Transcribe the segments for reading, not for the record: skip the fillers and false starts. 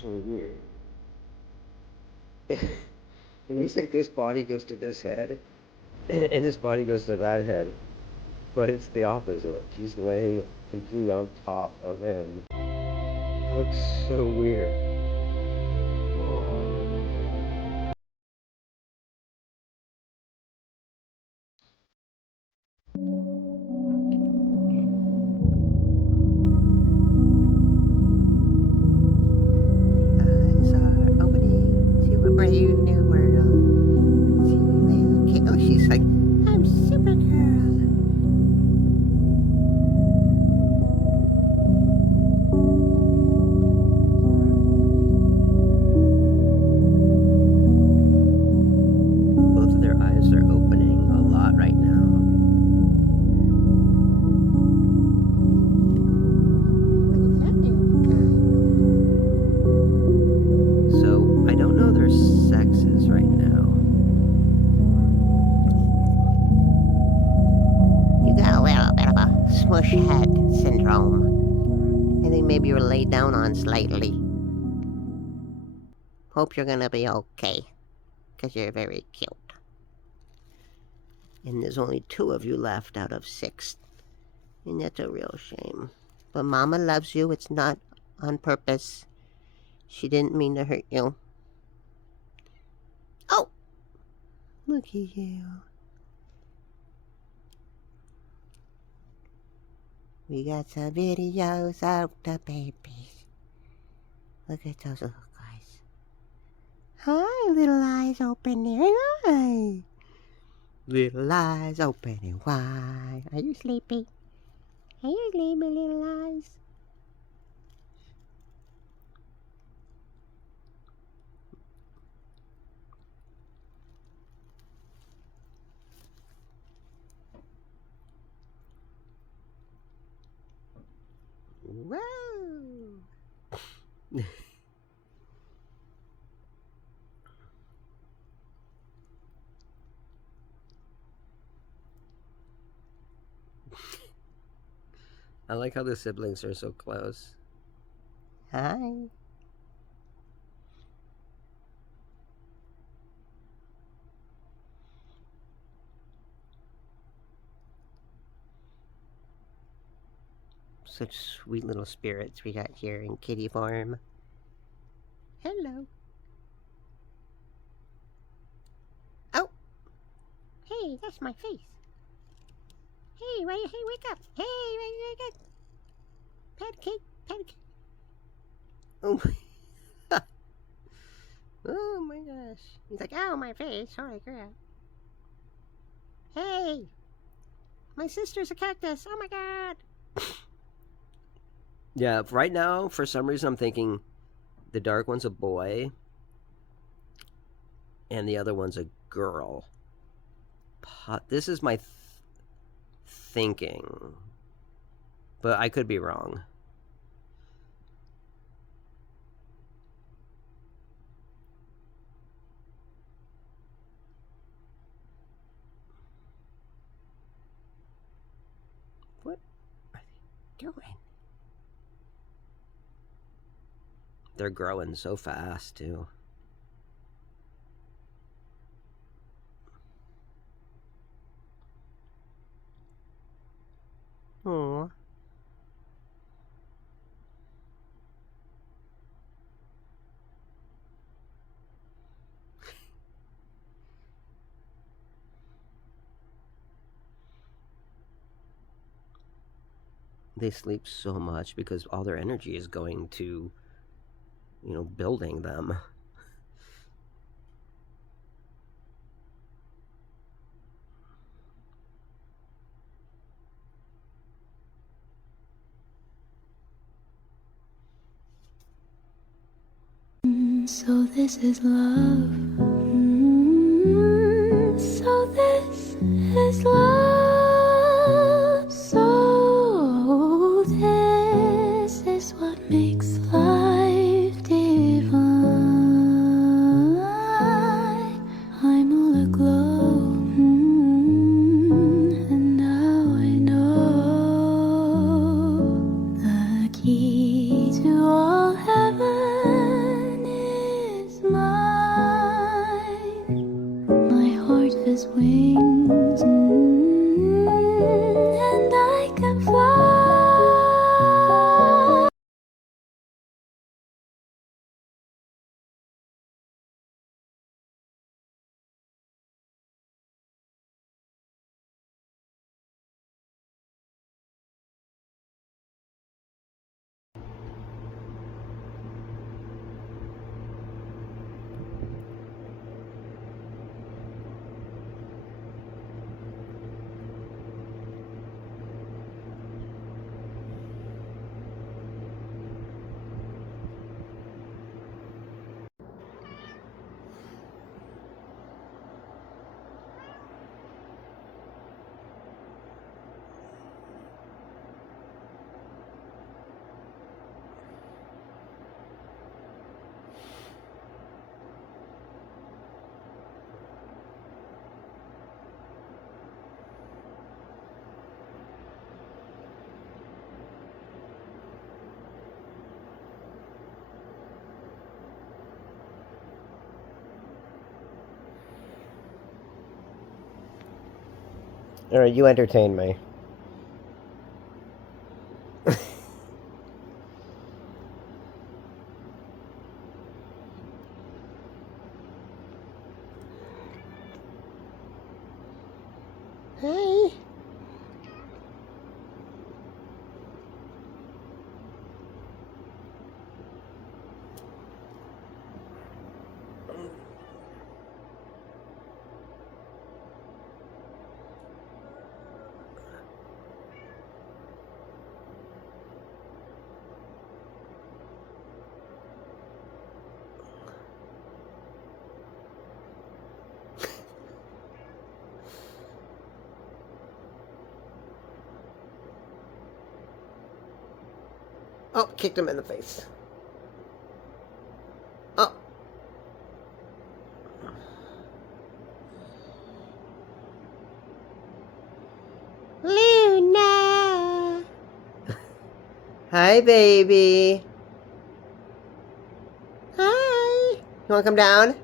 so weird. It looks like this body goes to this head, and this body goes to that head, but it's the opposite. She's laying completely on top of him. It looks so weird. Eyes are opening to a brave new world. See little kid. Oh, she's like, I'm Supergirl. Both of their eyes are opening a lot right now. Look at that new guy. So I don't know their sexes right now. You got a little bit of a smush head syndrome. I think maybe you were laid down on slightly. Hope you're gonna be okay, 'cause you're very cute. And there's only 2 of you left out of 6. And that's a real shame. But Mama loves you. It's not on purpose. She didn't mean to hurt you. Oh! Look at you. We got some videos of the babies. Look at those little guys. Hi, little eyes opening. Hi. Little eyes opening wide. Are you sleepy? Are you sleepy, little eyes? Whoa! I like how the siblings are so close. Hi. Such sweet little spirits we got here in kitty form. Hello. Oh! Hey, that's my face. Hey, wake up. Hey, wake up. Pancake. Oh my. Oh my gosh. He's like, ow, my face. Holy crap. Hey! My sister's a cactus. Oh my god. Yeah, right now, for some reason, I'm thinking the dark one's a boy and the other one's a girl. This is my thinking, but I could be wrong. What are they doing? They're growing so fast, too. Aw. They sleep so much because all their energy is going to, building them. So this is love. So this is love. So this is what makes life divine. I'm all aglow, and now I know the key to all heaven his wings, and I can fly. Alright, you entertain me. Hi. Oh, kicked him in the face. Oh. Luna. Hi, baby. Hi. You wanna come down?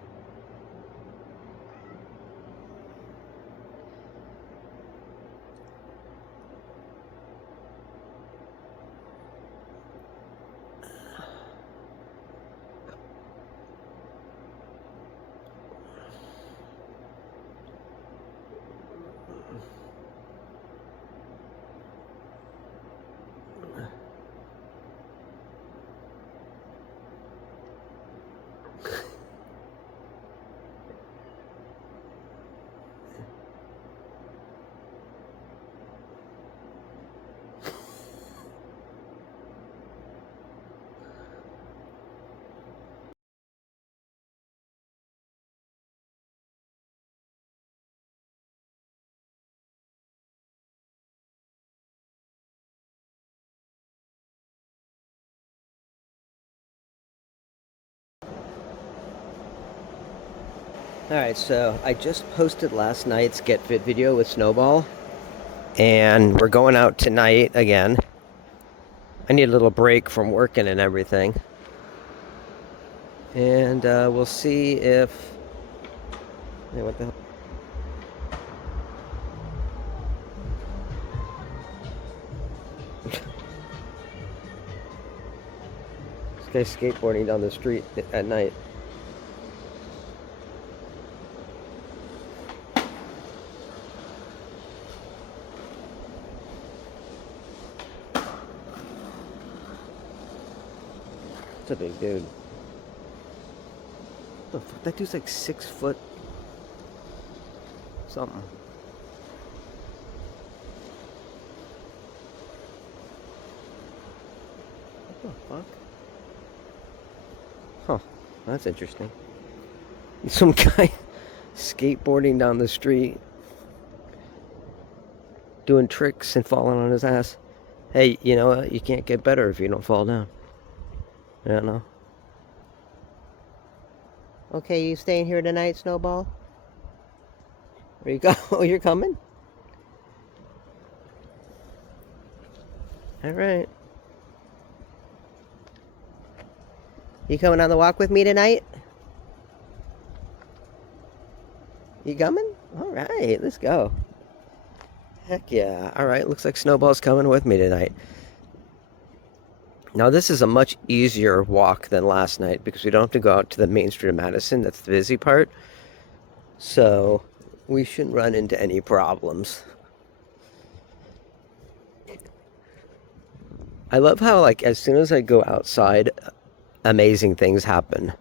Alright, so I just posted last night's Get Fit video with Snowball. And we're going out tonight again. I need a little break from working and everything. And we'll see if... Hey, what the hell? This guy's skateboarding down the street at night. It's a big dude. What the fuck? That dude's like 6 foot something. What the fuck? Huh. That's interesting. Some guy skateboarding down the street, doing tricks and falling on his ass. Hey, you know what? You can't get better if you don't fall down. Yeah, no. Okay, you staying here tonight, Snowball? Where you go? Oh, you're coming? Alright. You coming on the walk with me tonight? You coming? All right, let's go. Heck yeah. All right, looks like Snowball's coming with me tonight. Now, this is a much easier walk than last night because we don't have to go out to the main street of Madison. That's the busy part. So, we shouldn't run into any problems. I love how, like, as soon as I go outside, amazing things happen.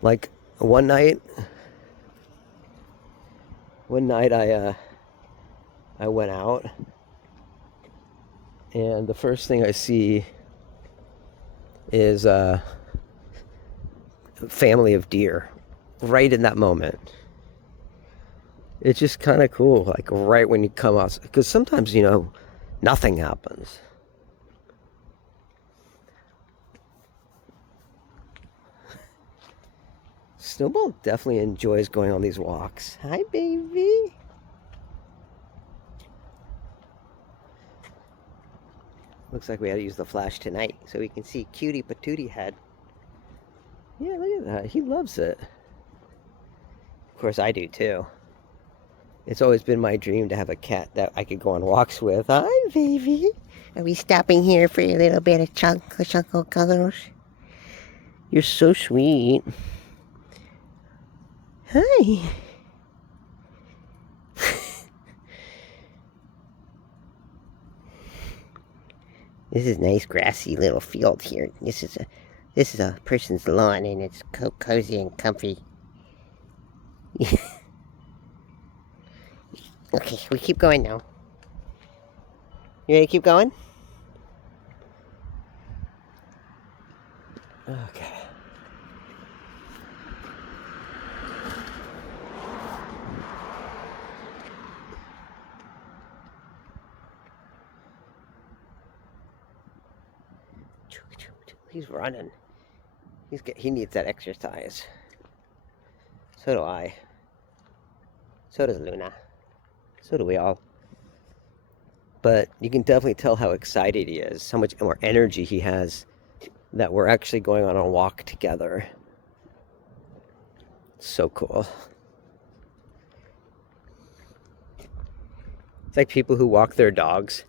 Like, one night I went out, and the first thing I see is a family of deer right in that moment. It's just kind of cool, like right when you come out, because sometimes, nothing happens. Snowball definitely enjoys going on these walks. Hi, baby. Looks like we had to use the flash tonight so we can see Cutie Patootie head. Yeah, look at that. He loves it. Of course, I do too. It's always been my dream to have a cat that I could go on walks with. Hi, baby. Are we stopping here for a little bit of chunkle colors? You're so sweet. Hi. This is a nice grassy little field here. This is a person's lawn, and it's cozy and comfy. Okay, we keep going now. You ready to keep going? Okay. He's running. He needs that exercise. So do I. So does Luna. So do we all. But you can definitely tell how excited he is, how much more energy he has, that we're actually going on a walk together. So cool. It's like people who walk their dogs.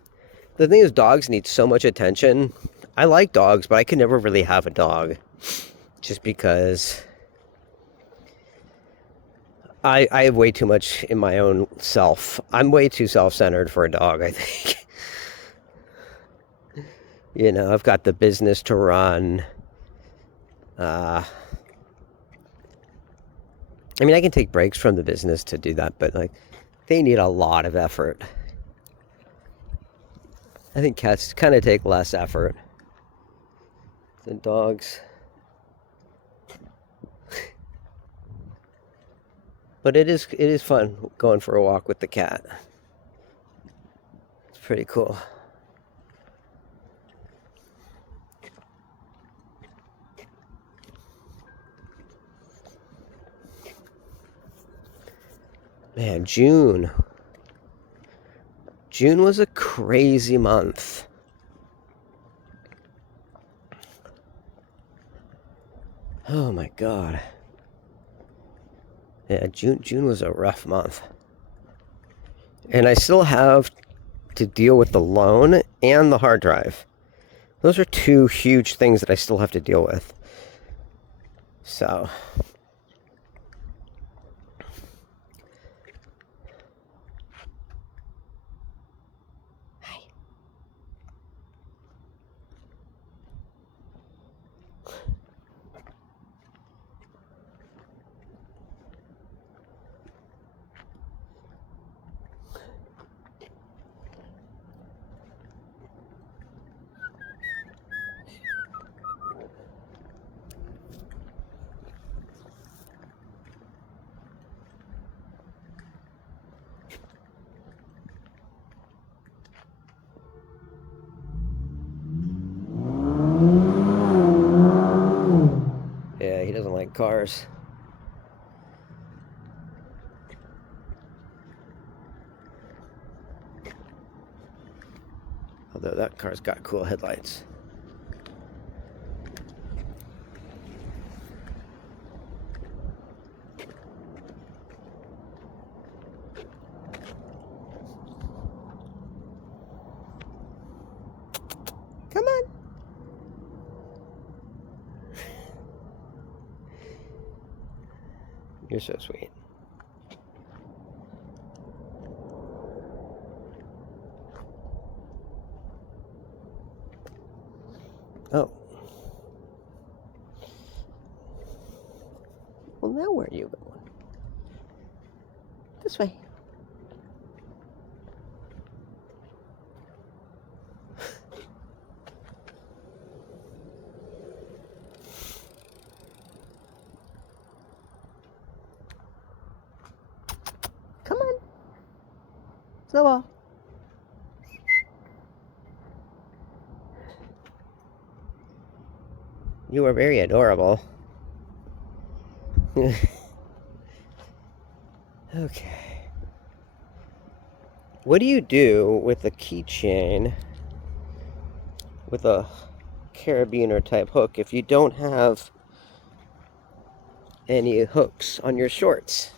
The thing is, dogs need so much attention. I like dogs, but I could never really have a dog. Just because I have way too much in my own self. I'm way too self-centered for a dog, I think. I've got the business to run. I can take breaks from the business to do that, but they need a lot of effort. I think cats kind of take less effort than dogs. But it is fun going for a walk with the cat. It's pretty cool. Man, June. June was a crazy month. Oh my God. Yeah, June was a rough month. And I still have to deal with the loan and the hard drive. Those are two huge things that I still have to deal with. So yeah, he doesn't like cars. Although that car's got cool headlights. You're so sweet. Oh. Well, now where are you going? This way. Come on. Snowball. You are very adorable. Okay. What do you do with a keychain with a carabiner type hook if you don't have any hooks on your shorts?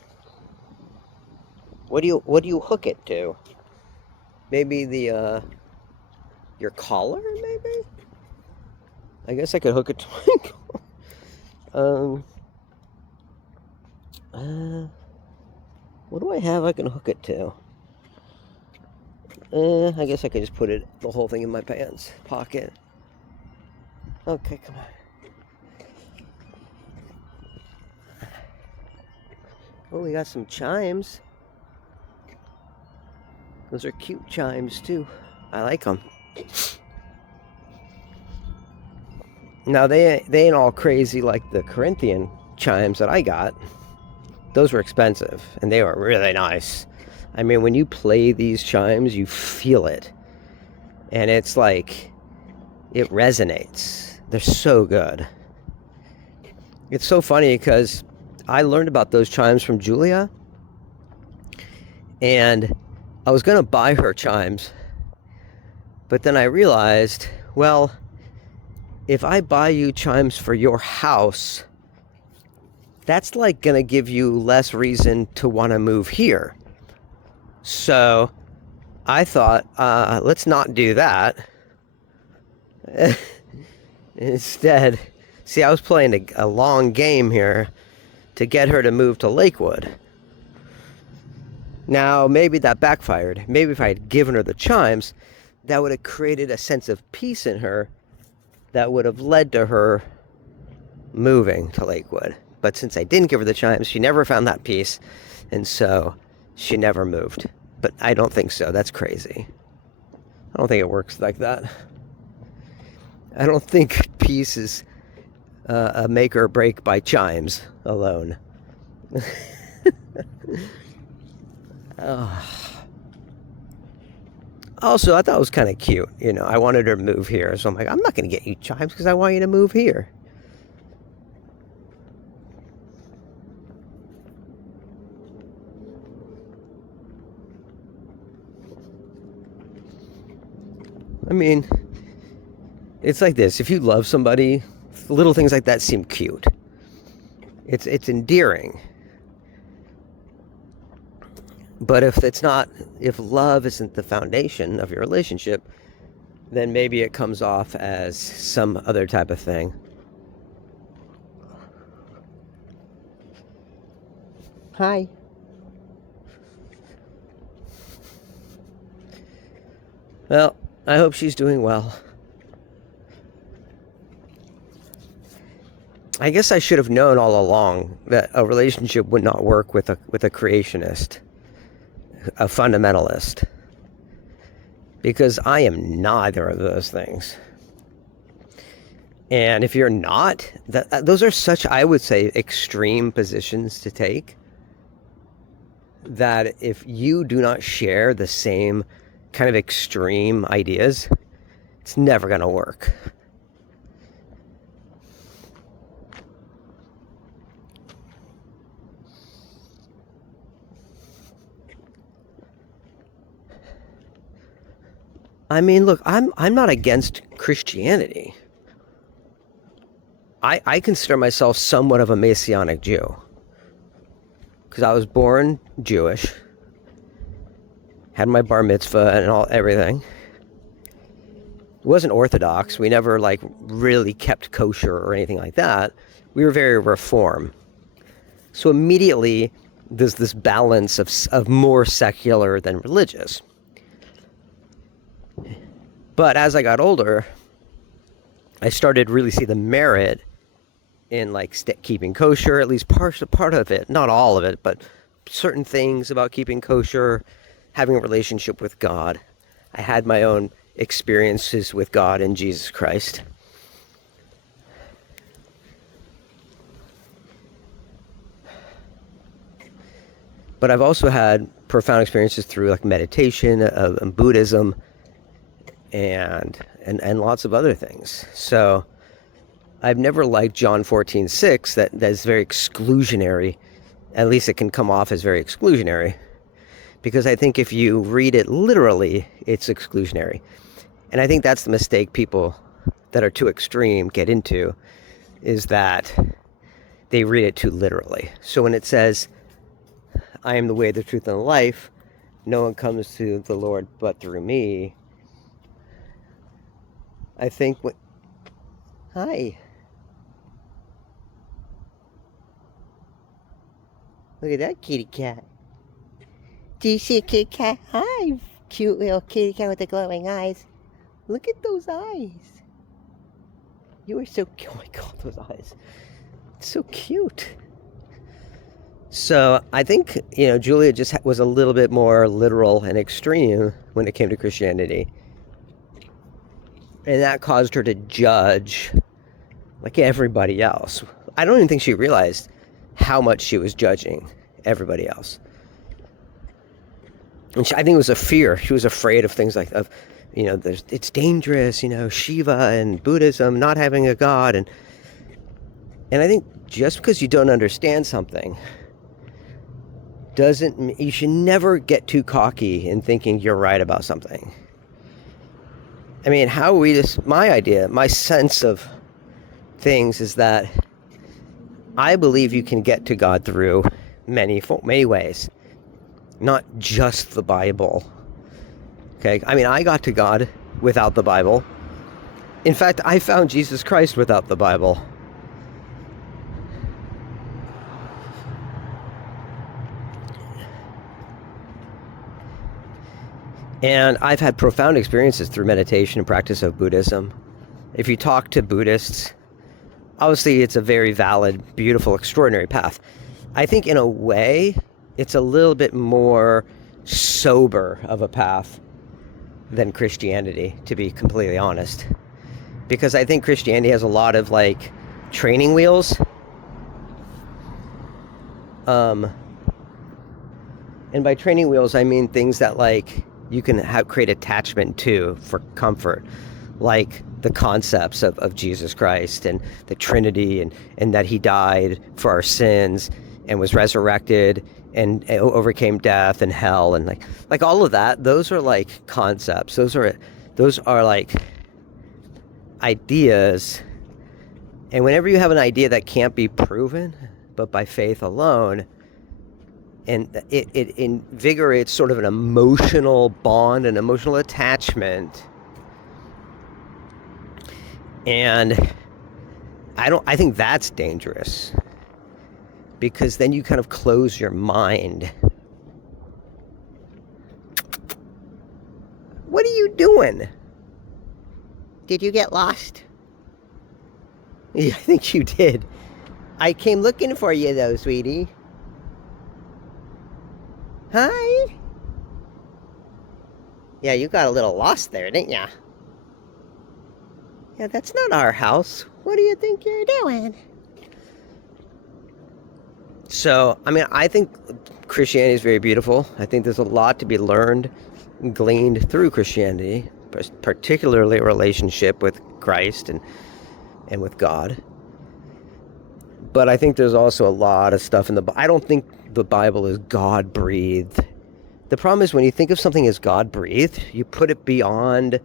What do you hook it to? Maybe the your collar, maybe? I guess I could hook it to my collar. What do I have I can hook it to? I guess I could just put the whole thing in my pants pocket. Okay, come on. Oh, we got some chimes. Those are cute chimes too. I like them. Now they ain't all crazy like the Corinthian chimes that I got. Those were expensive and they were really nice. I mean, when you play these chimes, you feel it. And it's like, it resonates. They're so good. It's so funny because I learned about those chimes from Julia. And I was going to buy her chimes. But then I realized, well, if I buy you chimes for your house, that's like going to give you less reason to want to move here. So I thought, let's not do that. Instead, see, I was playing a long game here to get her to move to Lakewood. Now, maybe that backfired. Maybe if I had given her the chimes, that would have created a sense of peace in her that would have led to her moving to Lakewood. But since I didn't give her the chimes, she never found that peace, and so she never moved. But I don't think so. That's crazy. I don't think it works like that. I don't think peace is a make or break by chimes alone. Also, I thought it was kind of cute. You know, I wanted her to move here. So I'm like, I'm not going to get you chimes because I want you to move here. I mean, it's like this. If you love somebody, little things like that seem cute. It's endearing. But if love isn't the foundation of your relationship, then maybe it comes off as some other type of thing. Hi. Well, I hope she's doing well. I guess I should have known all along that a relationship would not work with a creationist, a fundamentalist, because I am neither of those things. And if you're not, those are such, I would say, extreme positions to take, that if you do not share the same kind of extreme ideas, it's never going to work. I mean, look, I'm not against Christianity. I consider myself somewhat of a Messianic Jew, because I was born Jewish, had my bar mitzvah and everything. It wasn't Orthodox. We never really kept kosher or anything like that. We were very Reform. So immediately there's this balance of more secular than religious. But as I got older, I started to really see the merit in like keeping kosher, at least part of it, not all of it, but certain things about keeping kosher, having a relationship with God. I had my own experiences with God and Jesus Christ. But I've also had profound experiences through like meditation, and Buddhism, and lots of other things. So I've never liked John 14:6, that's very exclusionary. At least it can come off as very exclusionary, because I think if you read it literally, it's exclusionary. And I think that's the mistake people that are too extreme get into, is that they read it too literally. So when it says, I am the way, the truth, and the life, no one comes to the Lord but through me, I think hi. Look at that kitty cat. Do you see a kitty cat? Hi, cute little kitty cat with the glowing eyes. Look at those eyes. You are so cute. Oh my God, those eyes. So cute. So I think, Julia just was a little bit more literal and extreme when it came to Christianity. And that caused her to judge like everybody else. I don't even think she realized how much she was judging everybody else. And I think it was a fear. She was afraid of things like, it's dangerous, Shiva and Buddhism, not having a God. And I think just because you don't understand something you should never get too cocky in thinking you're right about something. I mean, my sense of things is that I believe you can get to God through many ways, not just the Bible. Okay? I mean, I got to God without the Bible. In fact, I found Jesus Christ without the Bible. And I've had profound experiences through meditation and practice of Buddhism. If you talk to Buddhists, obviously it's a very valid, beautiful, extraordinary path. I think in a way, it's a little bit more sober of a path than Christianity, to be completely honest. Because I think Christianity has a lot of like training wheels. And by training wheels, I mean things that like you can create attachment to for comfort, like the concepts of Jesus Christ and the Trinity, and that he died for our sins and was resurrected and overcame death and hell, and like all of that. Those are like concepts. Those are like ideas. And whenever you have an idea that can't be proven but by faith alone, and it invigorates sort of an emotional bond, an emotional attachment. And I think that's dangerous, because then you kind of close your mind. What are you doing? Did you get lost? Yeah, I think you did. I came looking for you though, sweetie. Hi. Yeah, you got a little lost there, didn't ya? Yeah, that's not our house. What do you think you're doing? So, I mean, I think Christianity is very beautiful. I think there's a lot to be learned, gleaned through Christianity, particularly a relationship with Christ and with God. But I think there's also a lot of stuff in the Bible. I don't think the Bible is God-breathed. The problem is when you think of something as God-breathed, you put it beyond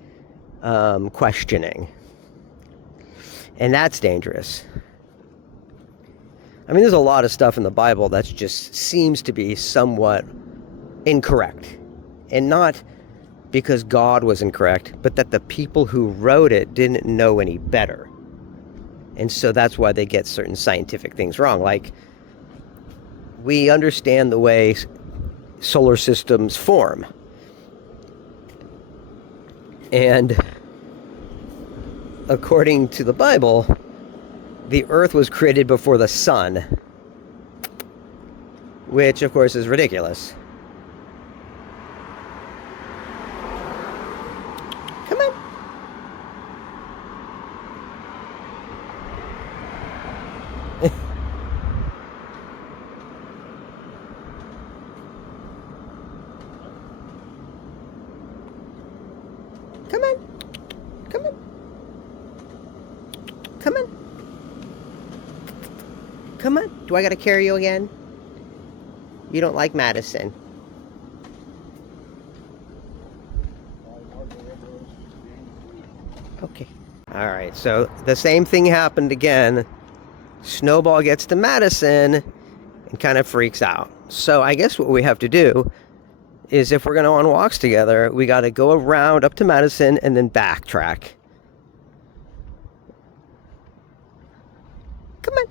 questioning. And that's dangerous. I mean, there's a lot of stuff in the Bible that just seems to be somewhat incorrect. And not because God was incorrect, but that the people who wrote it didn't know any better. And so that's why they get certain scientific things wrong. Like, we understand the way solar systems form. And according to the Bible, the earth was created before the sun, which of course is ridiculous. Come on. Come on. Come on. Come on. Come on. Do I gotta carry you again? You don't like Madison. Okay. Alright, so the same thing happened again. Snowball gets to Madison and kind of freaks out. So I guess what we have to do is, if we're going to go on walks together, we got to go around up to Madison and then backtrack. Come on.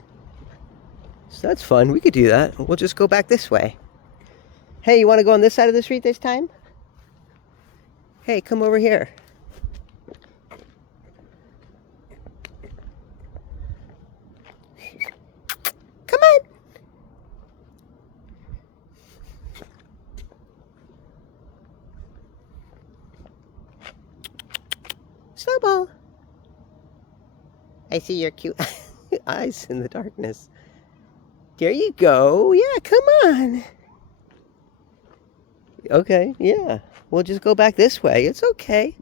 So that's fun. We could do that. We'll just go back this way. Hey, you want to go on this side of the street this time? Hey, come over here. Come on. Snowball. I see your cute eyes in the darkness. There you go. Yeah, come on. Okay, yeah. We'll just go back this way. It's okay.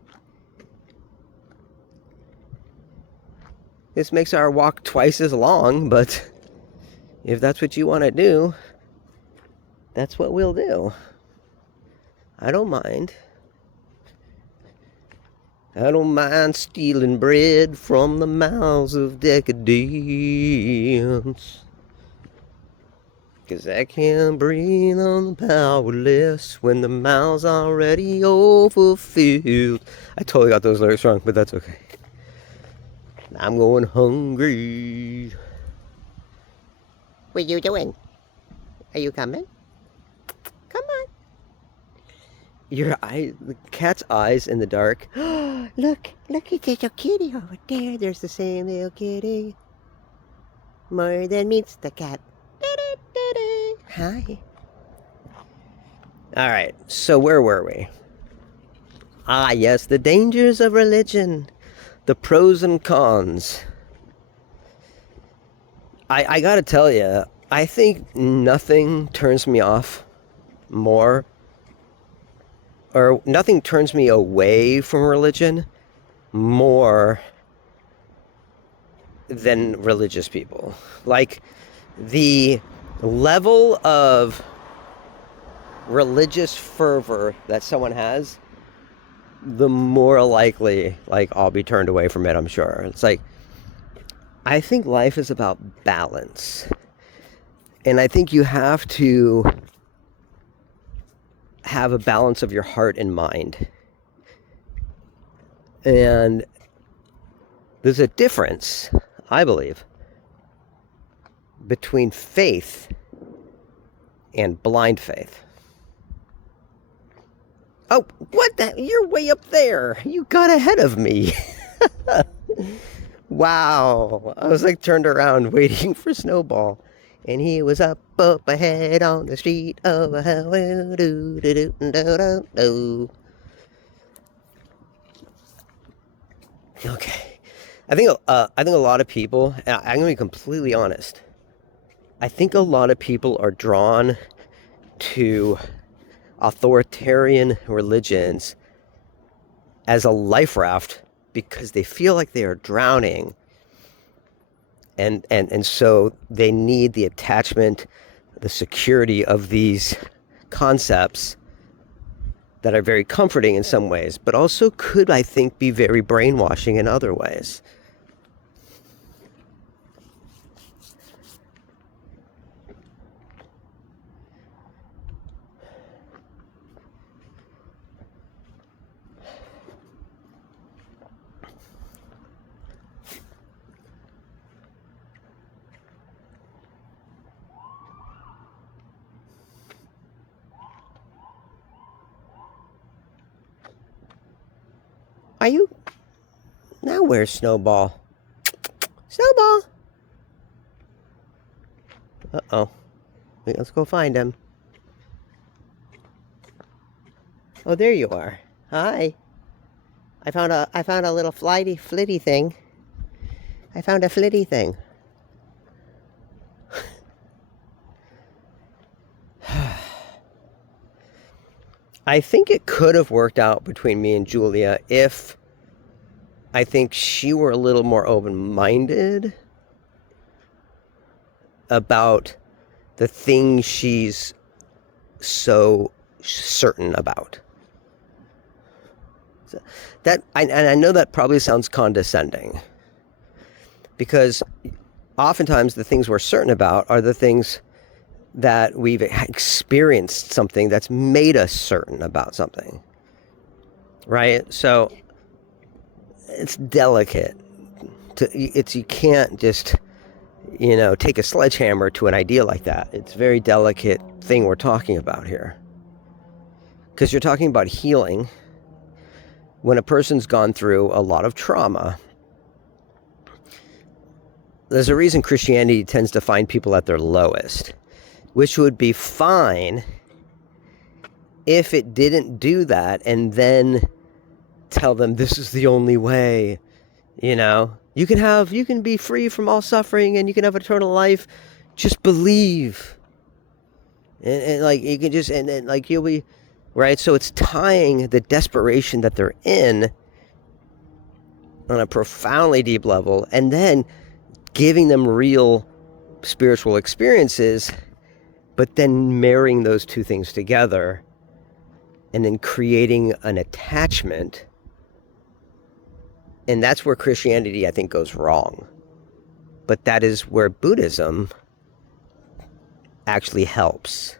This makes our walk twice as long, but if that's what you want to do, that's what we'll do. I don't mind. I don't mind stealing bread from the mouths of decadence. 'Cause I can't breathe on the powerless when the mouth's already overfilled. I totally got those lyrics wrong, but that's okay. I'm going hungry. What are you doing? Are you coming? Come on. Your eye, the cat's eyes in the dark. Look, it's a little kitty over there. There's the same little kitty. More than meets the cat. Hi. All right, so where were we? Ah, yes, the dangers of religion. The pros and cons. I gotta tell you, I think nothing turns me off more, or nothing turns me away from religion more than religious people. Like, the level of religious fervor that someone has, the more likely, like, I'll be turned away from it, I'm sure. It's like, I think life is about balance. And I think you have to have a balance of your heart and mind. And there's a difference, I believe, between faith and blind faith. Oh, what the? You're way up there. You got ahead of me. Wow. I was like turned around waiting for Snowball. And he was up ahead on the street of a hell. Okay. I think a lot of people, and I'm going to be completely honest, I think a lot of people are drawn to authoritarian religions as a life raft because they feel like they are drowning. And so they need the attachment, the security of these concepts that are very comforting in some ways, but also could, I think, be very brainwashing in other ways. Are you? Now where's Snowball? Snowball! Uh-oh. Wait, let's go find him. Oh, there you are. Hi. I found a little flitty thing. I found a flitty thing. I think it could have worked out between me and Julia if I think she were a little more open-minded about the things she's so certain about. And I know that probably sounds condescending, because oftentimes the things we're certain about are the things that we've experienced, something that's made us certain about something, right? So it's delicate. You can't just, take a sledgehammer to an idea like that. It's a very delicate thing we're talking about here, because you're talking about healing. When a person's gone through a lot of trauma, there's a reason Christianity tends to find people at their lowest, which would be fine if it didn't do that and then tell them this is the only way. You can be free from all suffering and you can have eternal life. Just believe. And like, you can just, and like, you'll be, right? So it's tying the desperation that they're in on a profoundly deep level, and then giving them real spiritual experiences, but then marrying those two things together and then creating an attachment. And that's where Christianity, I think, goes wrong. But that is where Buddhism actually helps.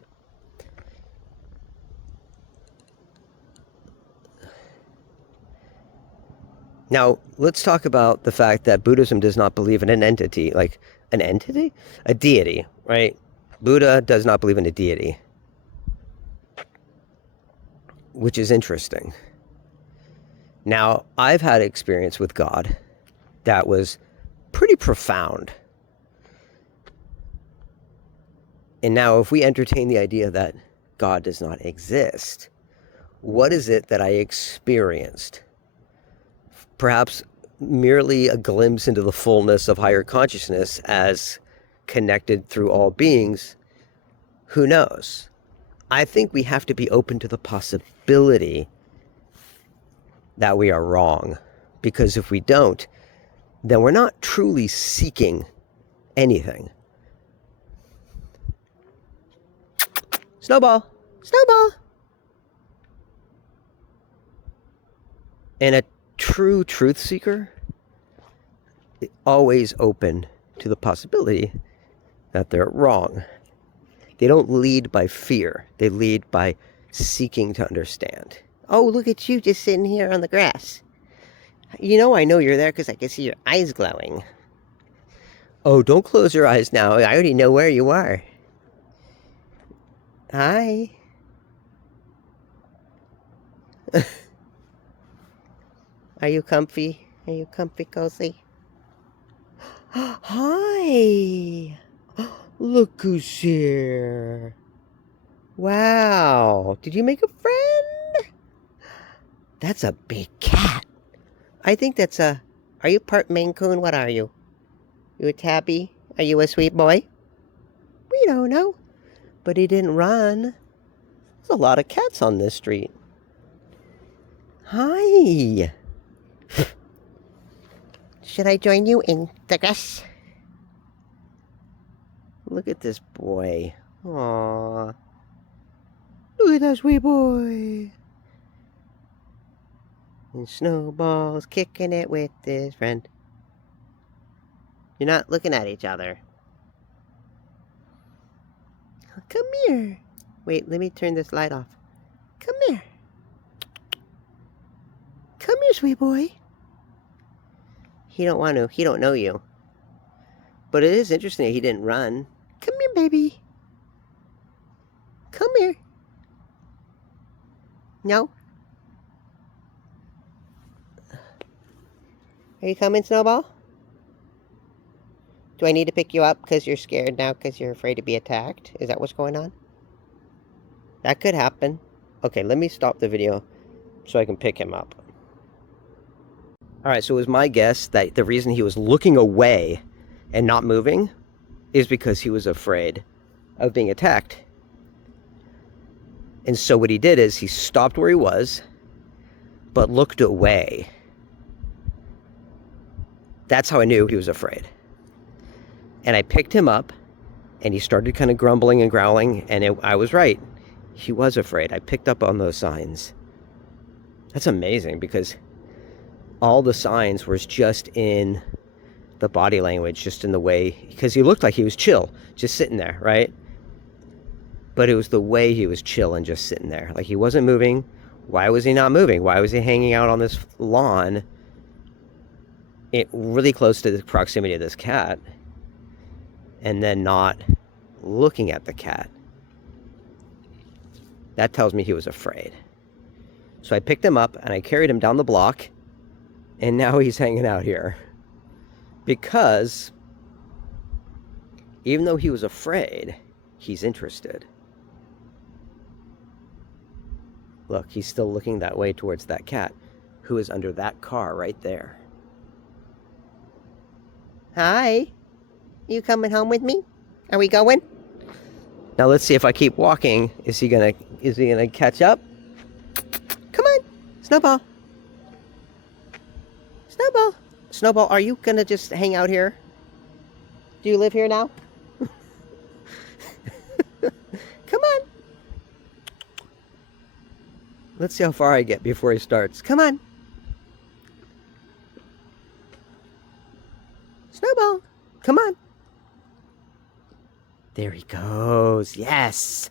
Now, let's talk about the fact that Buddhism does not believe in an entity, like an entity? A deity, right? Buddha does not believe in a deity, which is interesting. Now, I've had experience with God that was pretty profound. And now, if we entertain the idea that God does not exist, what is it that I experienced? Perhaps merely a glimpse into the fullness of higher consciousness as connected through all beings. Who knows? I think we have to be open to the possibility that we are wrong, because if we don't, then we're not truly seeking anything. Snowball! Snowball! And a true truth seeker is always open to the possibility that they're wrong. They don't lead by fear. They lead by seeking to understand. Oh, look at you just sitting here on the grass. I know you're there because I can see your eyes glowing. Oh, don't close your eyes now. I already know where you are. Hi. Are you comfy? Are you comfy, cozy? Hi. Look who's here. Wow. Did you make a friend? That's a big cat. I think that's a... Are you part Maine Coon? What are you? You a tabby? Are you a sweet boy? We don't know. But he didn't run. There's a lot of cats on this street. Hi. Should I join you in the grass? Look at this boy. Aww. Look at that sweet boy. And Snowball's kicking it with his friend. You're not looking at each other. Come here. Wait, let me turn this light off. Come here. Come here, sweet boy. He don't want to. He don't know you. But it is interesting that he didn't run. Come here, baby. Come here. No? Are you coming, Snowball? Do I need to pick you up because you're scared now because you're afraid to be attacked? Is that what's going on? That could happen. Okay, let me stop the video so I can pick him up. Alright, so it was my guess that the reason he was looking away and not moving is because he was afraid of being attacked. And so what he did is he stopped where he was, but looked away. That's how I knew he was afraid. And I picked him up, and he started kind of grumbling and growling, and I was right. He was afraid. I picked up on those signs. That's amazing, because all the signs were just in the body language, just in the way, because he looked like he was chill, just sitting there, right? But it was the way he was chill and just sitting there. Like, he wasn't moving. Why was he not moving? Why was he hanging out on this lawn, really close to the proximity of this cat, and then not looking at the cat? That tells me he was afraid. So I picked him up and I carried him down the block, and now he's hanging out here. Because even though he was afraid, he's interested. Look, he's still looking that way towards that cat, who is under that car right there. Hi, you coming home with me? Are we going? Now let's see if I keep walking. Is he gonna catch up? Come on, Snowball. Snowball. Snowball, are you gonna just hang out here? Do you live here now? Come on. Let's see how far I get before he starts. Come on. Snowball, come on. There he goes. Yes.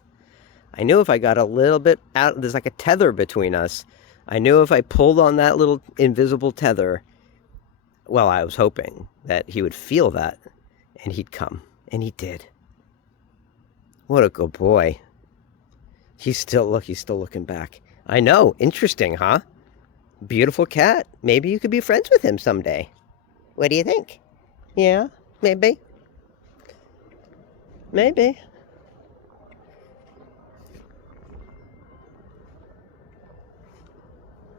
I knew if I got a little bit out, there's like a tether between us. I knew if I pulled on that little invisible tether, well, I was hoping that he would feel that and he'd come. And he did. What a good boy. He's still looking back. I know. Interesting, huh? Beautiful cat. Maybe you could be friends with him someday. What do you think? Yeah, maybe. Maybe.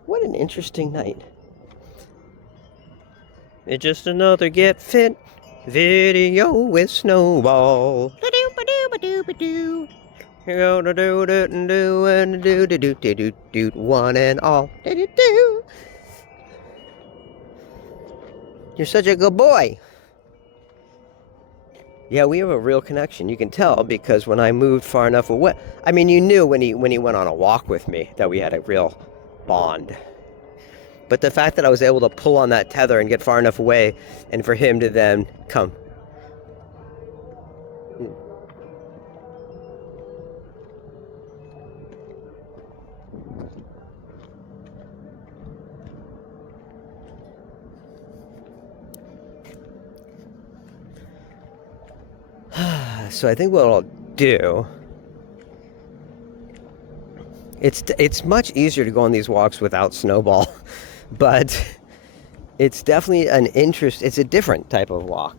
What an interesting night. It's just another Get Fit video with Snowball. Do-do-ba-do-ba-do-ba-do. You're gonna do it and do and do do do do do do one and all. Do do do. You're such a good boy. Yeah, we have a real connection. You can tell because when I moved far enough away, I mean, you knew when he went on a walk with me that we had a real bond. But the fact that I was able to pull on that tether and get far enough away, and for him to then come. So I think what I'll do, it's much easier to go on these walks without Snowball, but it's definitely it's a different type of walk.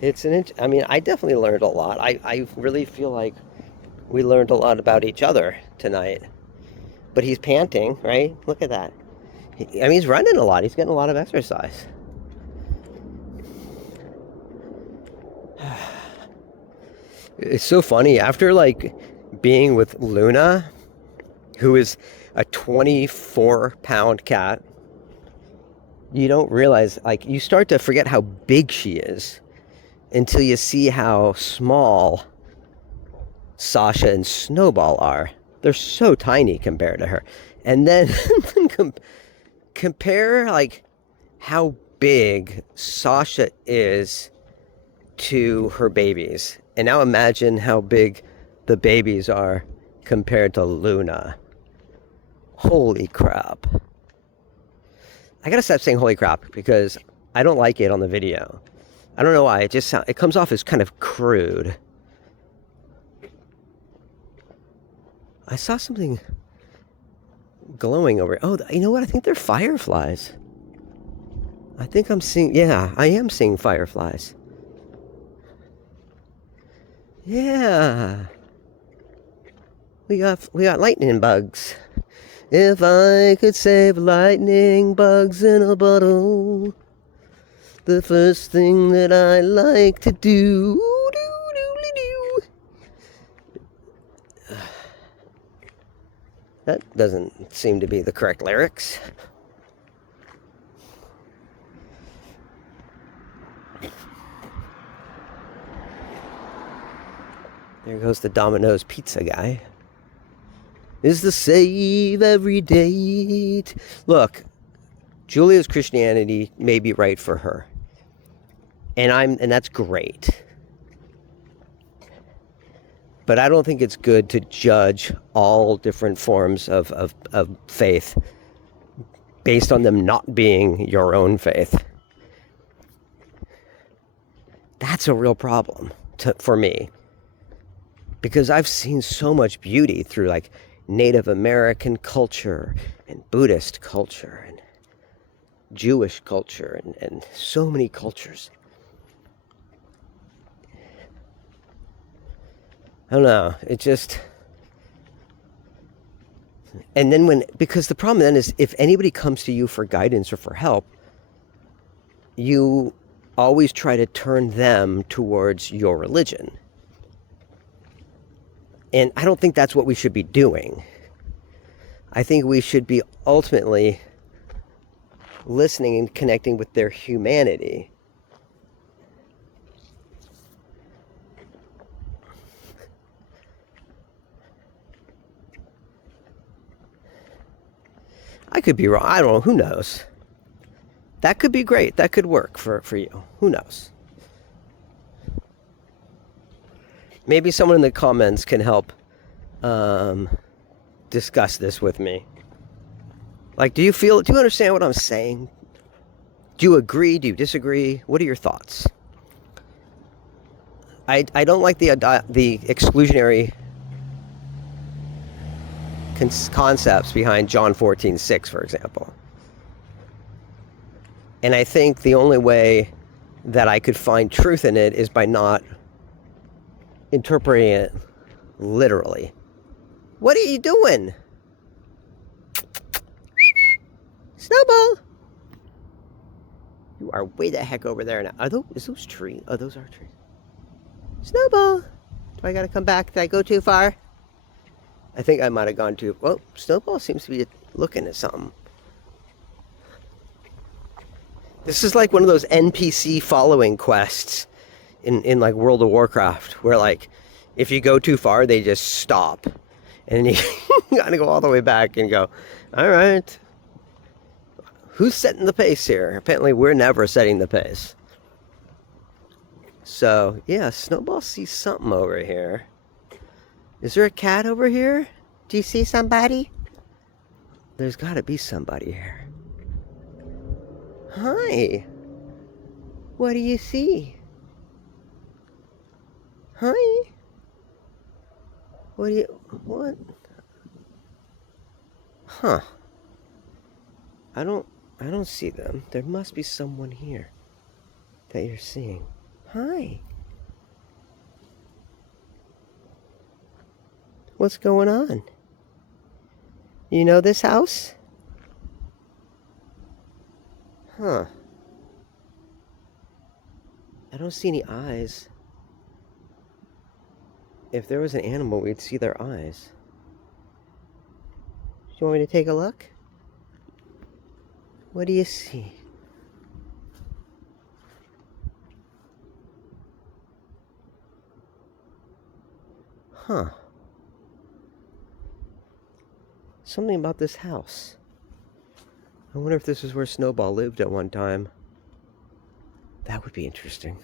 I mean, I definitely learned a lot. I really feel like we learned a lot about each other tonight. But he's panting, right? Look at that. I mean, he's running a lot. He's getting a lot of exercise. It's so funny. After, like, being with Luna, who is a 24-pound cat, you don't realize, like, you start to forget how big she is until you see how small Sasha and Snowball are. They're so tiny compared to her. And then compare, like, how big Sasha is to her babies. And now imagine how big the babies are compared to Luna. Holy crap. I gotta stop saying holy crap because I don't like it on the video. I don't know why. It comes off as kind of crude. I saw something glowing over. Oh, you know what? I think they're fireflies. I think I'm seeing, yeah, I am seeing fireflies. Yeah. We got lightning bugs. If I could save lightning bugs in a bottle, the first thing that I like to do. That doesn't seem to be the correct lyrics. There goes the Domino's pizza guy. Is the save every date. Look, Julia's Christianity may be right for her. And that's great. But I don't think it's good to judge all different forms of faith based on them not being your own faith. That's a real problem for me. Because I've seen so much beauty through like Native American culture and Buddhist culture and Jewish culture and so many cultures. I don't know. It just... And then because the problem then is if anybody comes to you for guidance or for help, you always try to turn them towards your religion. And I don't think that's what we should be doing. I think we should be ultimately listening and connecting with their humanity. I could be wrong. I don't know. Who knows? That could be great. That could work for you. Who knows? Maybe someone in the comments can help discuss this with me. Like, do you understand what I'm saying? Do you agree? Do you disagree? What are your thoughts? I don't like the exclusionary concepts behind John 14:6, for example. And I think the only way that I could find truth in it is by not interpreting it literally. What are you doing? Snowball! You are way the heck over there now. Is those trees? Oh, those are trees. Snowball! Do I gotta come back? Did I go too far? I think I might have gone too... Well, Snowball seems to be looking at something. This is like one of those NPC following quests in like World of Warcraft, where like, if you go too far, they just stop. And you gotta go all the way back and go, all right, who's setting the pace here? Apparently we're never setting the pace. So, yeah, Snowball sees something over here. Is there a cat over here? Do you see somebody? There's gotta be somebody here. Hi. What do you see? Hi. What? Huh. I don't see them. There must be someone here that you're seeing. Hi. What's going on? You know this house? Huh. I don't see any eyes. If there was an animal, we'd see their eyes. Do you want me to take a look? What do you see? Huh. Something about this house. I wonder if this is where Snowball lived at one time. That would be interesting.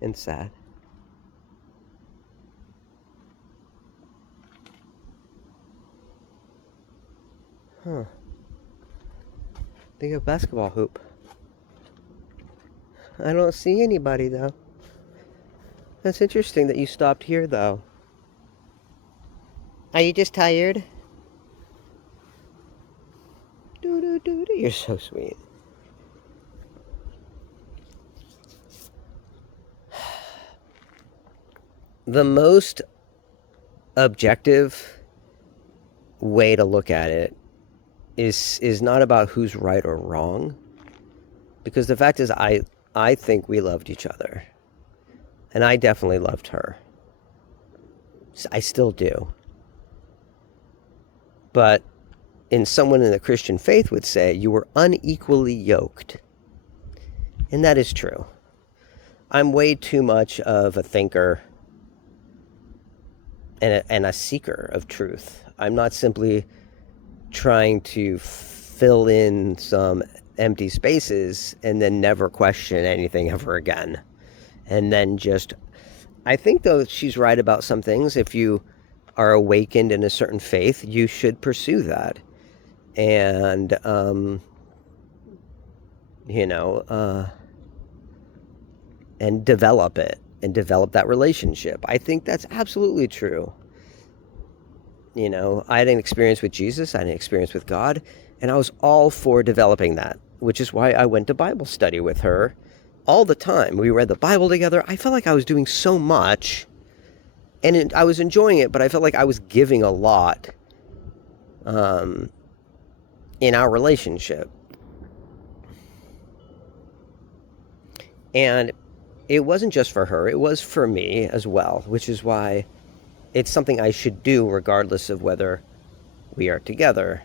And sad. Huh. They got a basketball hoop. I don't see anybody, though. That's interesting that you stopped here, though. Are you just tired? You're so sweet. the most objective way to look at it is not about who's right or wrong, because the fact is I think we loved each other, and I definitely loved her. I still do. But someone in the Christian faith would say you were unequally yoked. And that is true. I'm way too much of a thinker and a seeker of truth. I'm not simply trying to fill in some empty spaces and then never question anything ever again. And then just, I think though she's right about some things. If you are awakened in a certain faith, you should pursue that. And, and develop it and develop that relationship. I think that's absolutely true. I had an experience with Jesus, I had an experience with God, and I was all for developing that, which is why I went to Bible study with her all the time. We read the Bible together. I felt like I was doing so much, and I was enjoying it, but I felt like I was giving a lot in our relationship. And it wasn't just for her, it was for me as well, which is why it's something I should do regardless of whether we are together.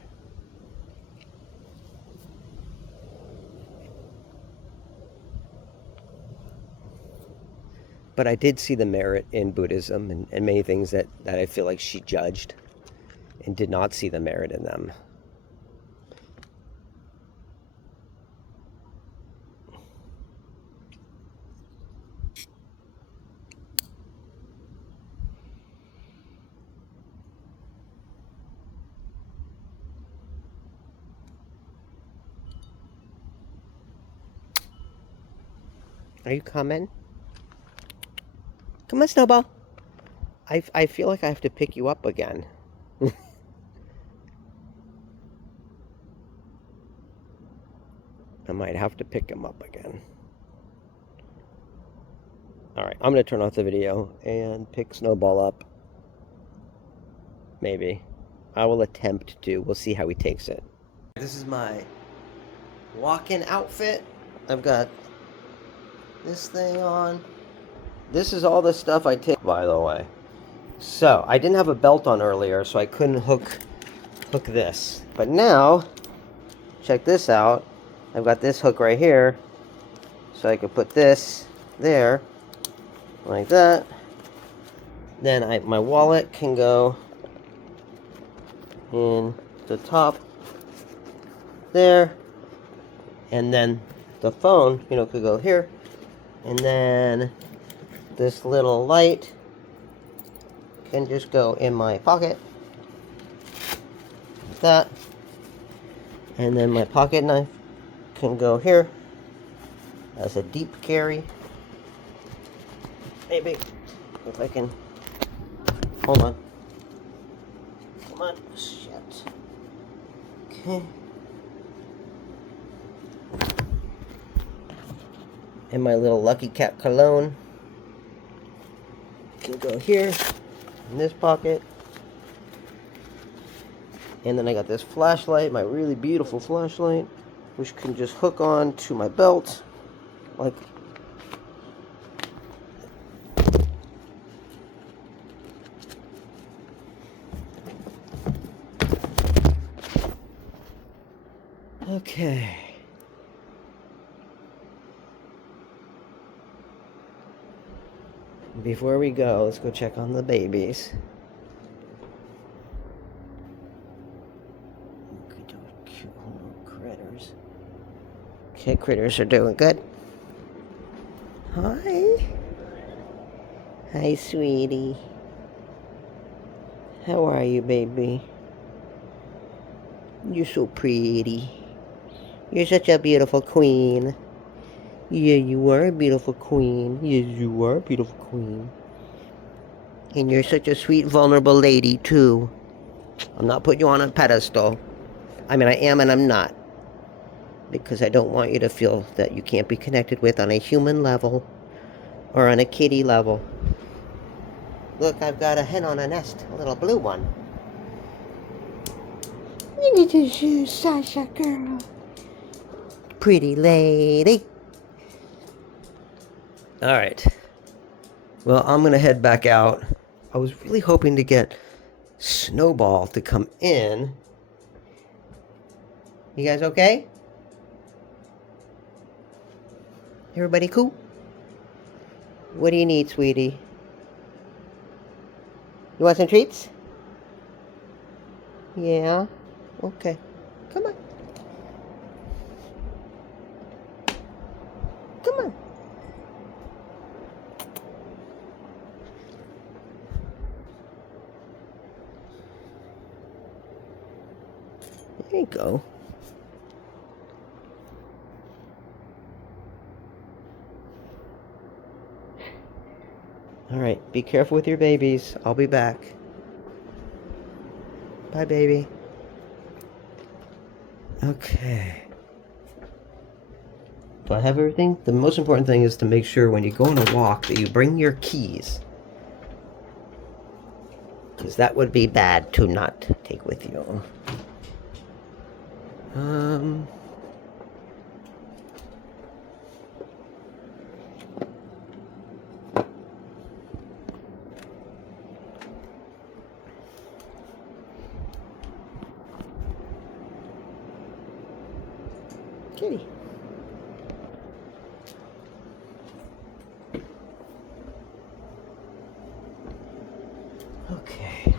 But I did see the merit in Buddhism and many things that I feel like she judged and did not see the merit in them. Are you coming? Come on, Snowball. I feel like I have to pick you up again. I might have to pick him up again. Alright, I'm going to turn off the video and pick Snowball up. Maybe. I will attempt to. We'll see how he takes it. This is my walk-in outfit. I've got this thing on. This is all the stuff I take, by the way. So, I didn't have a belt on earlier, so I couldn't hook this. But now, check this out. I've got this hook right here, so I could put this there, like that. Then my wallet can go in the top there, and then the phone, could go here, and then this little light can just go in my pocket, like that, and then my pocket knife can go here as a deep carry. Maybe if I can, hold on, come on, shit, okay. And my little Lucky Cat cologne can go here in this pocket. And then I got this flashlight, my really beautiful flashlight, which can just hook on to my belt, like okay. Before we go, let's go check on the babies. Cute little critters. Okay, critters are doing good. Hi. Hi, sweetie. How are you, baby? You're so pretty. You're such a beautiful queen. Yeah, you are a beautiful queen. Yes, you are a beautiful queen. And you're such a sweet, vulnerable lady, too. I'm not putting you on a pedestal. I mean, I am and I'm not. Because I don't want you to feel that you can't be connected with on a human level or on a kitty level. Look, I've got a hen on a nest, a little blue one. Look at the shoes, Sasha girl. Pretty lady. All right. Well, I'm going to head back out. I was really hoping to get Snowball to come in. You guys okay? Everybody cool? What do you need, sweetie? You want some treats? Yeah? Okay. Come on. Come on. There you go. All right, be careful with your babies. I'll be back. Bye, baby. Okay. Do I have everything? The most important thing is to make sure when you go on a walk that you bring your keys. Because that would be bad to not take with you. Kitty. Okay.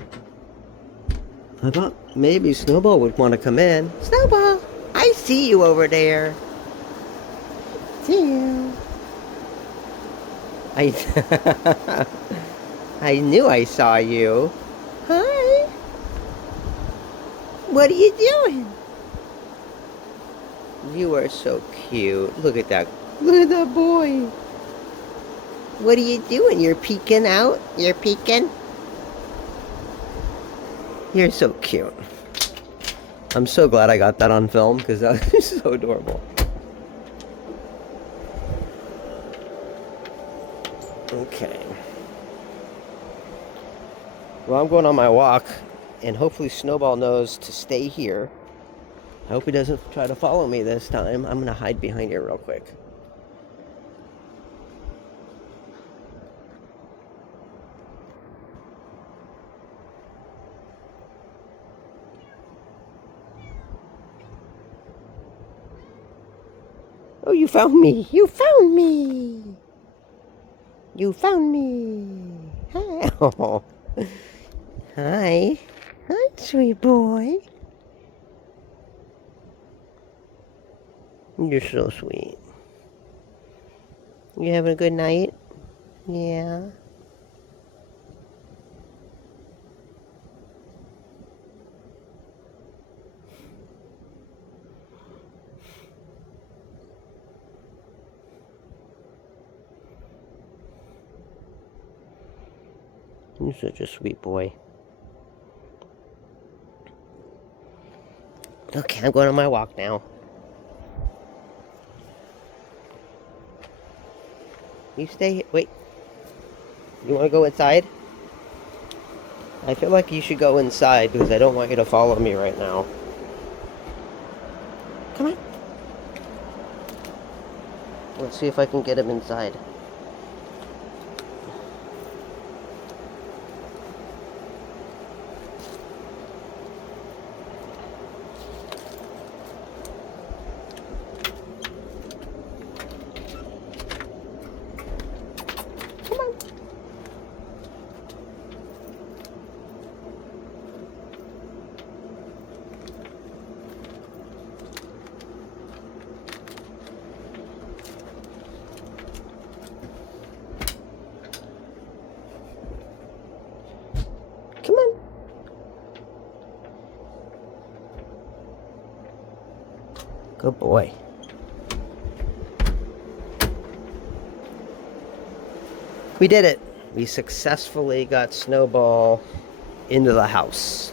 I thought maybe Snowball would want to come in. Snowball, I see you over there. See you. I knew I saw you. Hi. What are you doing? You are so cute. Look at that. Look at that boy. What are you doing? You're peeking out? You're peeking? You're so cute. I'm so glad I got that on film because that was so adorable. Okay. Well, I'm going on my walk, and hopefully Snowball knows to stay here. I hope he doesn't try to follow me this time. I'm going to hide behind here real quick. Oh, you found me. You found me. You found me. Hi. Oh. Hi. Hi, sweet boy. You're so sweet. You having a good night? Yeah. You're such a sweet boy. Okay, I'm going on my walk now. You stay here. Wait. You want to go inside? I feel like you should go inside because I don't want you to follow me right now. Come on. Let's see if I can get him inside. Come on. Good boy. We did it. We successfully got Snowball into the house.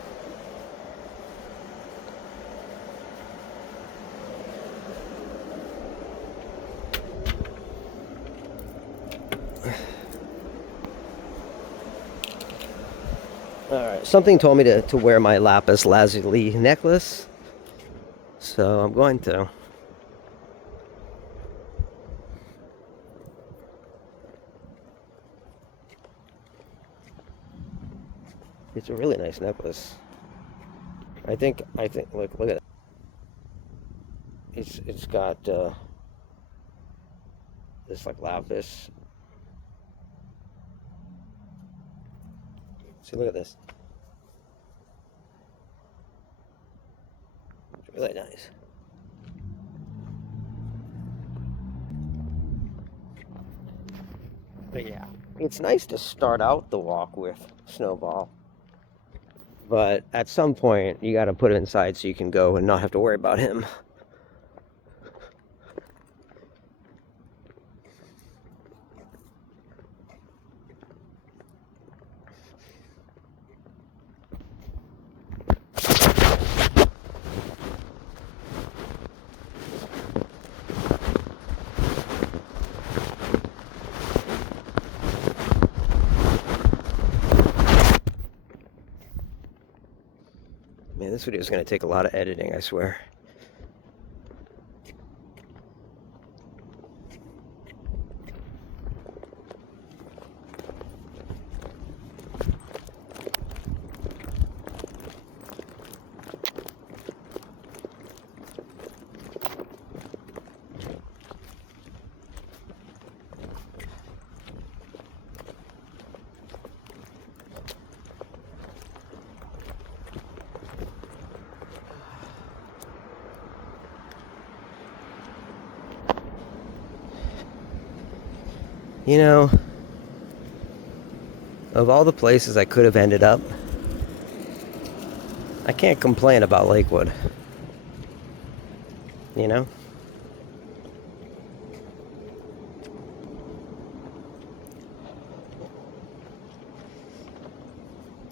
Alright, something told me to wear my lapis lazuli necklace, so I'm going to. It's a really nice necklace. I think, look at it. It's got, this, like, lapis. See, look at this. It's really nice. But yeah, it's nice to start out the walk with Snowball. But at some point, you gotta put him inside so you can go and not have to worry about him. Man, this video is gonna take a lot of editing, I swear. You know, of all the places I could have ended up, I can't complain about Lakewood. You know?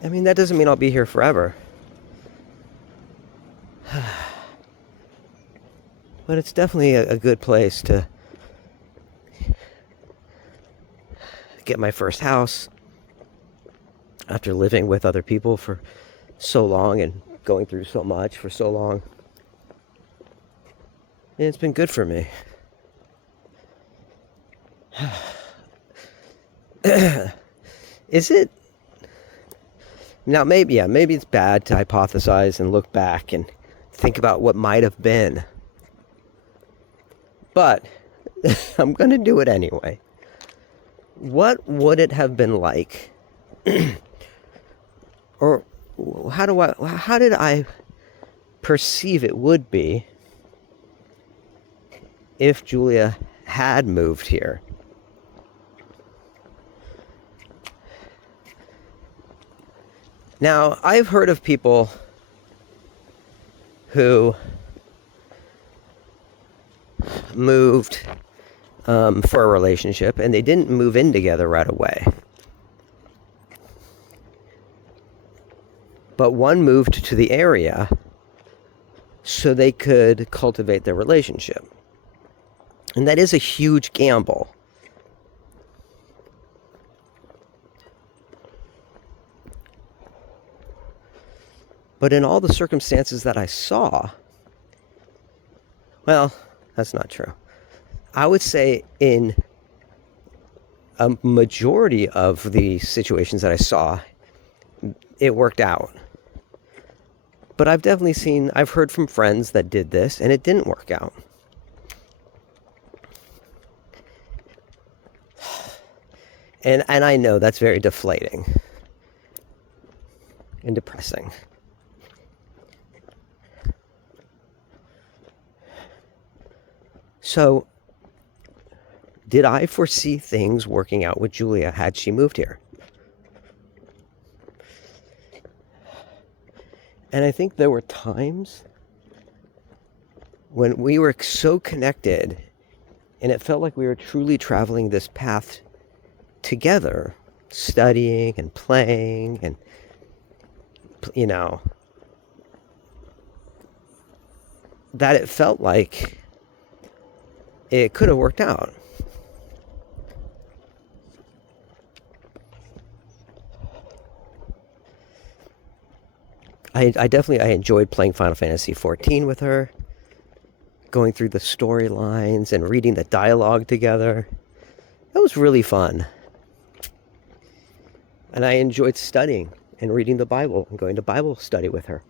I mean, that doesn't mean I'll be here forever. But it's definitely a good place to get my first house after living with other people for so long and going through so much for so long. And it's been good for me. Is it? Now, maybe it's bad to hypothesize and look back and think about what might have been. But I'm going to do it anyway. What would it have been like? Or how did I perceive it would be if Julia had moved here? Now, I've heard of people who moved for a relationship and they didn't move in together right away. But one moved to the area so they could cultivate their relationship. And that is a huge gamble. But in all the circumstances that I saw, well, that's not true. I would say in a majority of the situations that I saw, it worked out. But I've heard from friends that did this and it didn't work out. And I know that's very deflating and depressing. So, did I foresee things working out with Julia had she moved here? And I think there were times when we were so connected and it felt like we were truly traveling this path together, studying and playing and, you know, that it felt like it could have worked out. I definitely I enjoyed playing Final Fantasy XIV with her, going through the storylines and reading the dialogue together. That was really fun. And I enjoyed studying and reading the Bible and going to Bible study with her.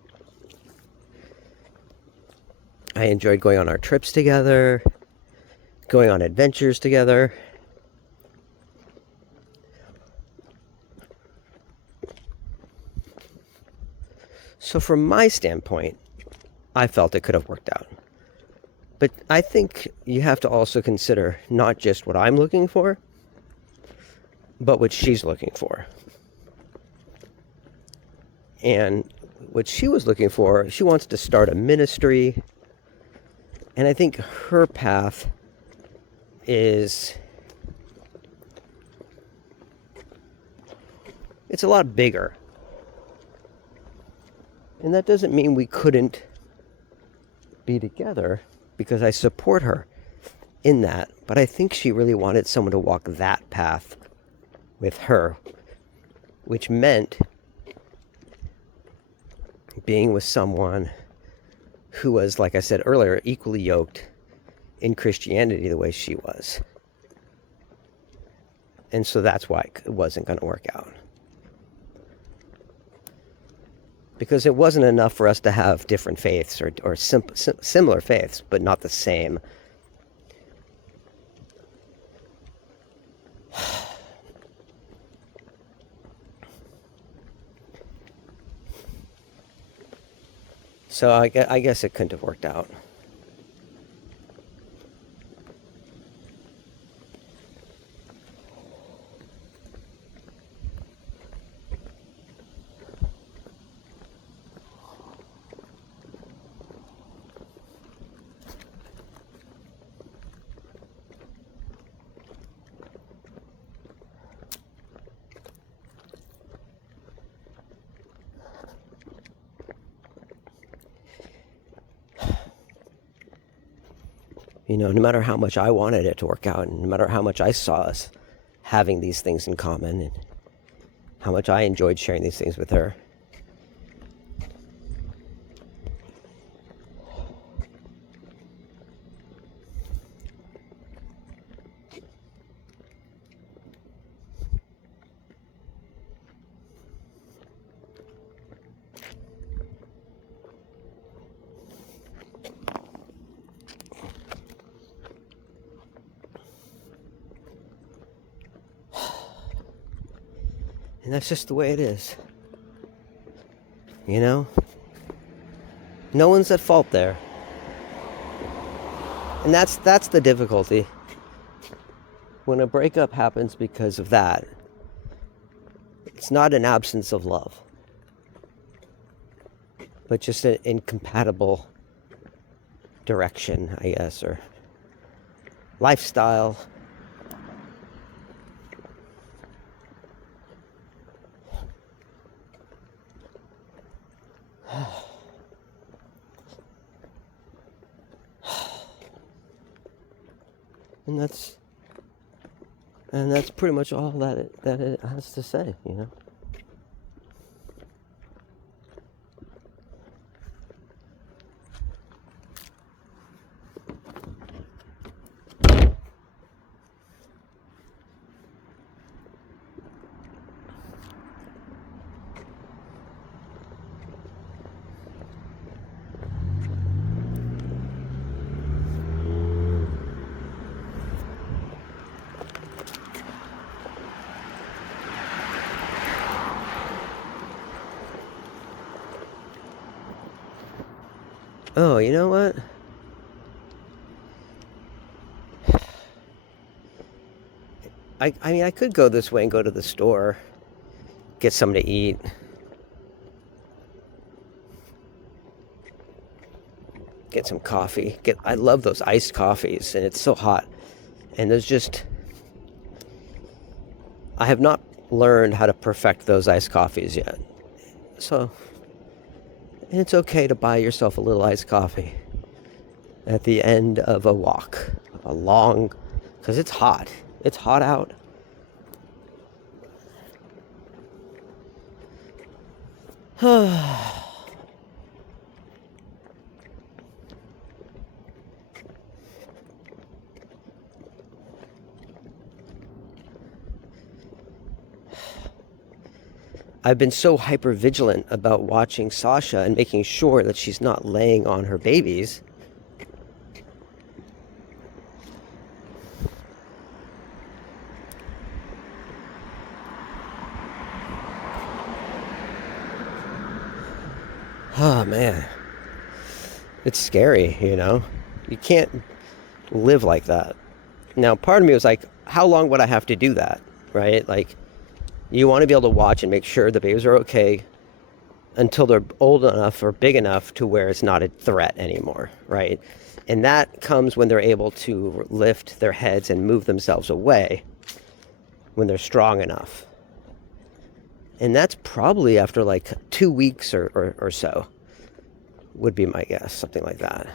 I enjoyed going on our trips together, going on adventures together. So from my standpoint, I felt it could have worked out. But I think you have to also consider not just what I'm looking for, but what she's looking for. And what she was looking for, she wants to start a ministry. And I think her path is, it's a lot bigger. And that doesn't mean we couldn't be together, because I support her in that. But I think she really wanted someone to walk that path with her, which meant being with someone who was, like I said earlier, equally yoked in Christianity the way she was. And so that's why it wasn't going to work out. Because it wasn't enough for us to have different faiths or similar faiths, but not the same. So I guess it couldn't have worked out. You know, no matter how much I wanted it to work out, and no matter how much I saw us having these things in common, and how much I enjoyed sharing these things with her, and that's just the way it is. You know? No one's at fault there. And that's the difficulty. When a breakup happens because of that, it's not an absence of love, but just an incompatible direction, I guess, or lifestyle. And that's pretty much all that it has to say, you know. Oh, you know what? I mean, I could go this way and go to the store, get something to eat. Get some coffee. I love those iced coffees, and it's so hot. And I have not learned how to perfect those iced coffees yet. So, and it's okay to buy yourself a little iced coffee at the end of a walk, because it's hot. It's hot out. I've been so hyper vigilant about watching Sasha and making sure that she's not laying on her babies. Oh man, it's scary, you know? You can't live like that. Now, part of me was like, how long would I have to do that, right? Like, you want to be able to watch and make sure the babies are okay until they're old enough or big enough to where it's not a threat anymore, right? And that comes when they're able to lift their heads and move themselves away when they're strong enough. And that's probably after like 2 weeks or so, would be my guess, something like that.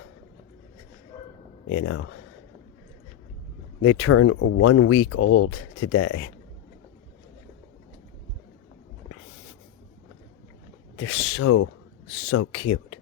You know, they turn 1 week old today. They're so cute.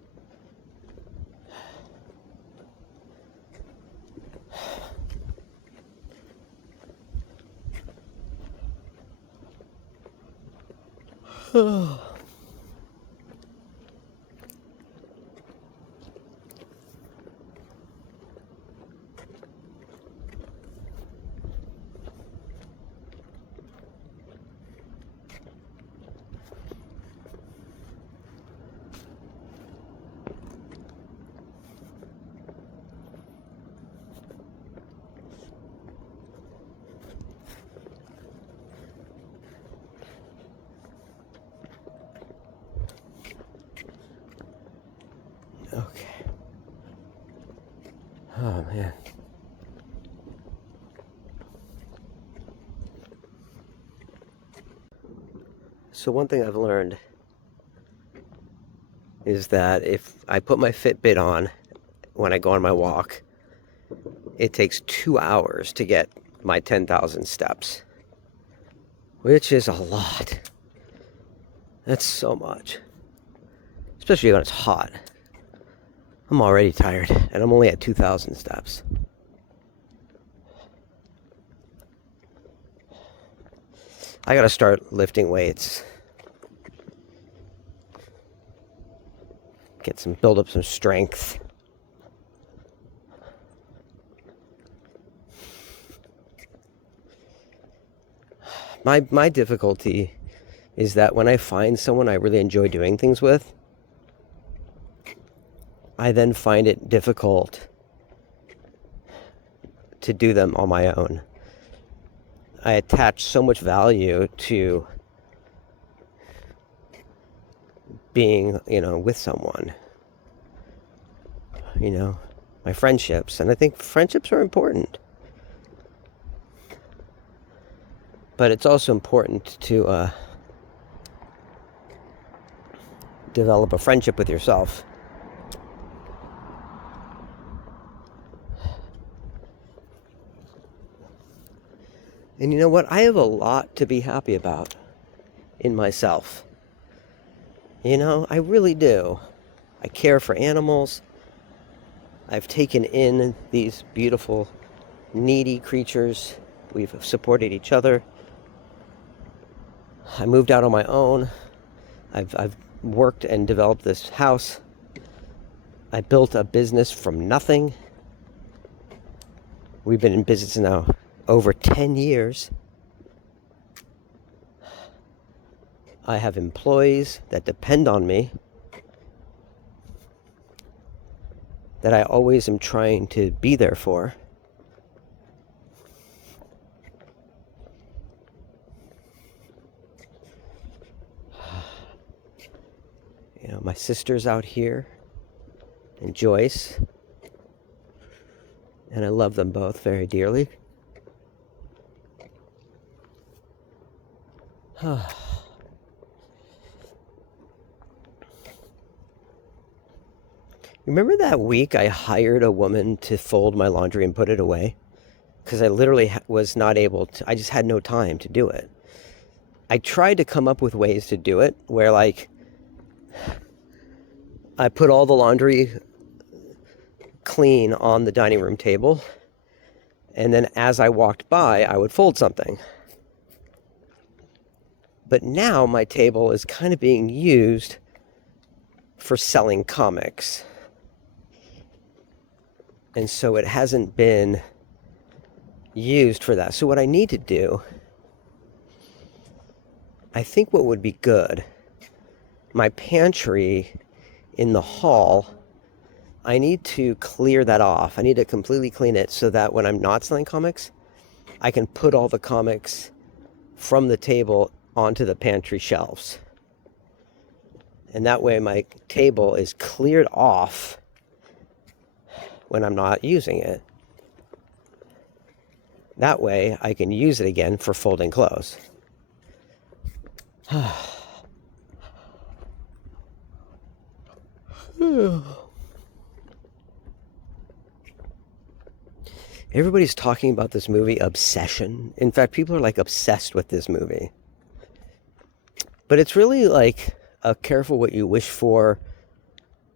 Okay. Oh man. So one thing I've learned is that if I put my Fitbit on when I go on my walk, it takes 2 hours to get my 10,000 steps, which is a lot. That's so much, especially when it's hot. I'm already tired, and I'm only at 2,000 steps. I gotta start lifting weights. Build up some strength. My difficulty is that when I find someone I really enjoy doing things with, I then find it difficult to do them on my own. I attach so much value to being, with someone. My friendships, and I think friendships are important. But it's also important to develop a friendship with yourself. And you know what? I have a lot to be happy about in myself. I really do. I care for animals. I've taken in these beautiful, needy creatures. We've supported each other. I moved out on my own. I've worked and developed this house. I built a business from nothing. We've been in business now over 10 years. I have employees that depend on me, that I always am trying to be there for. My sister's out here, and Joyce, and I love them both very dearly. Remember that week I hired a woman to fold my laundry and put it away? Because I literally was not able to, I just had no time to do it. I tried to come up with ways to do it where, like, I put all the laundry clean on the dining room table, and then as I walked by, I would fold something. But now my table is kind of being used for selling comics. And so it hasn't been used for that. So what I need to do, I think what would be good, my pantry in the hall, I need to clear that off. I need to completely clean it so that when I'm not selling comics, I can put all the comics from the table onto the pantry shelves. And that way my table is cleared off when I'm not using it. That way I can use it again for folding clothes. Everybody's talking about this movie, Obsession. In fact, people are like obsessed with this movie. But it's really like a careful what you wish for.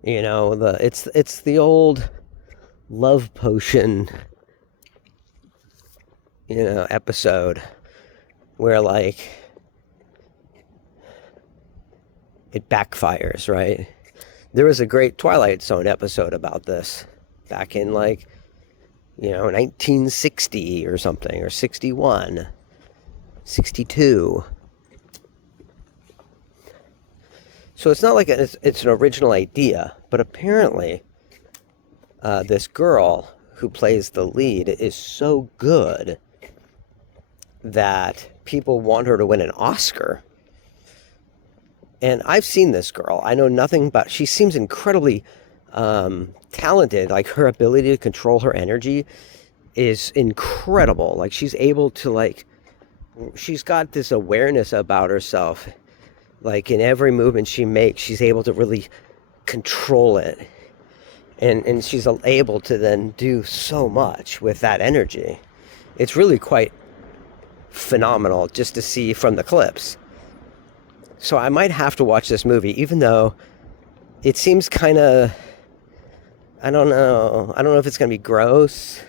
You know, it's the old love potion, you know, episode where like it backfires, right? There was a great Twilight Zone episode about this back in like, you know, 1960 or something, or 61, 62. So it's not like it's an original idea, but apparently this girl who plays the lead is so good that people want her to win an Oscar. And I've seen this girl. I know nothing but she seems incredibly talented. Like her ability to control her energy is incredible. Like she's able to like, she's got this awareness about herself. Like in every movement she makes, she's able to really control it. And she's able to then do so much with that energy. It's really quite phenomenal just to see from the clips. So I might have to watch this movie, even though it seems kind of, I don't know if it's going to be gross.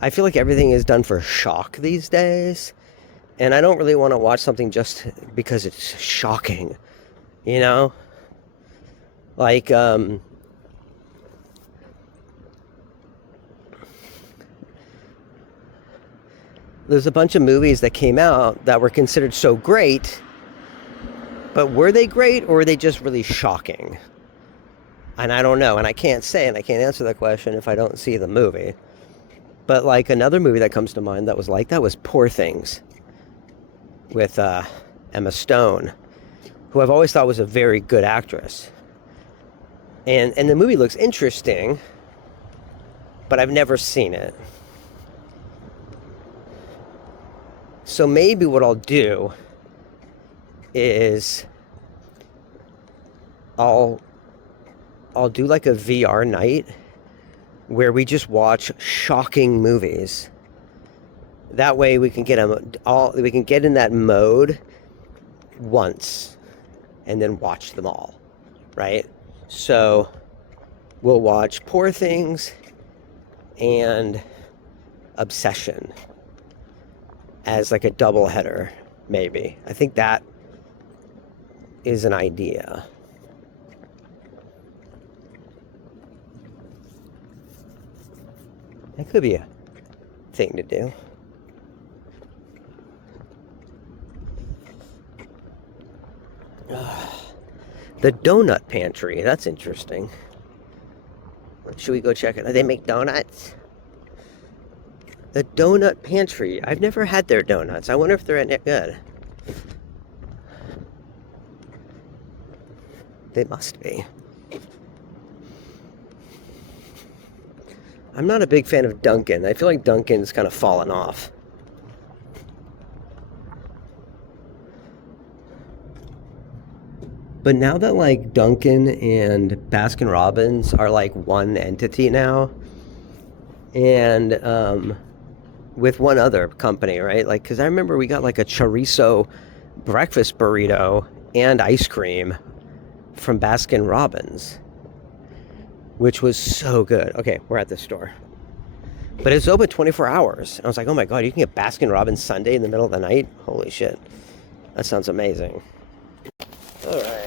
I feel like everything is done for shock these days. And I don't really want to watch something just because it's shocking, you know? Like, there's a bunch of movies that came out that were considered so great, but were they great or were they just really shocking? And I don't know, and I can't say, and I can't answer that question if I don't see the movie. But like another movie that comes to mind that was like that was Poor Things with Emma Stone, who I've always thought was a very good actress. And the movie looks interesting, but I've never seen it. So maybe what I'll do is I'll do like a VR night where we just watch shocking movies. That way we can get in that mode once and then watch them all, right? So we'll watch Poor Things and Obsession as like a double header, maybe. I think that is an idea. That could be a thing to do. The donut pantry, that's interesting. Should we go check it? They make donuts? The donut pantry. I've never had their donuts. I wonder if they're any good. They must be. I'm not a big fan of Dunkin'. I feel like Dunkin's kind of fallen off. But now that like Dunkin' and Baskin Robbins are like one entity now, and with one other company, right? Like, because I remember we got like a chorizo breakfast burrito and ice cream from Baskin Robbins, which was so good. Okay, we're at the store. But it's open 24 hours. And I was like, oh my God, you can get Baskin Robbins Sunday in the middle of the night? Holy shit. That sounds amazing. All right.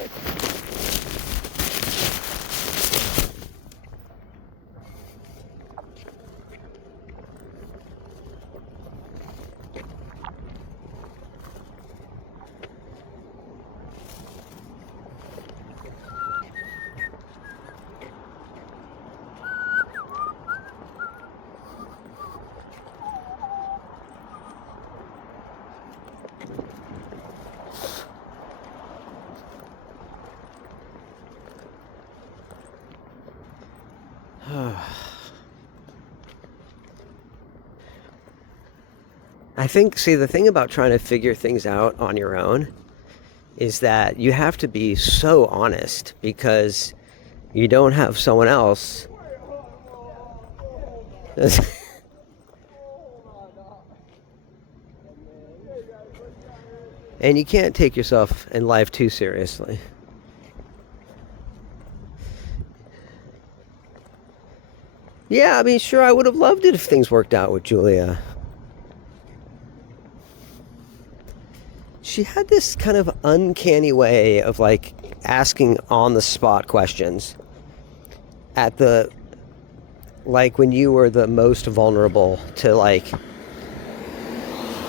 I think, see, the thing about trying to figure things out on your own is that you have to be so honest because you don't have someone else. And you can't take yourself and life too seriously. Yeah, I mean, sure, I would have loved it if things worked out with Julia. She had this kind of uncanny way of like asking on the spot questions at the, like when you were the most vulnerable to like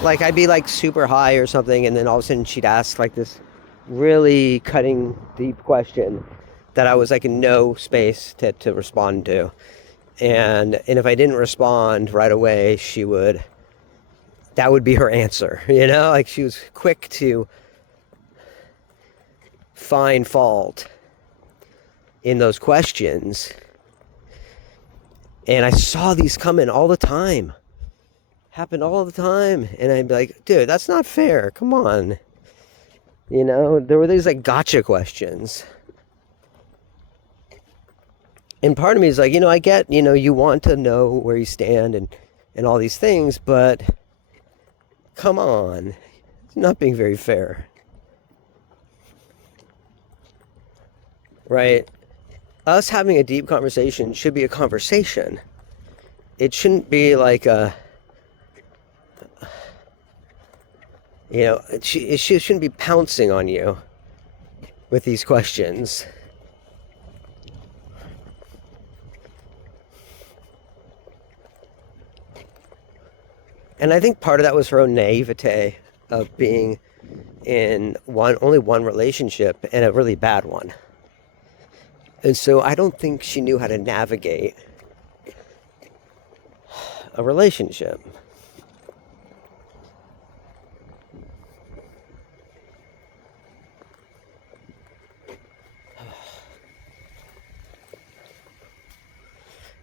I'd be like super high or something, and then all of a sudden she'd ask like this really cutting deep question that I was like in no space to respond to. And if I didn't respond right away, that would be her answer, you know? Like she was quick to find fault in those questions. And I saw these coming all the time. Happened all the time. And I'd be like, dude, that's not fair. Come on. You know, there were these like gotcha questions. And part of me is like, you know, I get, you know, you want to know where you stand and all these things, but come on. It's not being very fair. Right? Us having a deep conversation should be a conversation. It shouldn't be like a, you know, it shouldn't be pouncing on you with these questions. And I think part of that was her own naivete of being in only one relationship, and a really bad one. And so I don't think she knew how to navigate a relationship.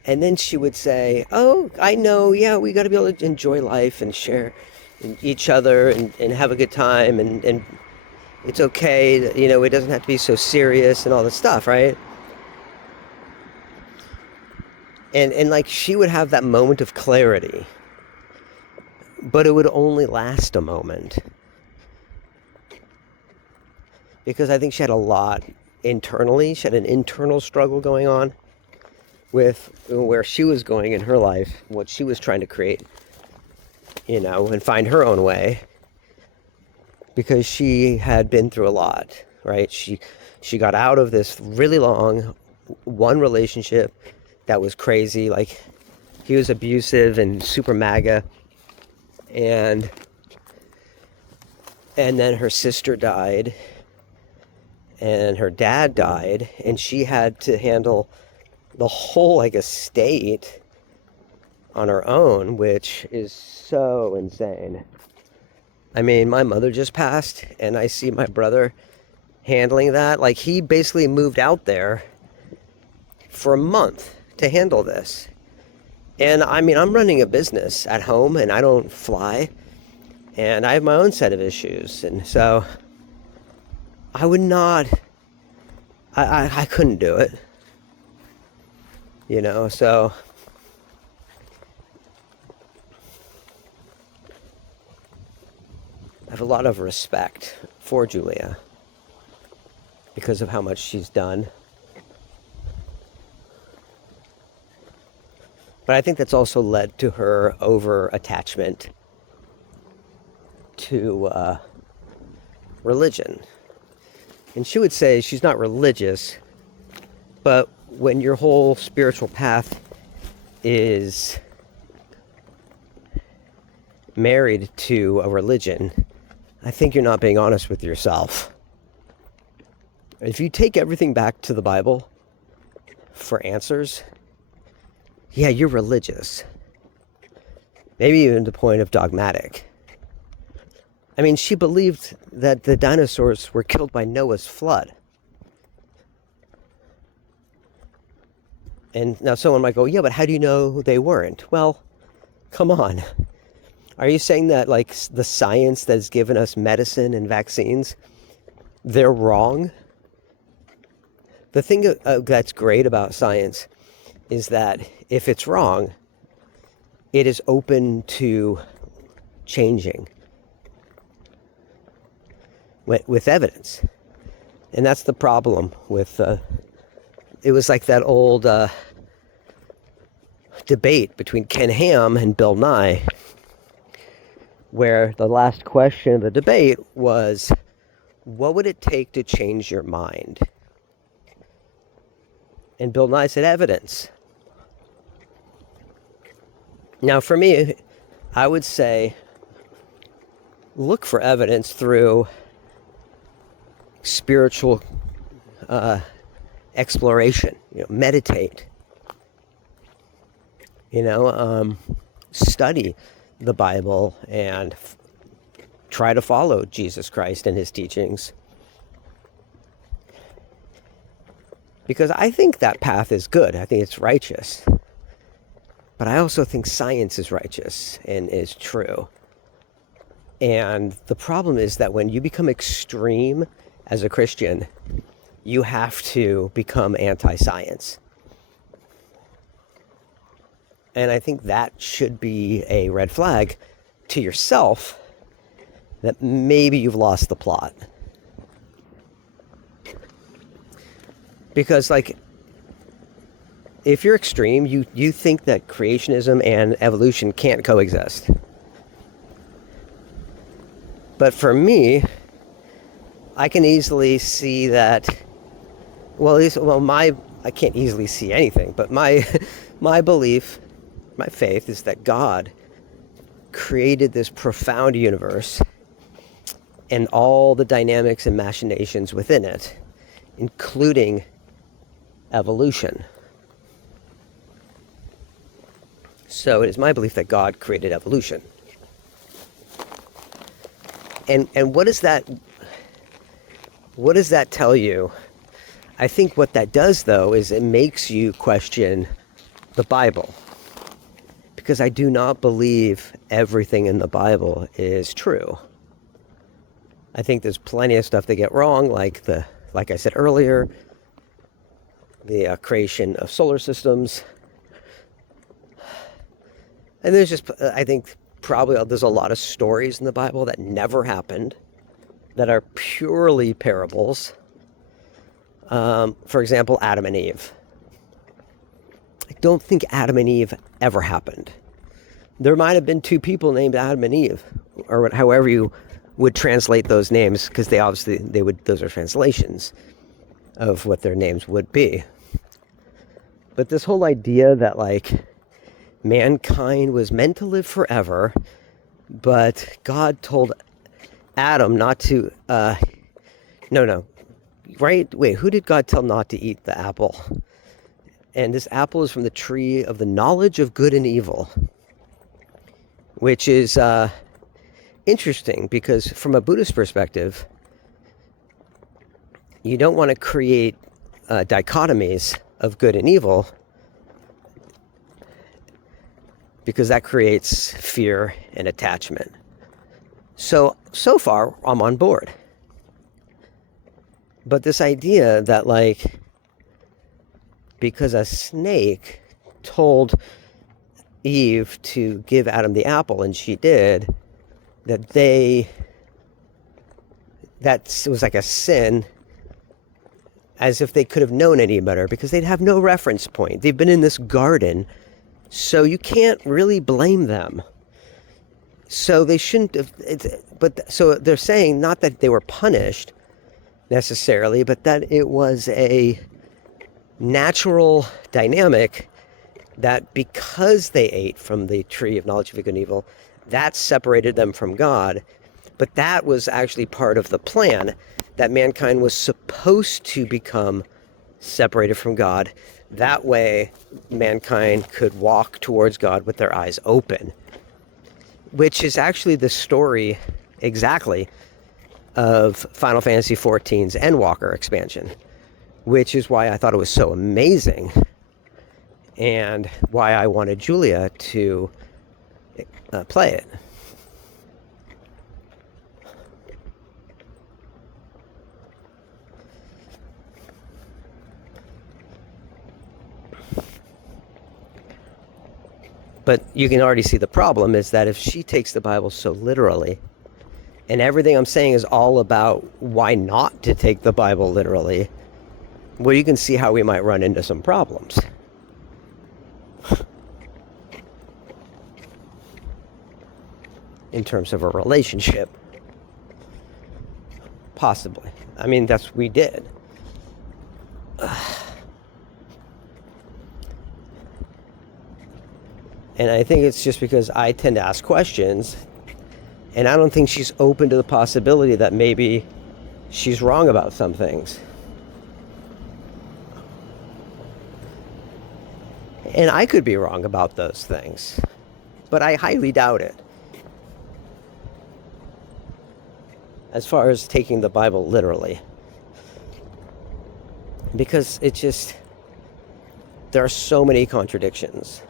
And then she would say, oh, I know, yeah, we got to be able to enjoy life and share each other and have a good time. And it's okay, you know, it doesn't have to be so serious and all this stuff, right? And like she would have that moment of clarity, but it would only last a moment. Because I think she had a lot internally. She had an internal struggle going on with where she was going in her life, what she was trying to create, you know, and find her own way, because she had been through a lot, right? She got out of this really long one relationship that was crazy. Like, he was abusive and super MAGA, and then her sister died and her dad died, and she had to handle the whole like estate on her own, which is so insane. I mean, my mother just passed, and I see my brother handling that. Like, he basically moved out there for a month to handle this. And I mean, I'm running a business at home, and I don't fly, and I have my own set of issues. And so I would not, I couldn't do it. You know, so I have a lot of respect for Julia because of how much she's done. But I think that's also led to her over attachment to religion. And she would say she's not religious, but when your whole spiritual path is married to a religion, I think you're not being honest with yourself. If you take everything back to the Bible for answers, yeah, you're religious. Maybe even to the point of dogmatic. I mean, she believed that the dinosaurs were killed by Noah's flood. And now someone might go, yeah, but how do you know they weren't? Well, come on. Are you saying that, like, the science that's given us medicine and vaccines, they're wrong? The thing that's great about science is that if it's wrong, it is open to changing with evidence. And that's the problem with, it was like that old debate between Ken Ham and Bill Nye, where the last question of the debate was, what would it take to change your mind? And Bill Nye said, evidence. Now, for me, I would say, look for evidence through spiritual exploration. Meditate. Study the Bible and try to follow Jesus Christ and his teachings. Because I think that path is good. I think it's righteous. But I also think science is righteous and is true. And the problem is that when you become extreme as a Christian, you have to become anti-science. And I think that should be a red flag to yourself that maybe you've lost the plot. Because, like, if you're extreme, you think that creationism and evolution can't coexist. But for me, I can easily see that, I can't easily see anything, but my belief, my faith is that God created this profound universe and all the dynamics and machinations within it, including evolution. So it is my belief that God created evolution. And what does that tell you? I think what that does, though, is it makes you question the Bible. Because I do not believe everything in the Bible is true. I think there's plenty of stuff they get wrong, like I said earlier, the creation of solar systems. And there's just, I think probably there's a lot of stories in the Bible that never happened, that are purely parables. For example, Adam and Eve. I don't think Adam and Eve ever happened. There might have been two people named Adam and Eve, or however you would translate those names, because those are translations of what their names would be. But this whole idea that, like, mankind was meant to live forever, but God told Adam not to, right? Wait, who did God tell not to eat the apple? And this apple is from the tree of the knowledge of good and evil, which is interesting, because from a Buddhist perspective, you don't want to create dichotomies of good and evil, because that creates fear and attachment. So far, I'm on board. But this idea that, like, because a snake told Eve to give Adam the apple, and she did, that was like a sin, as if they could have known any better, because they'd have no reference point. They've been in this garden, so you can't really blame them. So they shouldn't have, so they're saying not that they were punished necessarily, but that it was a natural dynamic that because they ate from the tree of knowledge of good and evil, that separated them from God. But that was actually part of the plan, that mankind was supposed to become separated from God. That way, mankind could walk towards God with their eyes open, which is actually the story exactly of Final Fantasy XIV's Endwalker expansion, which is why I thought it was so amazing and why I wanted Julia to play it. But you can already see the problem is that if she takes the Bible so literally, and everything I'm saying is all about why not to take the Bible literally, well, you can see how we might run into some problems. In terms of a relationship. Possibly. I mean, that's what we did. And I think it's just because I tend to ask questions, and I don't think she's open to the possibility that maybe she's wrong about some things. And I could be wrong about those things, but I highly doubt it. As far as taking the Bible literally. Because it just, there are so many contradictions.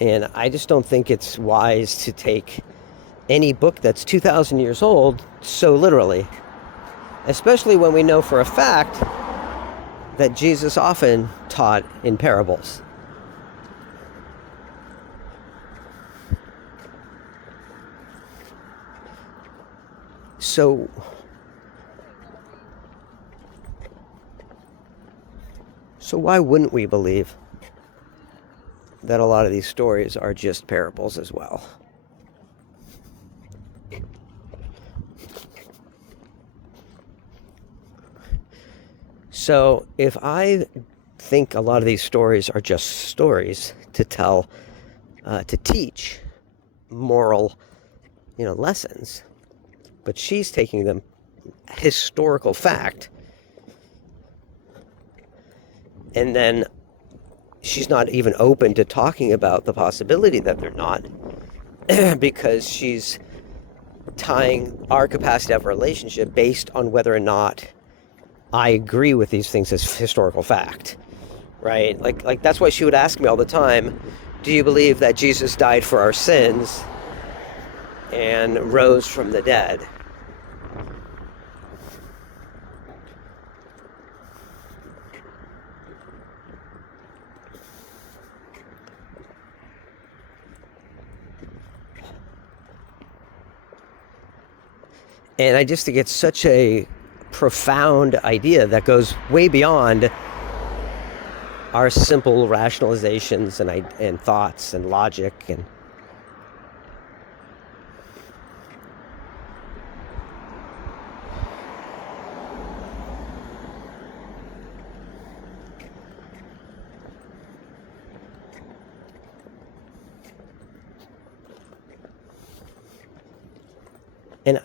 And I just don't think it's wise to take any book that's 2,000 years old so literally. Especially when we know for a fact that Jesus often taught in parables. So why wouldn't we believe that a lot of these stories are just parables as well? So if I think a lot of these stories are just stories to tell, to teach moral, lessons, but she's taking them historical fact, and then she's not even open to talking about the possibility that they're not, because she's tying our capacity to have a relationship based on whether or not I agree with these things as historical fact, right? Like that's why she would ask me all the time, do you believe that Jesus died for our sins and rose from the dead? And I just think it's such a profound idea that goes way beyond our simple rationalizations and thoughts and logic and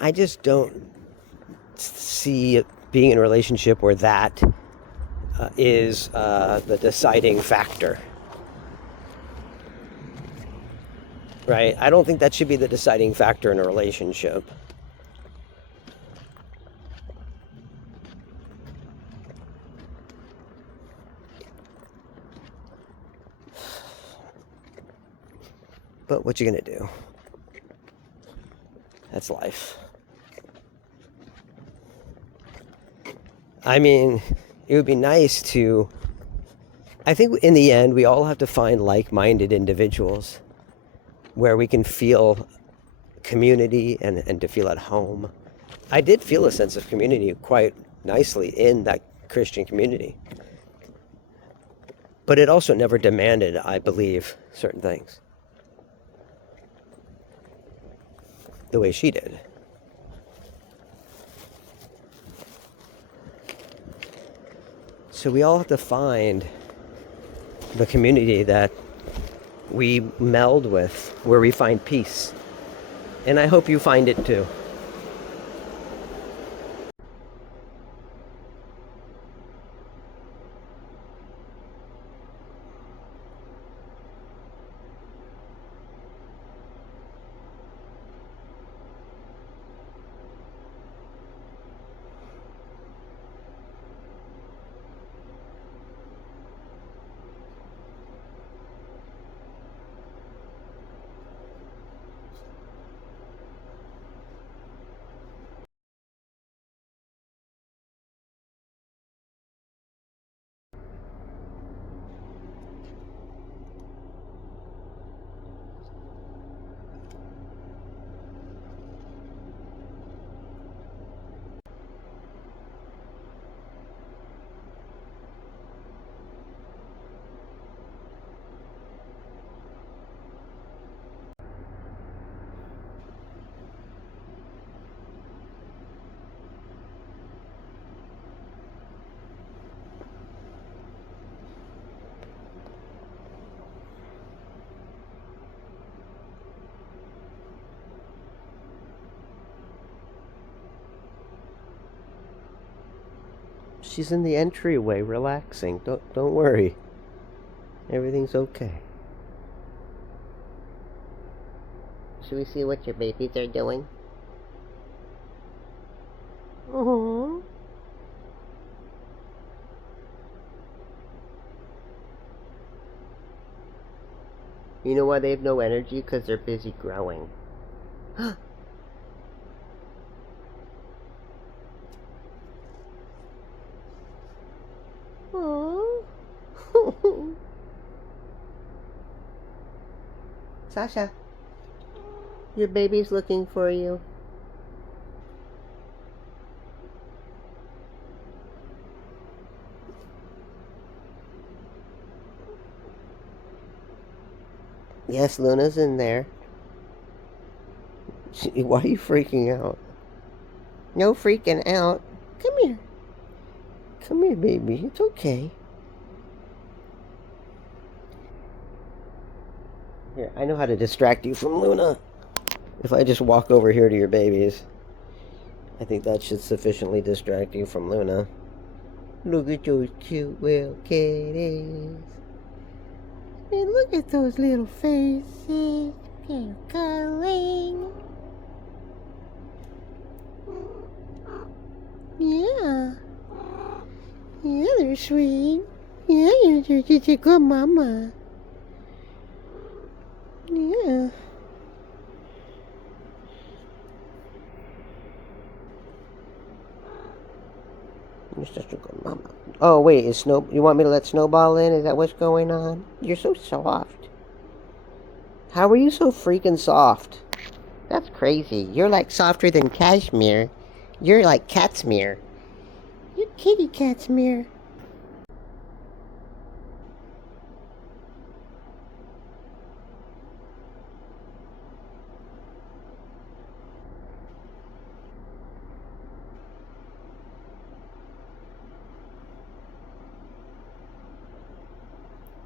I just don't see being in a relationship where that is the deciding factor. Right? I don't think that should be the deciding factor in a relationship. But what you gonna do? That's life. I mean, it would be nice to, I think in the end, we all have to find like-minded individuals where we can feel community and to feel at home. I did feel a sense of community quite nicely in that Christian community. But it also never demanded, I believe, certain things. the way she did. So we all have to find the community that we meld with, where we find peace. And I hope you find it too. She's in the entryway, relaxing. Don't worry. Everything's okay. Should we see what your babies are doing? Uh-huh. You know why they have no energy? Because they're busy growing. Aww. Sasha, your baby's looking for you. Yes, Luna's in there. Why are you freaking out? No freaking out. Come here. Come here, baby. It's okay. Here, I know how to distract you from Luna. If I just walk over here to your babies, I think that should sufficiently distract you from Luna. Look at those cute little kitties. And look at those little faces. They're cuddling. Yeah. Yeah, they're sweet. Yeah, you're just a good mama. Yeah. You're such a good mama. Oh, wait, you want me to let Snowball in? Is that what's going on? You're so soft. How are you so freaking soft? That's crazy. You're like softer than cashmere. You're like Catsmere. You're kitty Catsmere.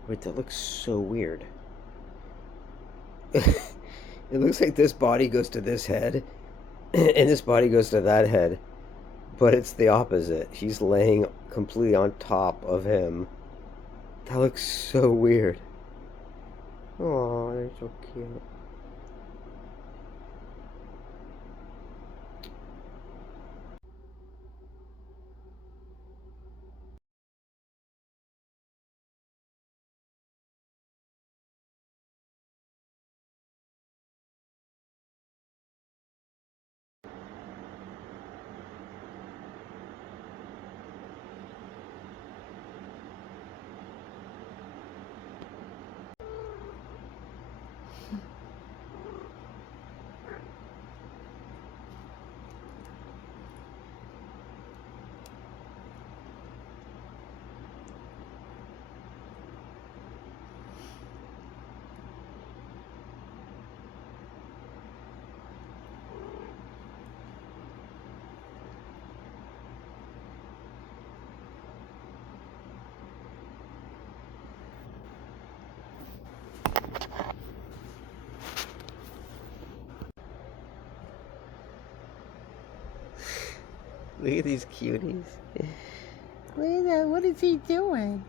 Wait, that looks so weird. It looks like this body goes to this head, and this body goes to that head. But it's the opposite. She's laying completely on top of him. That looks so weird. Oh, they're so cute. Look at these cuties. What is he doing?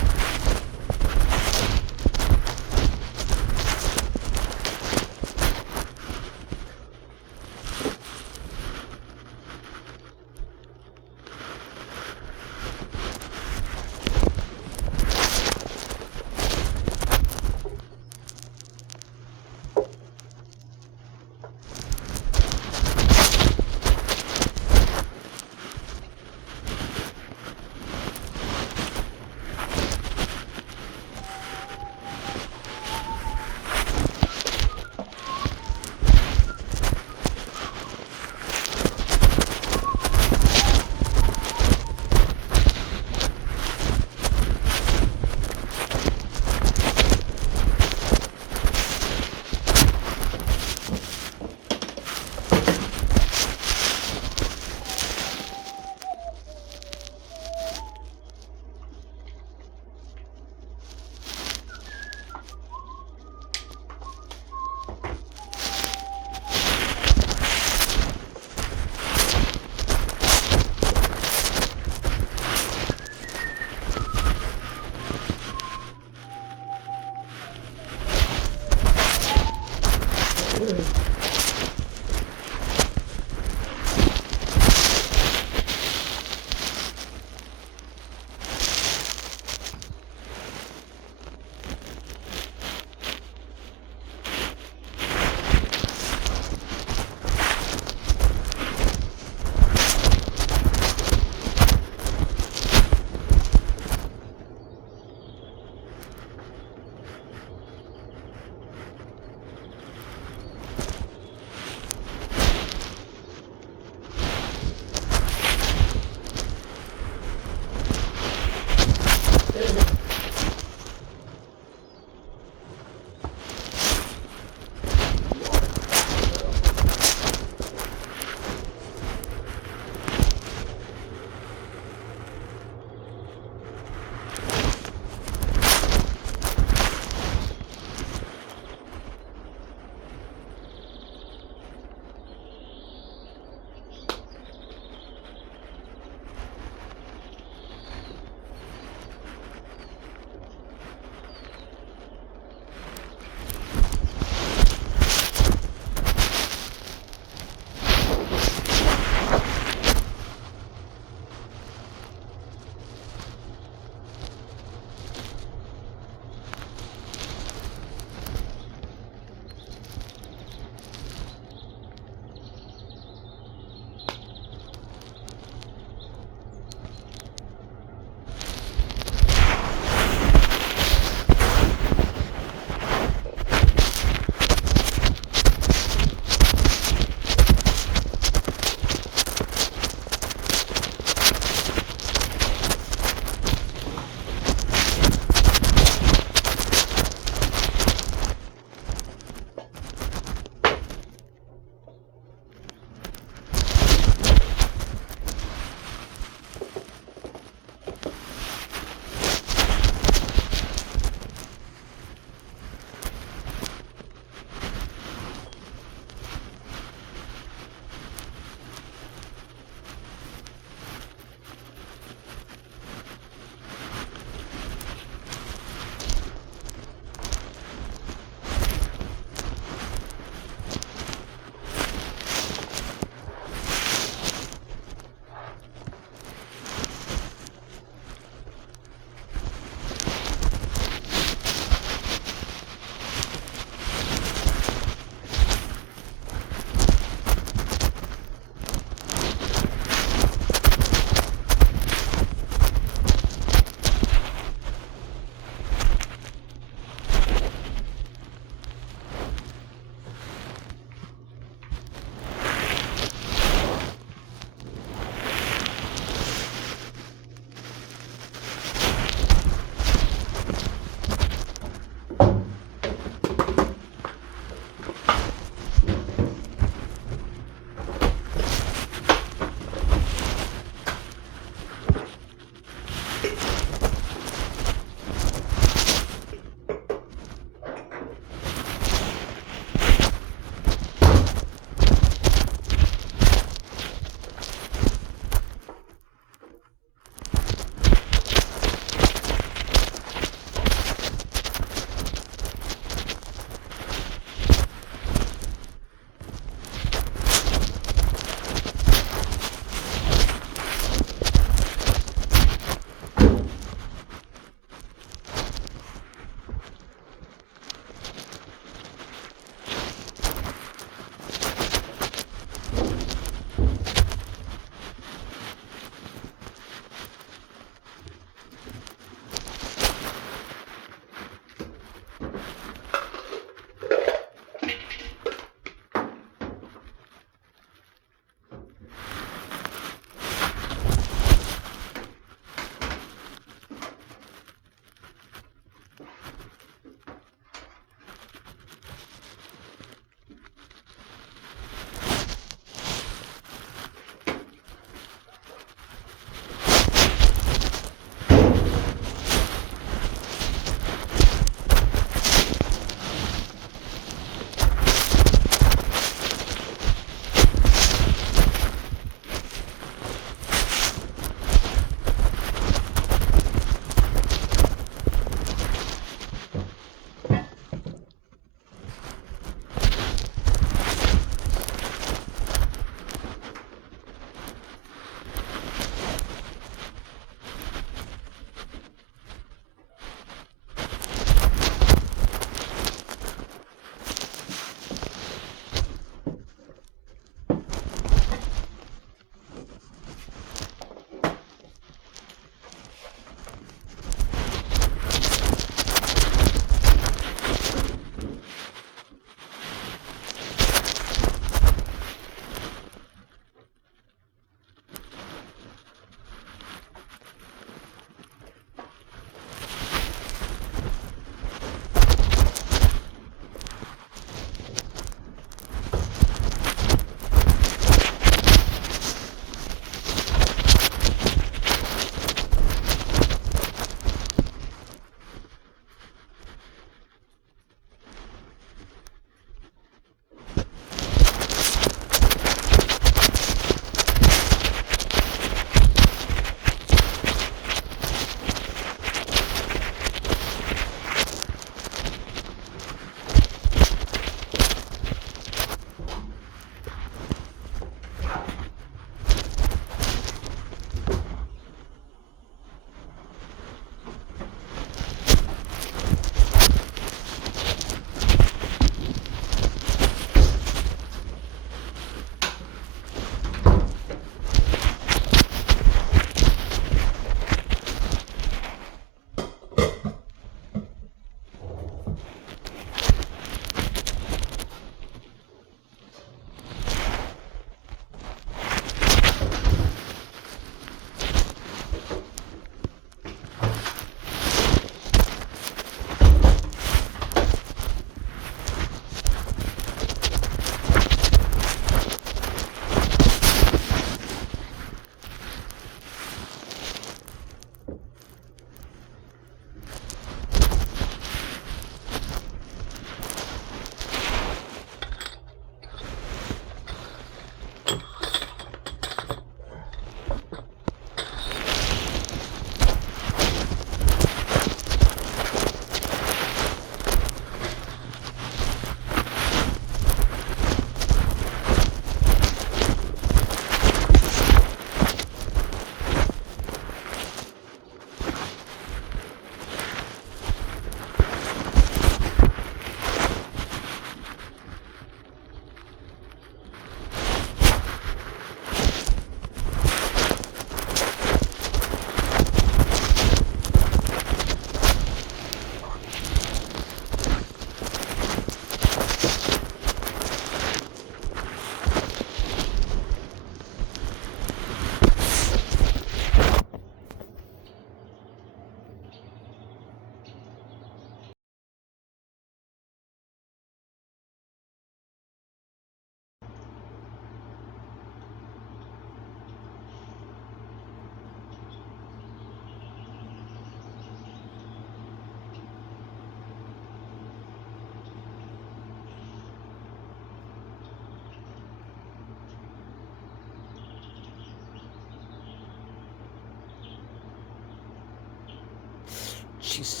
she's...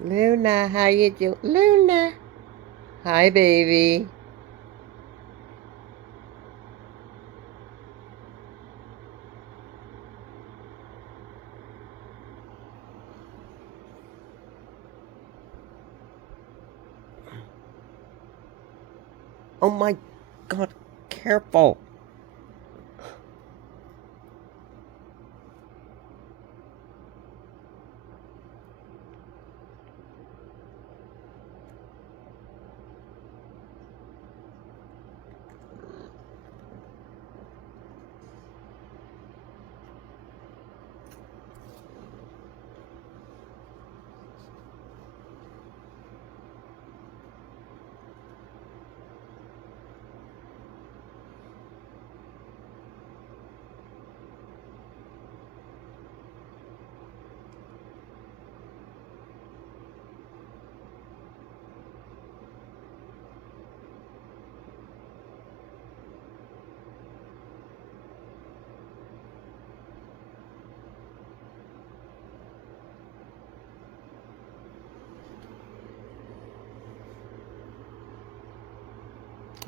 Luna, how you doing? Luna! Hi, baby. Oh my God, careful.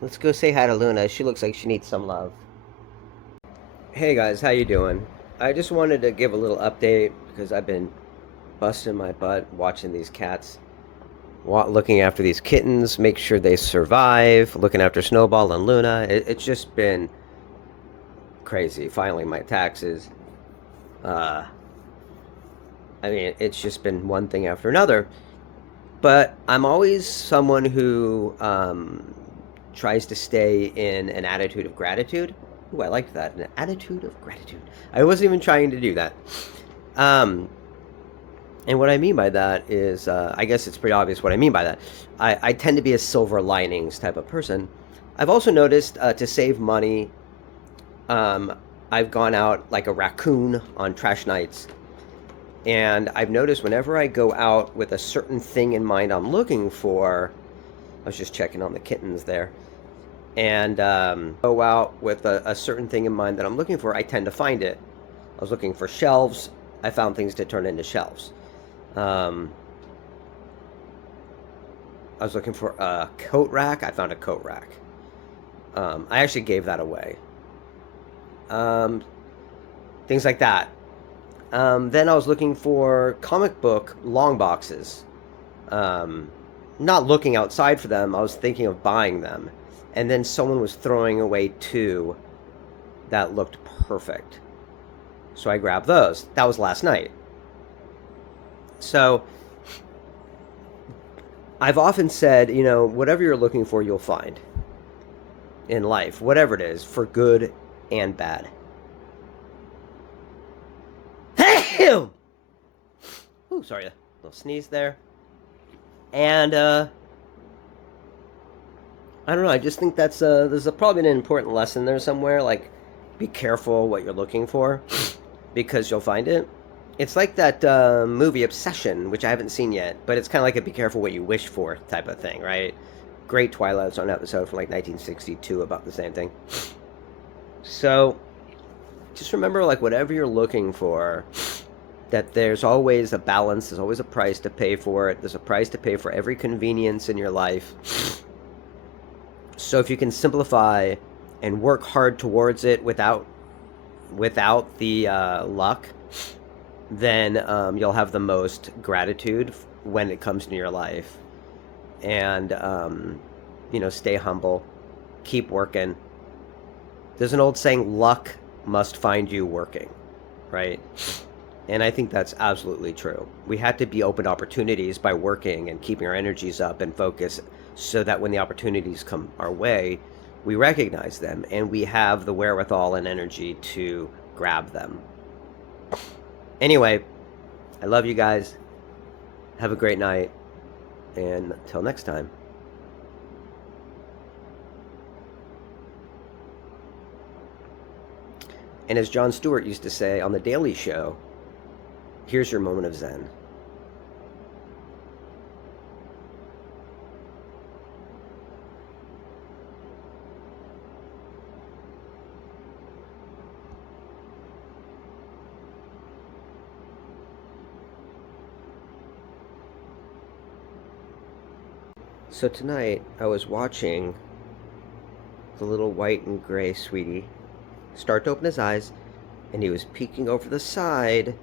Let's go say hi to Luna. She looks like she needs some love. Hey guys, how you doing? I just wanted to give a little update because I've been busting my butt watching these cats, looking after these kittens, make sure they survive, looking after Snowball and Luna. It's just been crazy. Filing my taxes. I mean, it's just been one thing after another. But I'm always someone who tries to stay in an attitude of gratitude. Ooh, I liked that. An attitude of gratitude. I wasn't even trying to do that. And what I mean by that is, I guess it's pretty obvious what I mean by that. I tend to be a silver linings type of person. I've also noticed to save money, I've gone out like a raccoon on trash nights. And I've noticed whenever I go out with a certain thing in mind I'm looking for, I was just checking on the kittens there, and go out with a certain thing in mind that I'm looking for, I tend to find it. I was looking for shelves. I found things to turn into shelves. I was looking for a coat rack. I found a coat rack. I actually gave that away. Things like that. Then I was looking for comic book long boxes. Not looking outside for them, I was thinking of buying them. And then someone was throwing away 2 that looked perfect. So I grabbed those. That was last night. So I've often said, you know, whatever you're looking for, you'll find in life, whatever it is, for good and bad. Oh, sorry, a little sneeze there. And I don't know, I just think that's there's probably an important lesson there somewhere. Like, be careful what you're looking for, because you'll find it. It's like that movie Obsession, which I haven't seen yet, but it's kind of like a be careful what you wish for type of thing, right? Great Twilight Zone episode from like 1962 about the same thing. So just remember, like, whatever you're looking for, that there's always a balance, there's always a price to pay for it. There's a price to pay for every convenience in your life. So if you can simplify and work hard towards it without the luck, then you'll have the most gratitude when it comes to your life. And you know, stay humble, keep working. There's an old saying, luck must find you working, right? And I think that's absolutely true. We have to be open to opportunities by working and keeping our energies up and focus, so that when the opportunities come our way, we recognize them and we have the wherewithal and energy to grab them. Anyway, I love you guys. Have a great night. And until next time. And as Jon Stewart used to say on The Daily Show, here's your moment of Zen. So tonight I was watching the little white and gray sweetie start to open his eyes, and he was peeking over the side,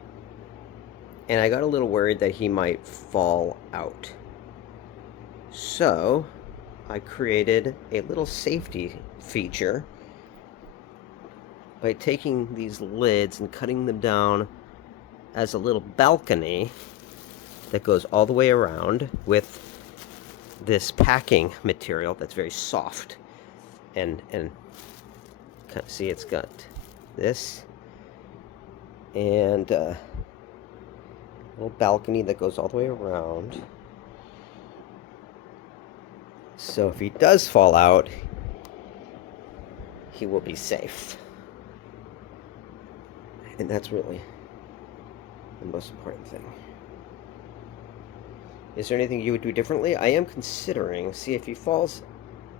and I got a little worried that he might fall out. So I created a little safety feature by taking these lids and cutting them down as a little balcony that goes all the way around with this packing material that's very soft, and see, it's got this and a little balcony that goes all the way around, so if he does fall out, he will be safe. And that's really the most important thing. Is there anything you would do differently? I am considering, see, if he falls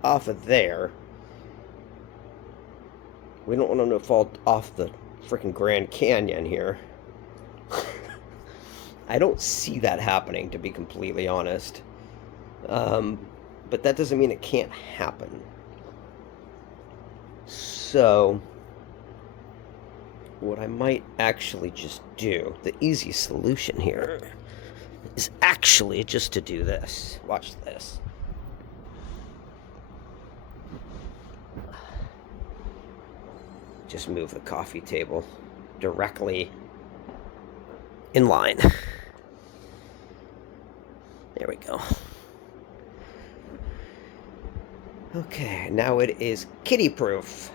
off of there, we don't want him to fall off the freaking Grand Canyon here. I don't see that happening, to be completely honest. But that doesn't mean it can't happen. So what I might actually just do, the easy solution here, is actually just to do this. Watch this. Just move the coffee table directly in line. There we go. Okay, now it is kitty proof.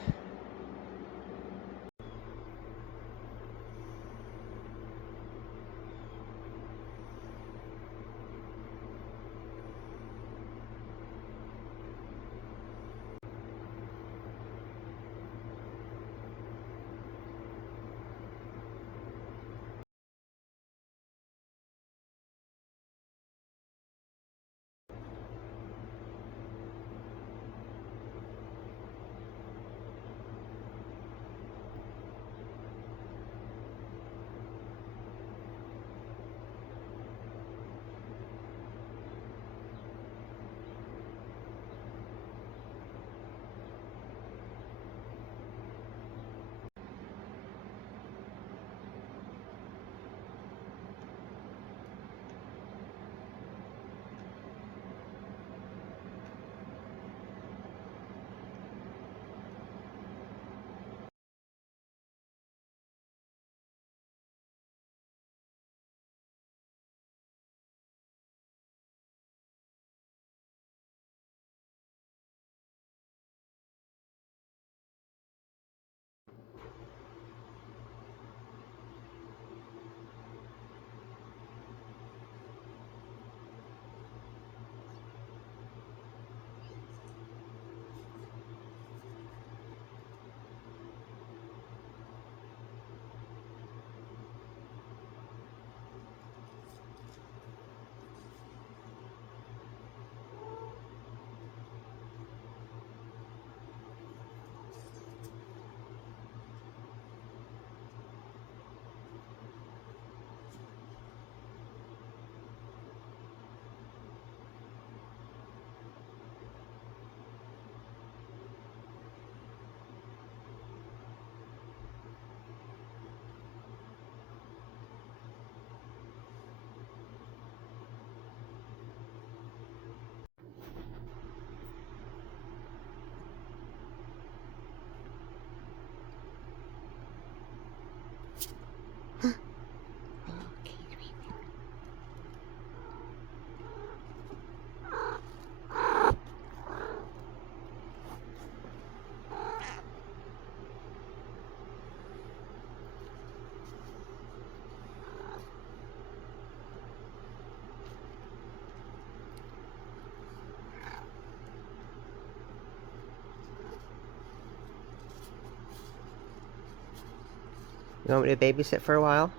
You want me to babysit for a while?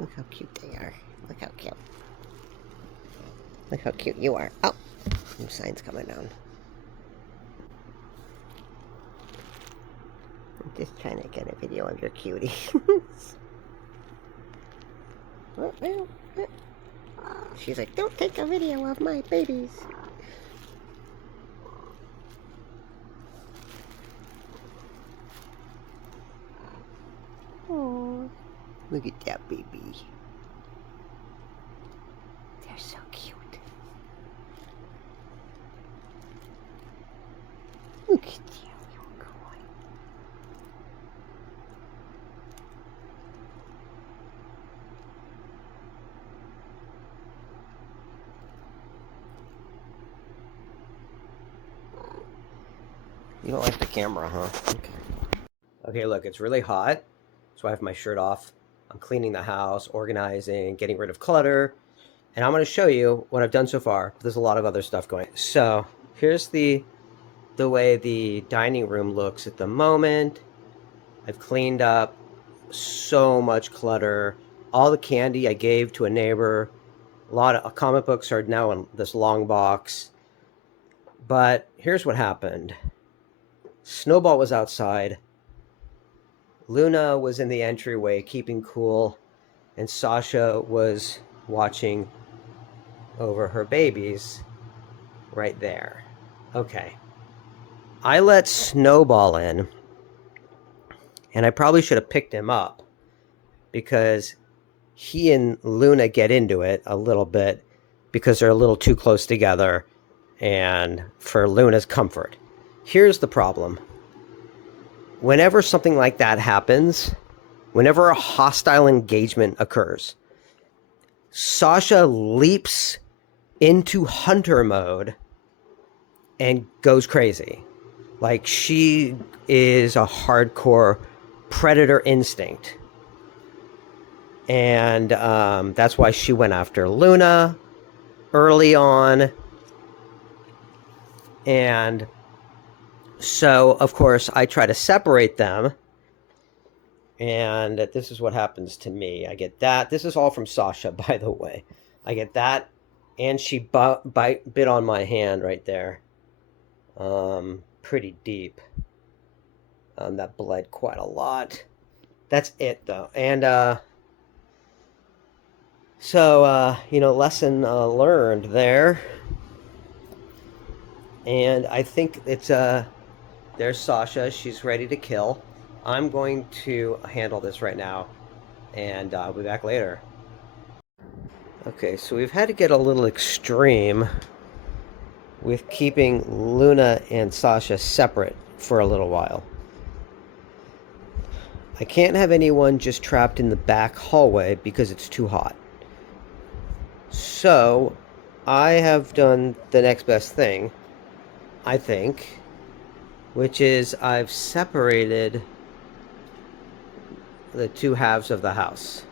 Look how cute they are. Look how cute. Look how cute you are. Oh, some signs coming down. I'm just trying to get a video of your cuties. She's like, don't take a video of my babies. Oh, look at that baby. They're so cute. Look at that little boy. You don't like the camera, huh? Okay. Okay, look, it's really hot, so I have my shirt off. I'm cleaning the house, organizing, getting rid of clutter, and I'm going to show you what I've done so far. There's a lot of other stuff going. So here's the way the dining room looks at the moment. I've cleaned up so much clutter. All the candy I gave to a neighbor. A lot of comic books are now in this long box. But here's what happened. Snowball was outside. Luna was in the entryway keeping cool, and Sasha was watching over her babies right there. Okay. I let Snowball in, and I probably should have picked him up because he and Luna get into it a little bit because they're a little too close together and for Luna's comfort. Here's the problem. Whenever something like that happens, whenever a hostile engagement occurs, Sasha leaps into hunter mode and goes crazy. Like, she is a hardcore predator instinct. And that's why she went after Luna early on. And so, of course, I try to separate them. And this is what happens to me. I get that. This is all from Sasha, by the way. I get that. And she bit on my hand right there. Pretty deep. That bled quite a lot. That's it, though. And so, lesson learned there. And I think it's there's Sasha. She's ready to kill. I'm going to handle this right now, and I'll be back later. Okay, so we've had to get a little extreme with keeping Luna and Sasha separate for a little while. I can't have anyone just trapped in the back hallway because it's too hot. So I have done the next best thing, I think, which is I've separated the two halves of the house.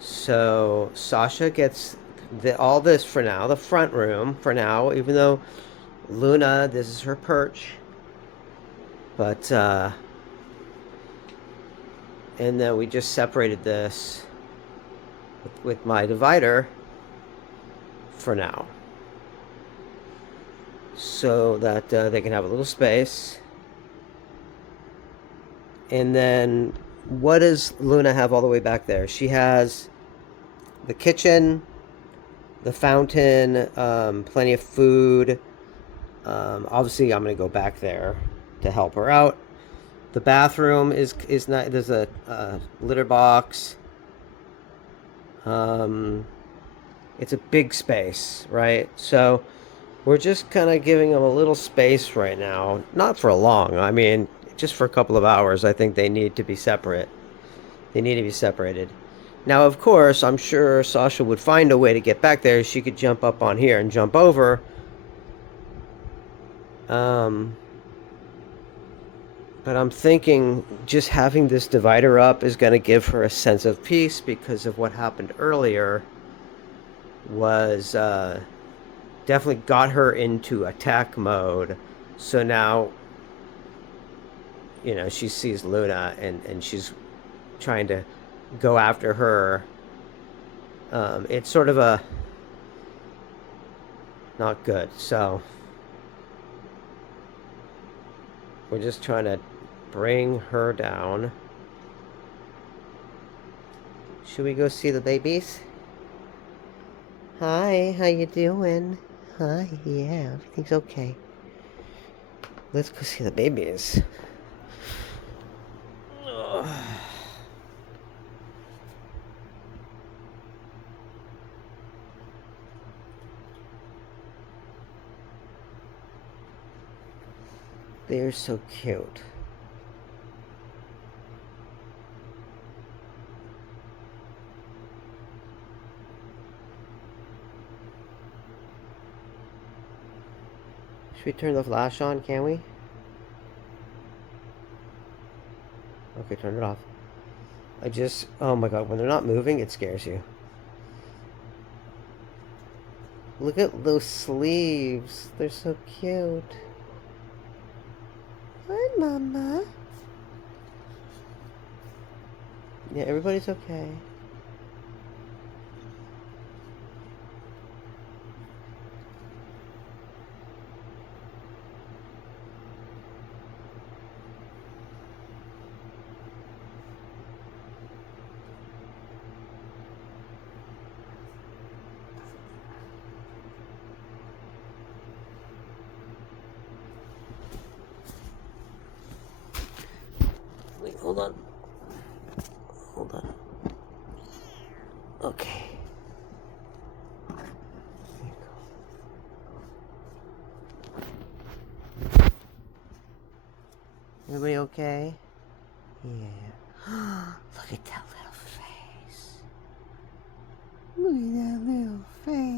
So Sasha gets all this for now, the front room for now, even though Luna, this is her perch. But, and then we just separated this with my divider for now, so that they can have a little space. And then what does Luna have all the way back there? She has the kitchen, the fountain, plenty of food. Obviously, I'm going to go back there to help her out. The bathroom is not. There's a litter box. It's a big space, right? So we're just kind of giving them a little space right now. Not for long. I mean, just for a couple of hours. I think they need to be separate. They need to be separated. Now, of course, I'm sure Sasha would find a way to get back there. She could jump up on here and jump over. But I'm thinking just having this divider up is going to give her a sense of peace, because of what happened earlier was definitely got her into attack mode. So now, she sees Luna and she's trying to go after her. It's sort of a not good. So we're just trying to bring her down. Should we go see the babies? Hi, how you doing? Hi, yeah, everything's okay. Let's go see the babies. Ugh. They're so cute. Should we turn the flash on, can we? Okay, turn it off. Oh my god, when they're not moving, it scares you. Look at those sleeves. They're so cute. Hi, Mama. Yeah, everybody's okay. Wait, hold on. Hold on. Okay. Everybody okay? Yeah. Look at that little face. Look at that little face.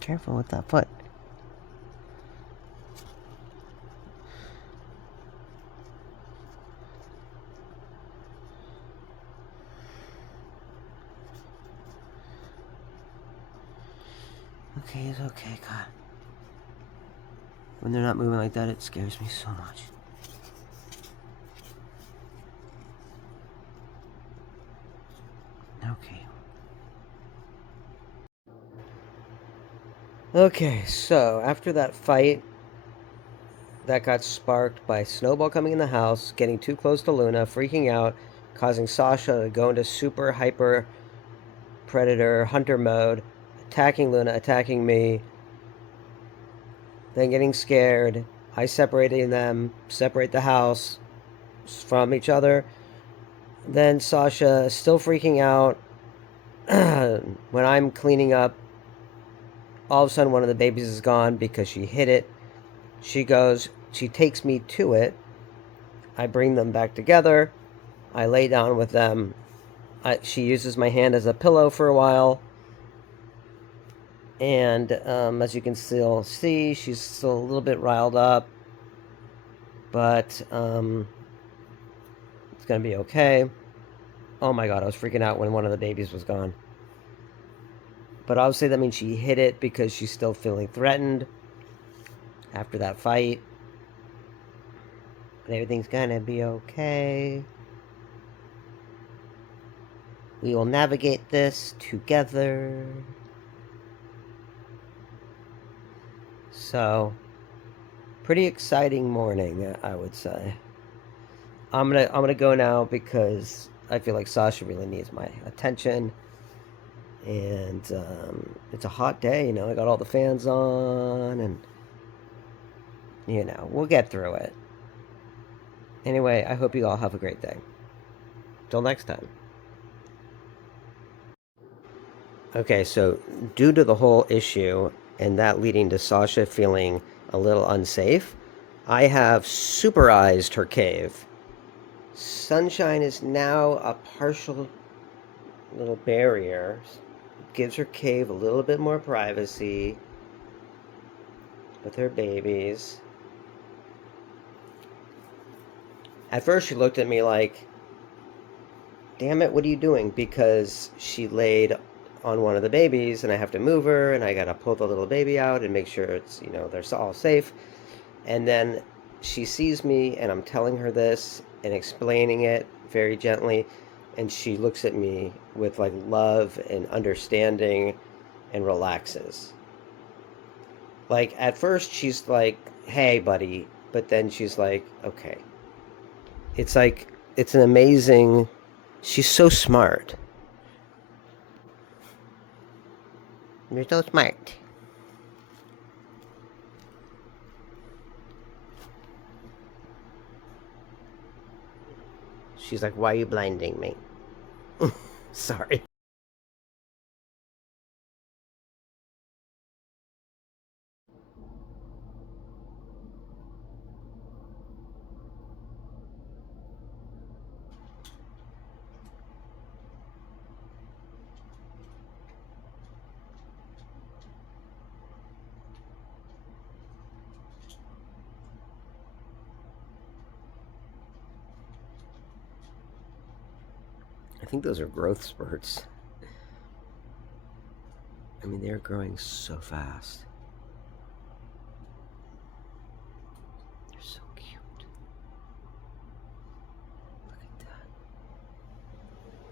Careful with that foot. Okay, it's okay, God. When they're not moving like that, it scares me so much. Okay. Okay, so after that fight that got sparked by Snowball coming in the house, getting too close to Luna, freaking out, causing Sasha to go into super hyper predator hunter mode, attacking Luna, attacking me, then getting scared, I separating them, separate the house from each other. Then Sasha still freaking out. When I'm cleaning up, all of a sudden one of the babies is gone because she hit it. She takes me to it. I bring them back together. I lay down with them. She uses my hand as a pillow for a while. And as you can still see, she's still a little bit riled up. But it's going to be okay. Oh my god, I was freaking out when one of the babies was gone. But obviously that means she hit it because she's still feeling threatened after that fight. But everything's gonna be okay. We will navigate this together. So, pretty exciting morning, I would say. I'm gonna go now because I feel like Sasha really needs my attention. And it's a hot day, you know. I got all the fans on, and you know, we'll get through it. Anyway, I hope you all have a great day. Till next time. Okay, so due to the whole issue and that leading to Sasha feeling a little unsafe, I have superized her cave. Sunshine is now a partial little barrier. Gives her cave a little bit more privacy with her babies. At first she looked at me like, damn it, what are you doing? Because she laid on one of the babies and I have to move her and I gotta pull the little baby out and make sure it's, they're all safe. And then she sees me and I'm telling her this and explaining it very gently, and she looks at me with like love and understanding and relaxes. Like at first she's like, hey buddy, but then she's like, okay. It's like, it's an amazing, she's so smart. You're so smart. She's like, why are you blinding me? Sorry. I think those are growth spurts. I mean, they're growing so fast. They're so cute. Look at that.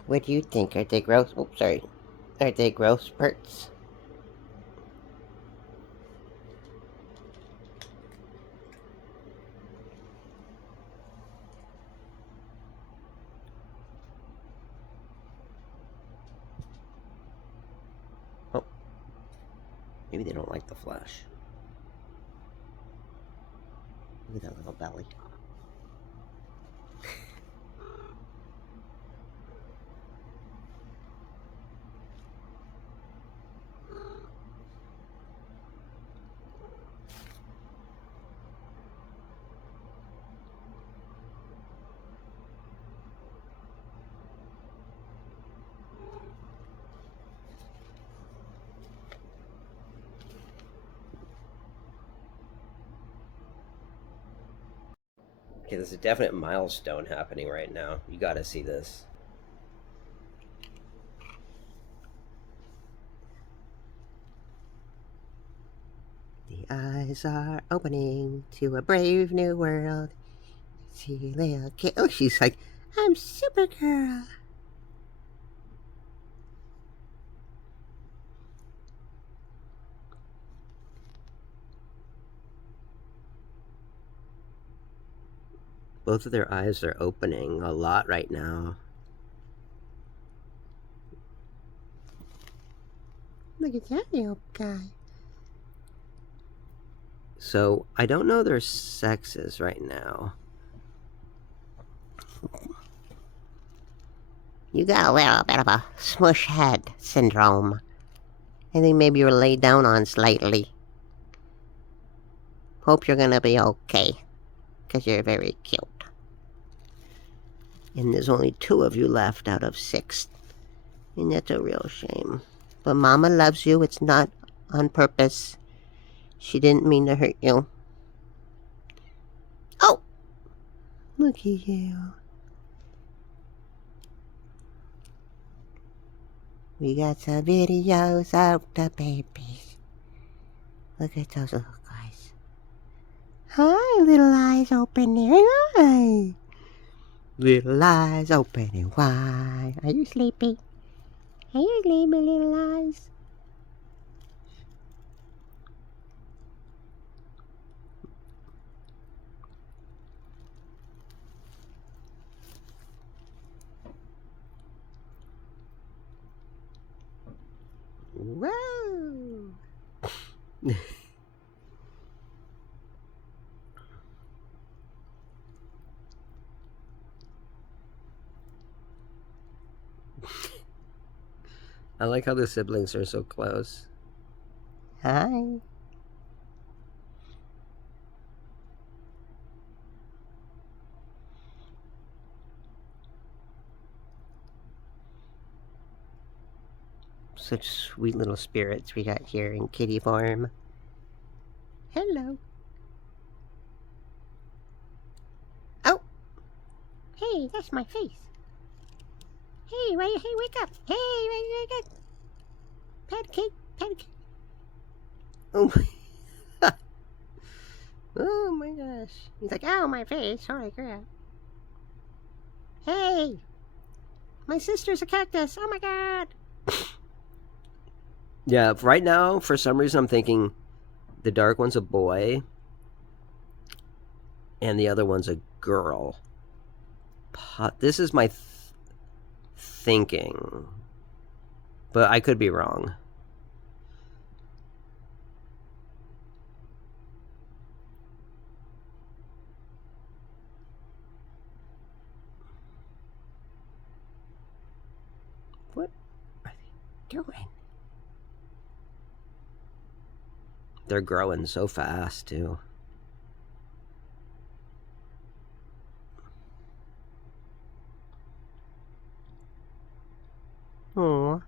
What do you think? Are they growth? Oh, sorry. Are they growth spurts? Oh, maybe they don't like the flash. Look at that little belly. Okay, there's a definite milestone happening right now. You gotta see this. The eyes are opening to a brave new world. See little kid. Oh, she's like, I'm Supergirl. Both of their eyes are opening a lot right now. Look at that little guy. So, I don't know their sexes right now. You got a little bit of a smush head syndrome. I think maybe you're laid down on slightly. Hope you're gonna be okay, 'cause you're very cute. And there's only 2 of you left out of 6. And that's a real shame. But Mama loves you. It's not on purpose. She didn't mean to hurt you. Oh! Look at you. We got some videos of the babies. Look at those little guys. Hi, little eyes opening. Hi. Little eyes opening wide. Are you sleepy? Are you sleepy, little eyes? Whoa! I like how the siblings are so close. Hi. Such sweet little spirits we got here in kitty form. Hello. Oh! Hey, that's my face. Hey, wake up. Hey, wake up. Pancake. Oh my... Oh my gosh. He's like, ow, my face. Holy crap. Hey! My sister's a cactus. Oh my god! Yeah, right now, for some reason, I'm thinking the dark one's a boy and the other one's a girl. This is my thinking, but I could be wrong. What are they doing? They're growing so fast, too. Aww.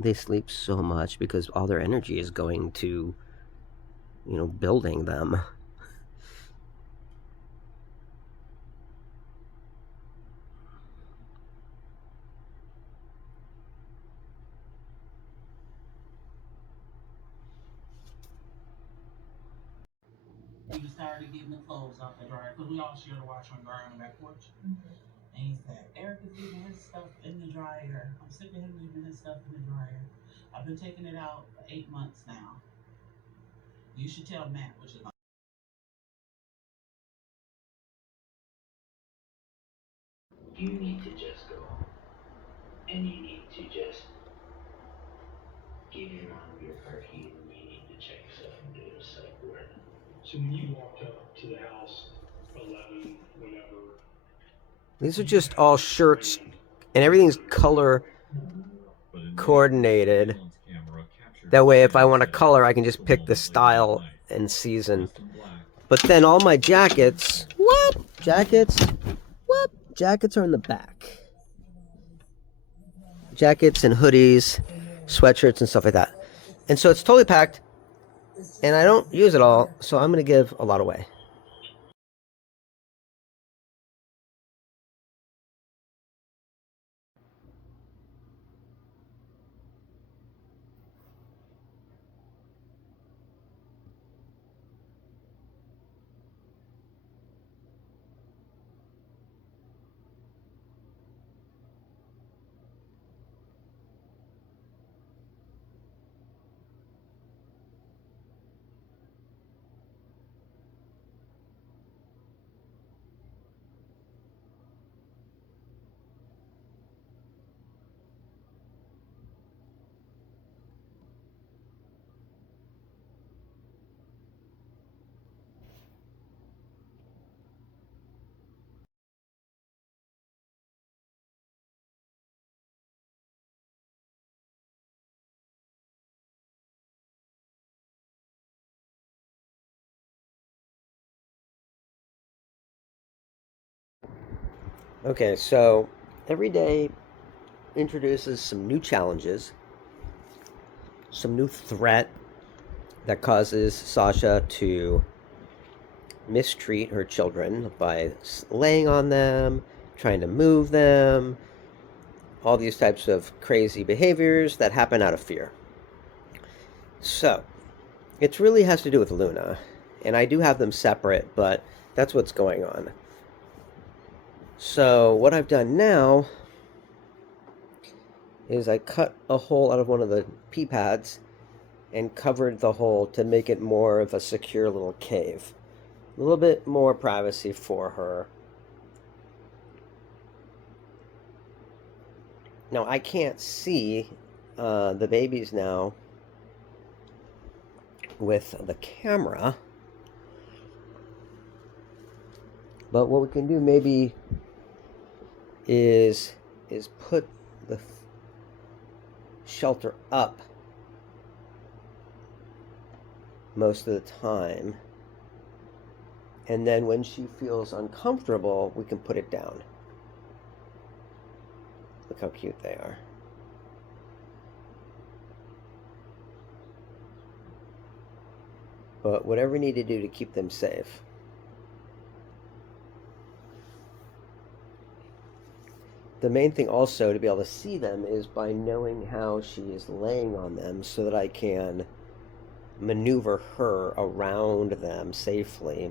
They sleep so much because all their energy is going to, building them. He started getting the clothes off the dryer because we all share the washer and dryer on the back porch. And he said, Eric is leaving his stuff in the dryer. I'm sick of him leaving his stuff in the dryer. I've been taking it out for 8 months now. You should tell Matt, which is you need to just go and you need to just get in on your car key and you need to check yourself and do a self work. So when you walked up to the house, 11, whenever. These are just all shirts, and everything's color coordinated. That way, if I want to color, I can just pick the style and season. But then all my jackets, jackets are in the back. Jackets and hoodies, sweatshirts and stuff like that. And so it's totally packed, and I don't use it all, so I'm going to give a lot away. Okay, so every day introduces some new challenges, some new threat that causes Sasha to mistreat her children by laying on them, trying to move them, all these types of crazy behaviors that happen out of fear. So, it really has to do with Luna, and I do have them separate, but that's what's going on. So what I've done now is I cut a hole out of one of the pee pads and covered the hole to make it more of a secure little cave. A little bit more privacy for her. Now I can't see the babies now with the camera, but what we can do maybe is put the shelter up most of the time. And then when she feels uncomfortable, we can put it down. Look how cute they are. But whatever we need to do to keep them safe. The main thing also to be able to see them is by knowing how she is laying on them so that I can maneuver her around them safely.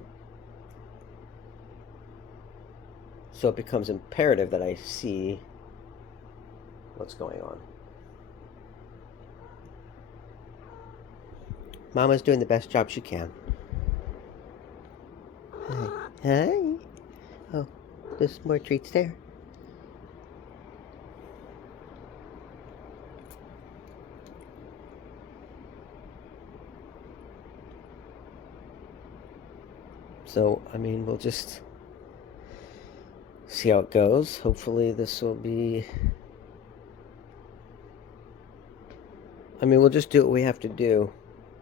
So it becomes imperative that I see what's going on. Mama's doing the best job she can. Hi. Hi. Oh, there's more treats there. So, I mean, we'll just see how it goes. Hopefully this will be... I mean, we'll just do what we have to do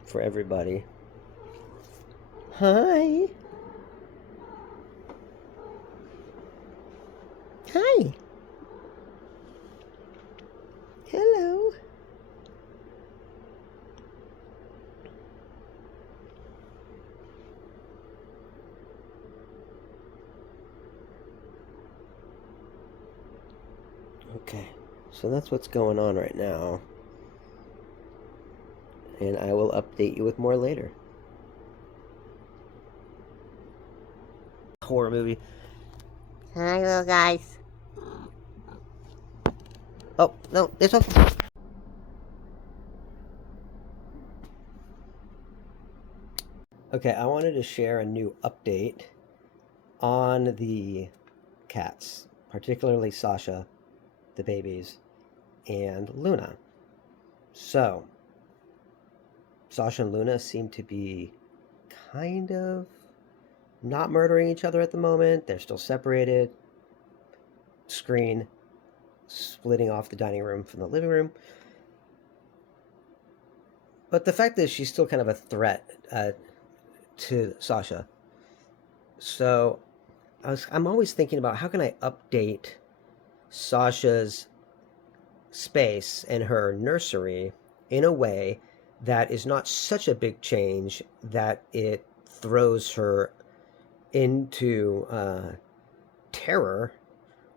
for everybody. Hi. Hi. Hello. Okay, so that's what's going on right now. And I will update you with more later. Horror movie. Hi, little guys. Oh, no, it's okay. Okay, I wanted to share a new update on the cats, particularly Sasha, the babies, and Luna. So, Sasha and Luna seem to be kind of not murdering each other at the moment. They're still separated. Screen splitting off the dining room from the living room. But the fact is, she's still kind of a threat to Sasha. So I'm always thinking about how can I update Sasha's space and her nursery in a way that is not such a big change that it throws her into terror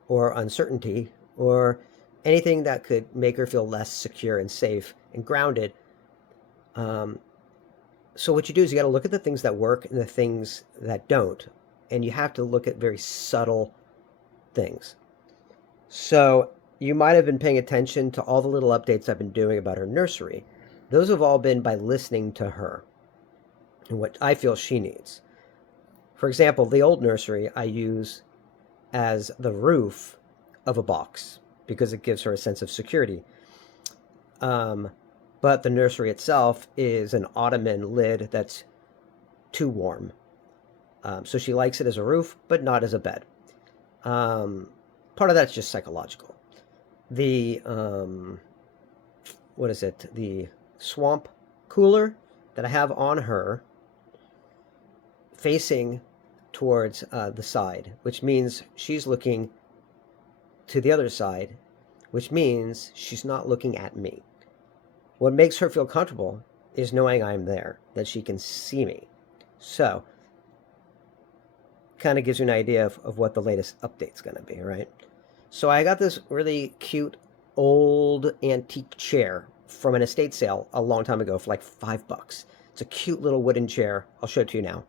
or uncertainty or anything that could make her feel less secure and safe and grounded. So what you do is you got to look at the things that work and the things that don't, and you have to look at very subtle things. So you might have been paying attention to all the little updates I've been doing about her nursery. Those have all been by listening to her and what I feel she needs. For example, the old nursery I use as the roof of a box because it gives her a sense of security. But the nursery itself is an ottoman lid that's too warm. So she likes it as a roof, but not as a bed. Part of that's just psychological. The, what is it? The swamp cooler that I have on her facing towards the side, which means she's looking to the other side, which means she's not looking at me. What makes her feel comfortable is knowing I'm there, that she can see me. So, kind of gives you an idea of what the latest update's going to be, right? So I got this really cute old antique chair from an estate sale a long time ago for like $5. It's a cute little wooden chair. I'll show it to you now.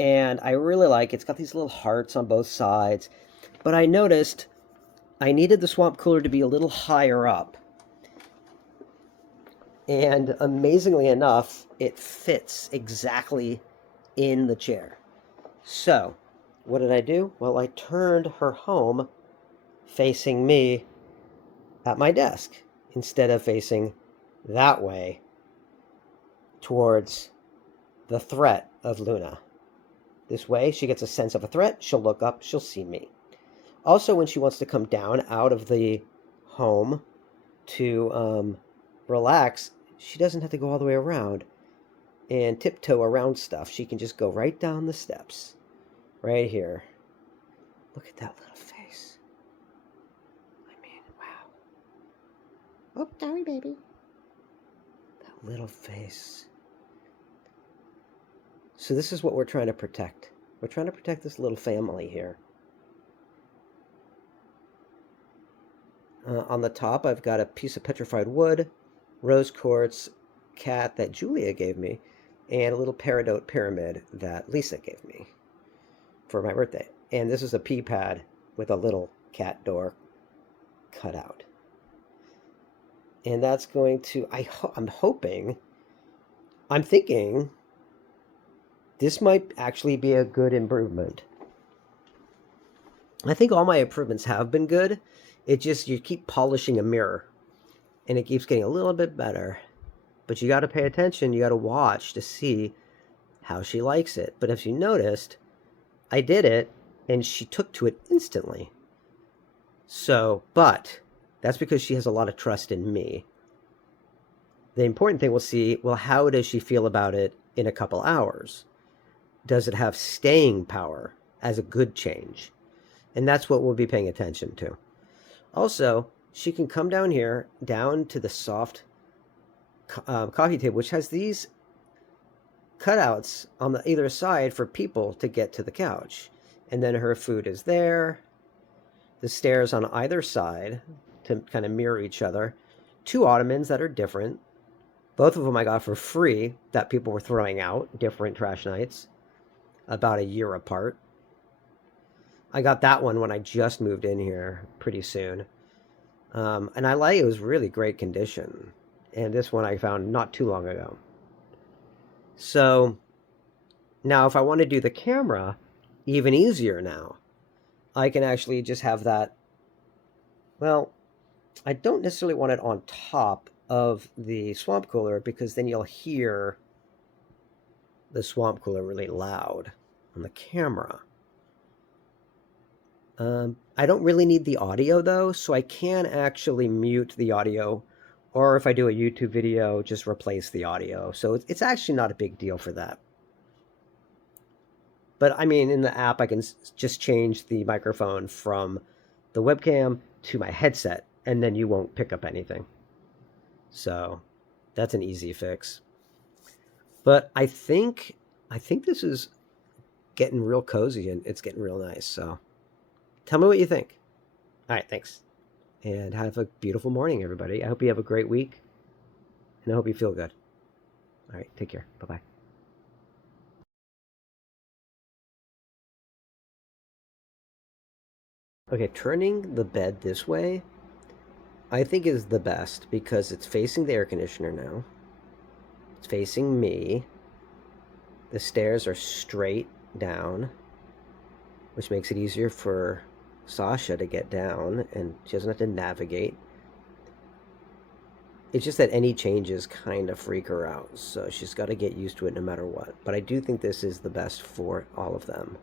And I really like it. It's got these little hearts on both sides. But I noticed I needed the swamp cooler to be a little higher up. And amazingly enough, it fits exactly in the chair. So, what did I do? Well, I turned her home facing me at my desk instead of facing that way towards the threat of Luna. This way, she gets a sense of a threat. She'll look up. She'll see me. Also, when she wants to come down out of the home to relax, she doesn't have to go all the way around. and tiptoe around stuff. She can just go right down the steps. Right here. Look at that little face. I mean, wow. Oh, sorry, baby. That little face. So this is what we're trying to protect. We're trying to protect this little family here. On the top, I've got a piece of petrified wood, rose quartz cat that Julia gave me, and a little peridot pyramid that Lisa gave me for my birthday. And this is a pea pad with a little cat door cut out. And that's going to, I'm thinking this might actually be a good improvement. I think all my improvements have been good. It just, you keep polishing a mirror and it keeps getting a little bit better. But you got to pay attention. You got to watch to see how she likes it. But if you noticed, I did it and she took to it instantly. So, but that's because she has a lot of trust in me. The important thing we'll see, well, how does she feel about it in a couple hours? Does it have staying power as a good change? And that's what we'll be paying attention to. Also, she can come down here, down to the soft coffee table, which has these cutouts on the either side for people to get to the couch. And then her food is there. The stairs on either side to kind of mirror each other. 2 ottomans that are different. Both of them I got for free that people were throwing out, different trash nights, about a year apart. I got that one when I just moved in here pretty soon. And I like it was really great condition. And this one I found not too long ago. So now if I want to do the camera, even easier now. I can actually just have that. Well, I don't necessarily want it on top of the swamp cooler because then you'll hear the swamp cooler really loud on the camera. I don't really need the audio though, so I can actually mute the audio, or if I do a YouTube video, just replace the audio. So it's actually not a big deal for that. But I mean, in the app, I can just change the microphone from the webcam to my headset, and then you won't pick up anything. So that's an easy fix. But I think this is getting real cozy and it's getting real nice. So tell me what you think. All right, thanks. And have a beautiful morning, everybody. I hope you have a great week, and I hope you feel good. All right, take care. Bye-bye. Okay, turning the bed this way, I think is the best because it's facing the air conditioner now. It's facing me. The stairs are straight down, which makes it easier for Sasha to get down, and she doesn't have to navigate. It's just that any changes kind of freak her out, so she's got to get used to it no matter what. But I do think this is the best for all of them.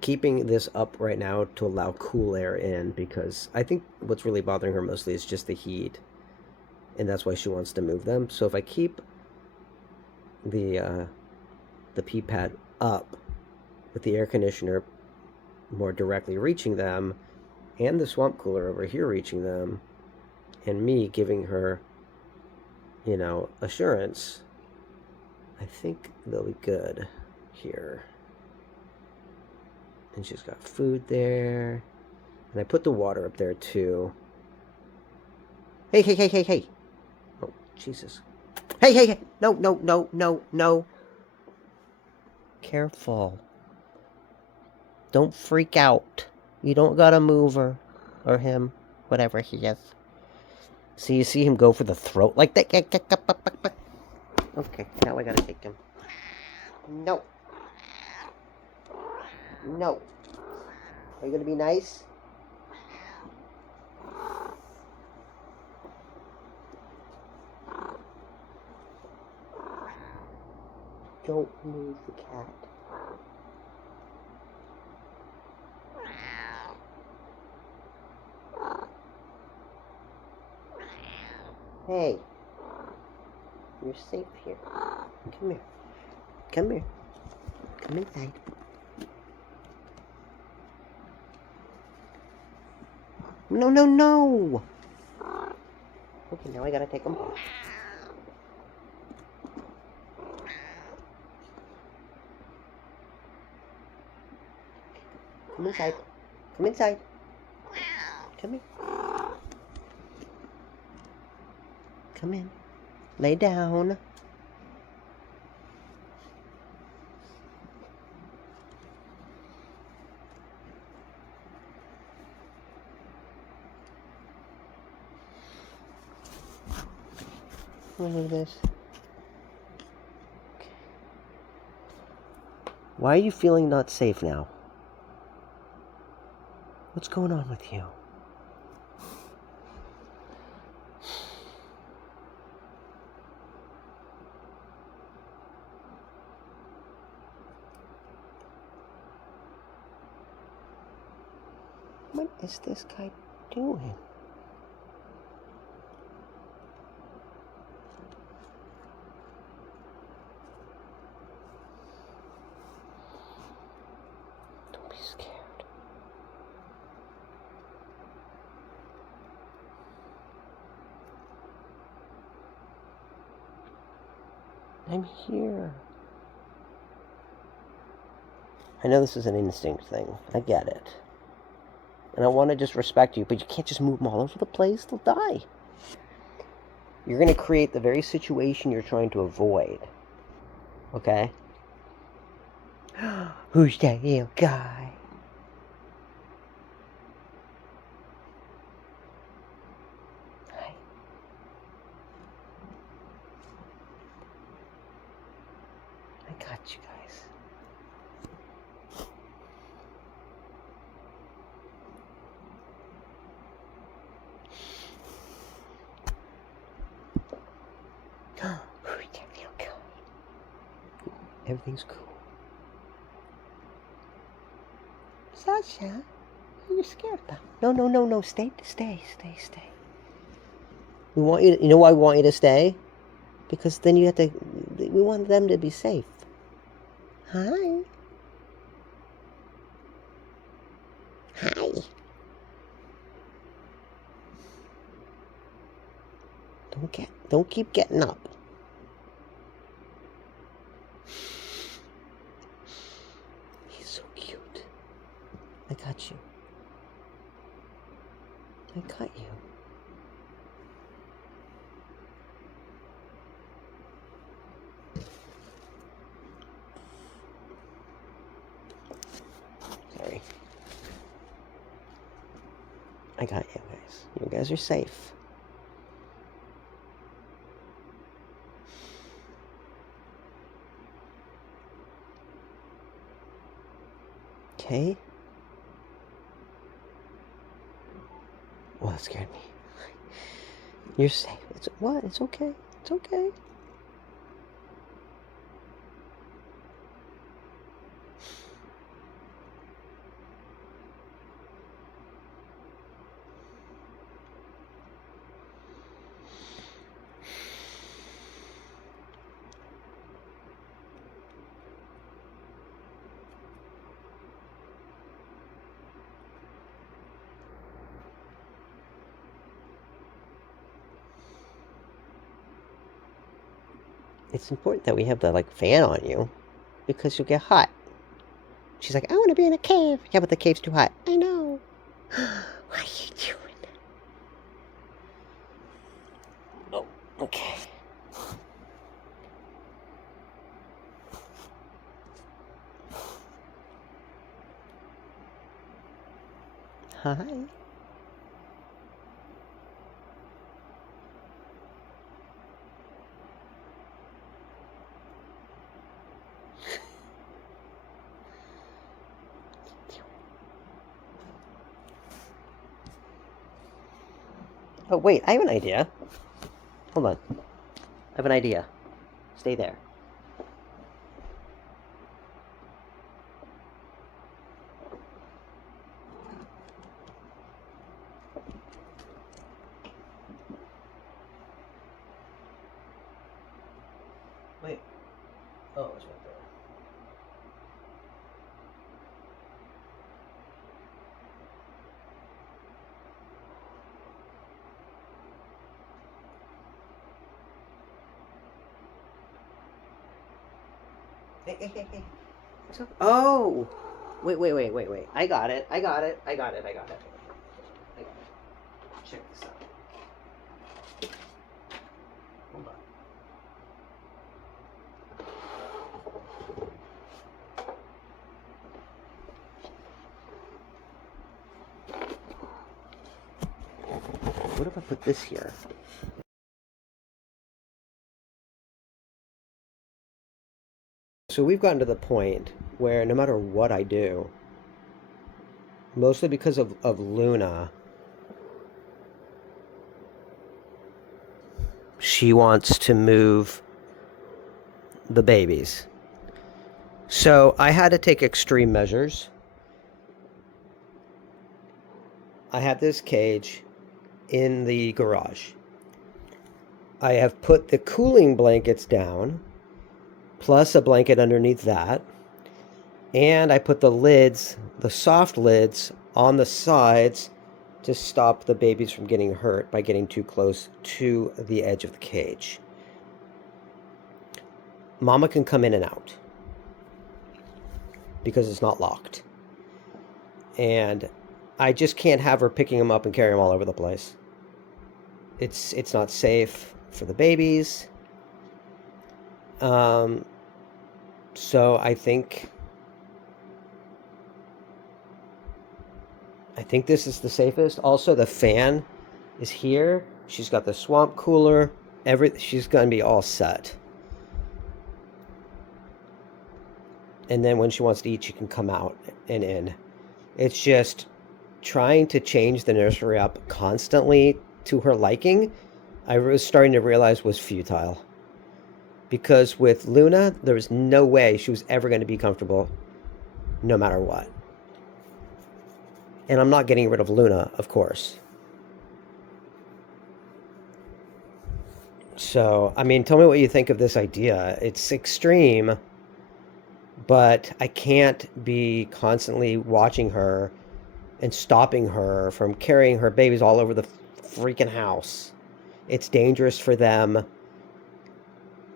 Keeping this up right now to allow cool air in, because I think what's really bothering her mostly is just the heat, and that's why she wants to move them. So if I keep the pee pad up with the air conditioner more directly reaching them, and the swamp cooler over here reaching them, and me giving her, you know, assurance, I think they'll be good here. And she's got food there. And I put the water up there too. Hey, hey, hey, hey, hey. Oh, Jesus. Hey, hey, hey. No, no, no, no, no. Careful. Don't freak out. You don't gotta move her. Or him. Whatever he is. So you see him go for the throat like that. Okay, now I gotta take him. No. No. Are you gonna be nice? Don't move the cat. Hey. You're safe here. Come here. Come here. Come inside. No, no, no! Okay, now I gotta take them off. Come inside. Come inside. Come here. Come in. Lay down. Look at this. Okay. Why are you feeling not safe now? What's going on with you? What is this guy doing? Don't be scared. I'm here. I know this is an instinct thing. I get it. And I want to just respect you, but you can't just move them all over the place. They'll die. You're going to create the very situation you're trying to avoid. Okay? Who's that little guy? Hi. I got you guys. Who's that little guy? Everything's cool. Sasha, what are you scared about? No, no, no, no. Stay. We want you to, you know why we want you to stay? Because then you have to, we want them to be safe. Hi. Hi. Don't keep getting up. He's so cute. I got you. I got you. Sorry. I got you guys. You guys are safe. Okay? Well, that scared me. You're safe. It's what? It's okay. It's okay. It's important that we have the fan on you because you'll get hot. She's like, I want to be in a cave. Yeah, but the cave's too hot. I know. What are you doing? Oh, okay. Hi. Oh, wait, I have an idea. Hold on. I have an idea. Stay there. Oh, it's right there. Hey. Oh! Wait. I got it. Check this out. Hold on. What if I put this here? So we've gotten to the point where no matter what I do, mostly because of Luna, she wants to move the babies. So I had to take extreme measures. I have this cage in the garage. I have put the cooling blankets down, plus a blanket underneath that. And I put the lids, the soft lids, on the sides to stop the babies from getting hurt by getting too close to the edge of the cage. Mama can come in and out because it's not locked. And I just can't have her picking them up and carrying them all over the place. It's not safe for the babies. So I think this is the safest. Also, the fan is here. She's got the swamp cooler. She's gonna be all set. And then when she wants to eat, she can come out and in. It's just trying to change the nursery up constantly to her liking, I was starting to realize was futile. Because with Luna, there was no way she was ever going to be comfortable no matter what. And I'm not getting rid of Luna, of course. So, I mean, tell me what you think of this idea. It's extreme, but I can't be constantly watching her and stopping her from carrying her babies all over the freaking house. It's dangerous for them.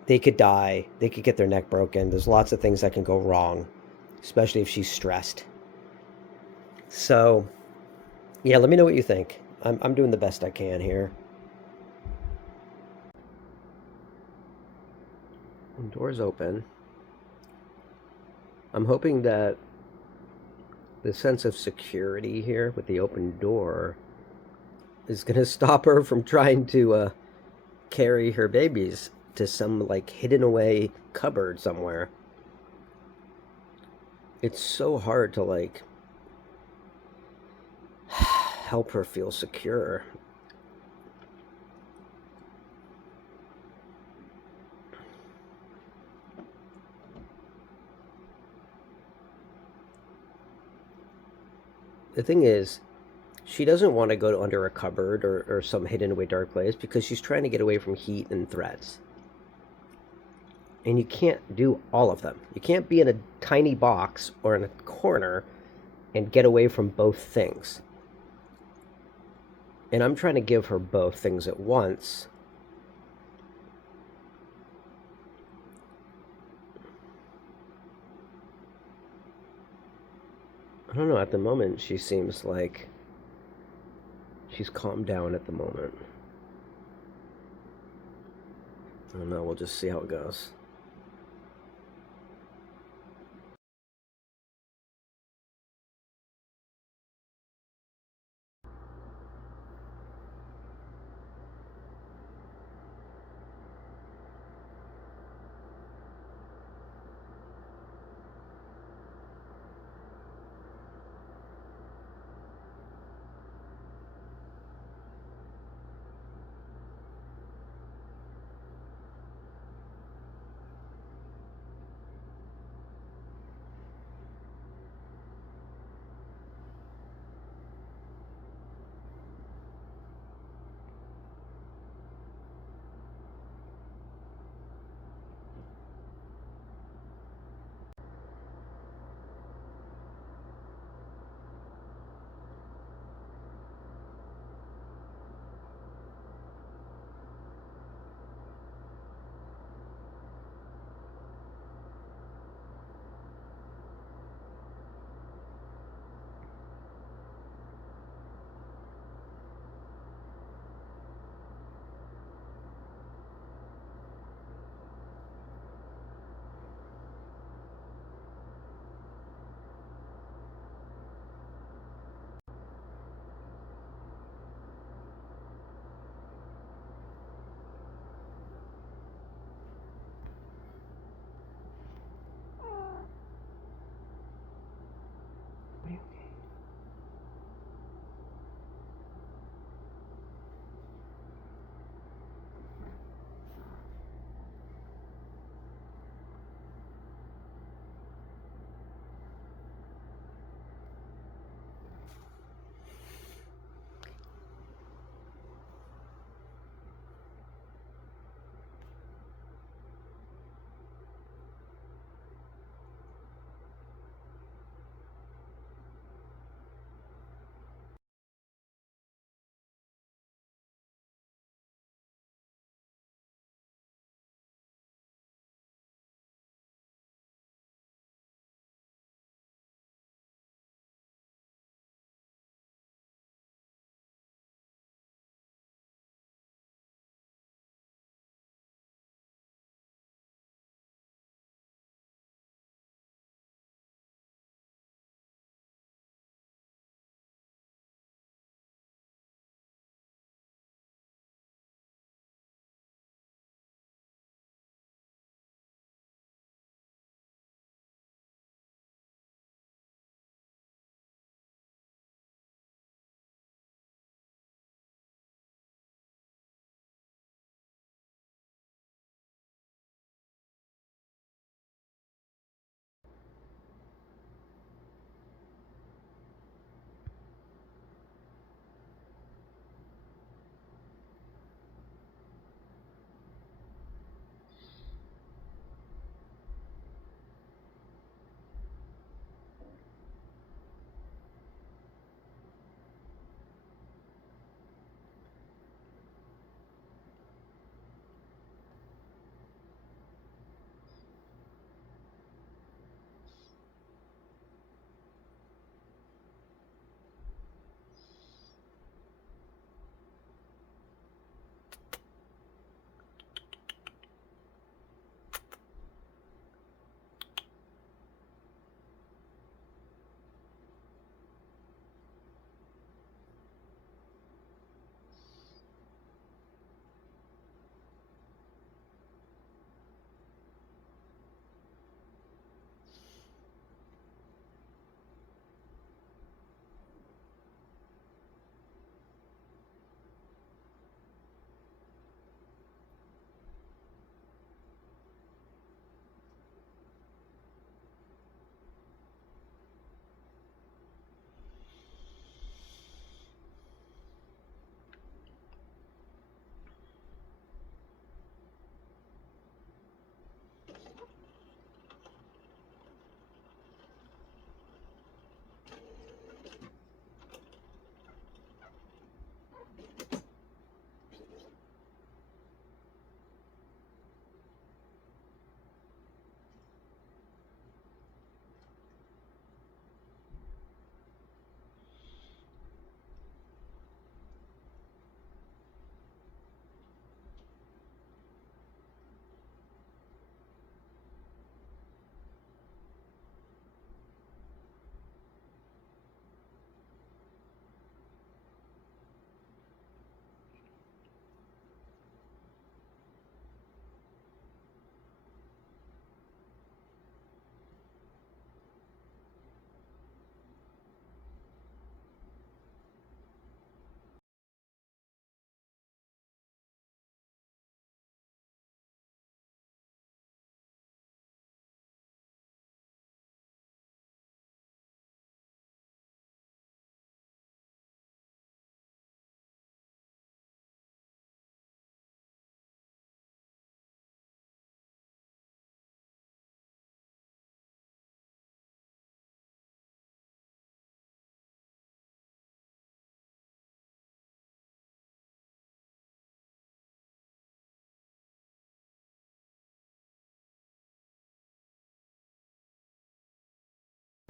They could die. They could get their neck broken. There's lots of things that can go wrong, especially if she's stressed. So, yeah, let me know what you think. I'm doing the best I can here. Door's open. I'm hoping that the sense of security here with the open door is going to stop her from trying to carry her babies to some like hidden away cupboard somewhere. It's so hard to like help her feel secure. The thing is, she doesn't want to go under a cupboard or some hidden away dark place because she's trying to get away from heat and threats. And you can't do all of them. You can't be in a tiny box or in a corner and get away from both things. And I'm trying to give her both things at once. I don't know, at the moment she seems like she's calmed down at the moment. I don't know, we'll just see how it goes.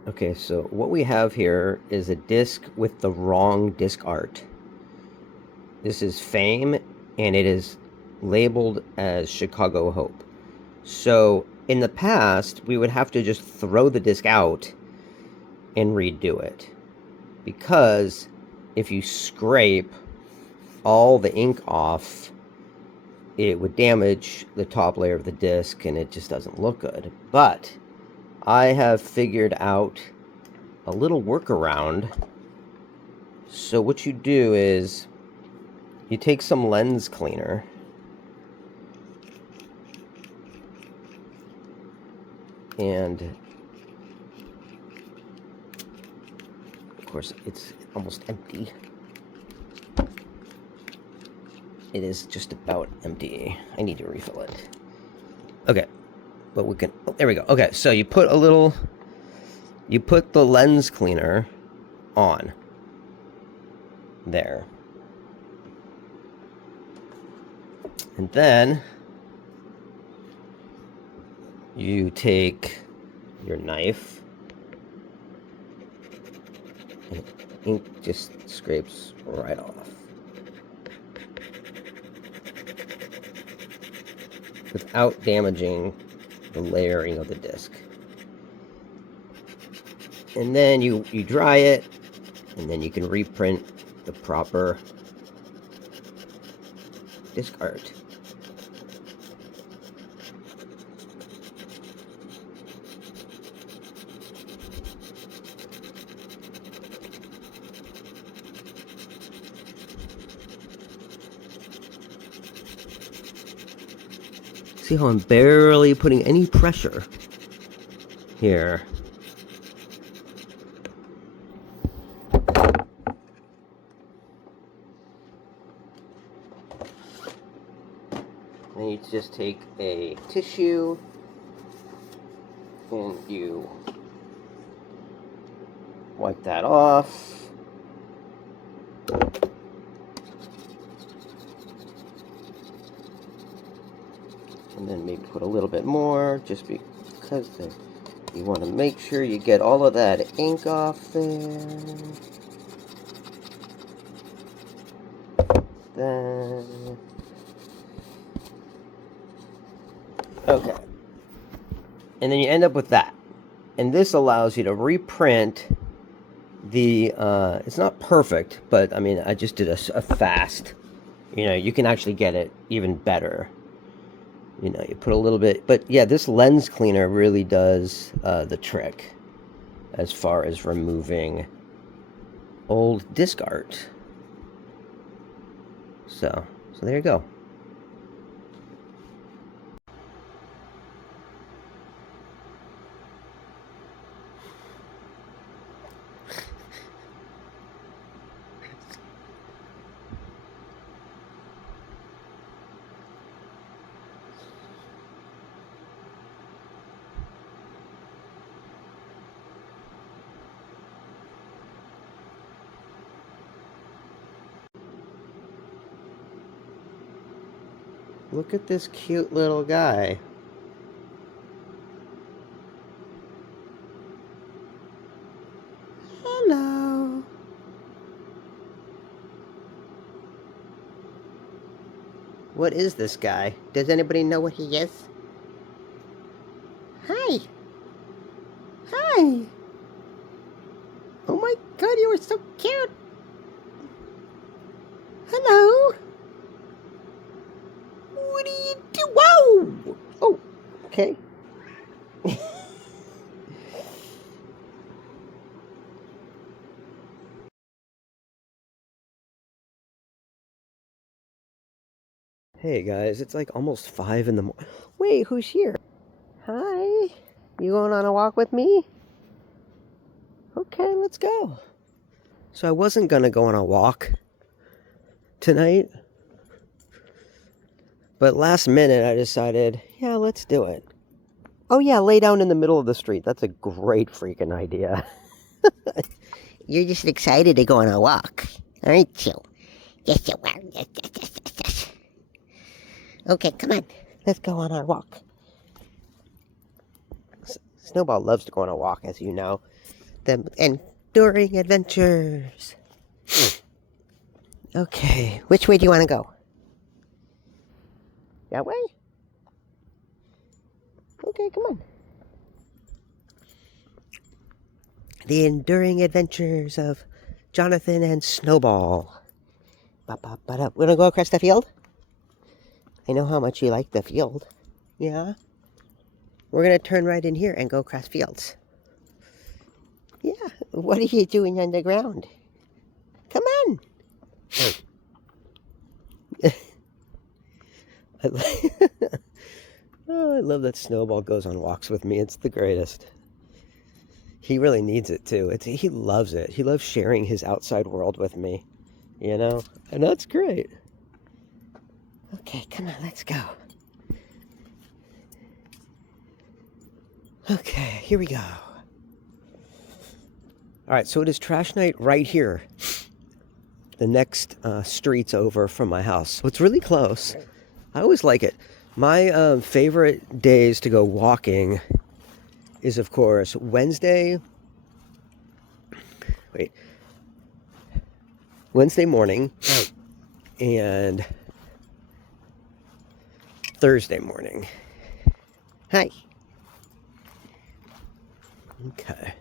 Okay, so what we have here is a disc with the wrong disc art. This is Fame, and it is labeled as Chicago Hope. So in the past, we would have to just throw the disc out and redo it. Because if you scrape all the ink off, it would damage the top layer of the disc, and it just doesn't look good. But I have figured out a little workaround. So what you do is you take some lens cleaner and of course it's almost empty. It is just about empty. I need to refill it. Okay, but we can, oh, there we go. Okay, so you put the lens cleaner on there. And then you take your knife, and ink just scrapes right off without damaging the layering of the disc. And then you dry it, and then you can reprint the proper disc art. See how I'm barely putting any pressure here. Then you just take a tissue and you wipe that off. And then maybe put a little bit more, just because you want to make sure you get all of that ink off there. Then, okay. And then you end up with that. And this allows you to reprint the, it's not perfect, but I mean, I just did a fast, you can actually get it even better. You put a little bit, but yeah, this lens cleaner really does the trick as far as removing old disc art. So there you go. Look at this cute little guy. Hello. What is this guy? Does anybody know what he is? Hi. Hi. Oh my god, you are so cute. Hello. What do you do? Whoa! Oh, okay. Hey guys, it's like almost 5 in the morning. Wait, who's here? Hi. You going on a walk with me? Okay, let's go. So I wasn't gonna go on a walk tonight, but last minute I decided, yeah, let's do it. Oh yeah, lay down in the middle of the street. That's a great freaking idea. You're just excited to go on a walk, aren't you? Yes, you are. Yes, yes, yes, yes, yes. Okay, come on. Let's go on our walk. Snowball loves to go on a walk, as you know. The enduring adventures. Okay, which way do you want to go? That way? Okay, come on. The enduring adventures of Jonathan and Snowball. We're gonna go across the field? I know how much you like the field. Yeah? We're gonna turn right in here and go across fields. Yeah, what are you doing on the ground? Come on! Oh, I love that Snowball goes on walks with me. It's the greatest. He really needs it too. He loves it. He loves sharing his outside world with me. You know? And that's great. Okay, come on, let's go. Okay, here we go. Alright, so it is trash night right here. The next street's over from my house. So it's really close. I always like it. My favorite days to go walking is, of course, Wednesday morning and Thursday morning. Hi. Okay.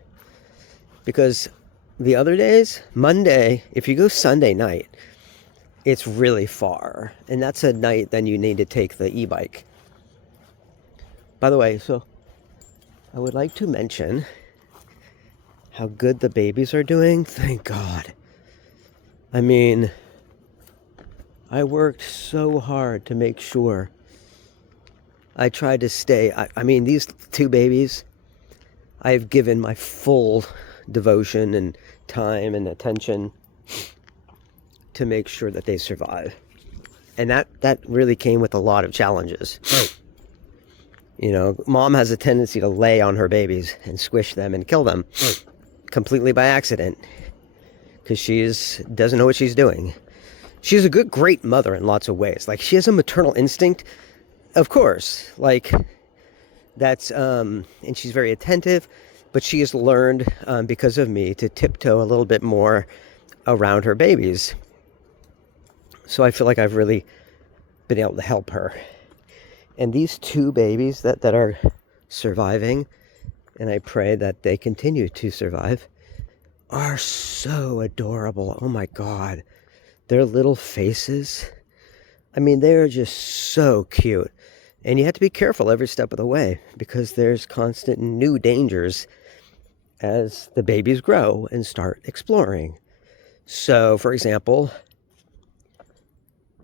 Because the other days, Monday, if you go Sunday night, it's really far. And that's a night then you need to take the e-bike. By the way, so I would like to mention how good the babies are doing. Thank God. I mean, I worked so hard to make sure. I tried to stay. I mean, these two babies, I've given my full devotion and time and attention to make sure that they survive. And that really came with a lot of challenges. You know, mom has a tendency to lay on her babies and squish them and kill them completely by accident because she doesn't know what she's doing. She's a great mother in lots of ways. Like, she has a maternal instinct, of course, like that's and she's very attentive, but she has learned because of me to tiptoe a little bit more around her babies. So I feel like I've really been able to help her. And these two babies that are surviving, and I pray that they continue to survive, are so adorable. Oh my God. Their little faces. I mean, they're just so cute. And you have to be careful every step of the way because there's constant new dangers as the babies grow and start exploring. So, for example,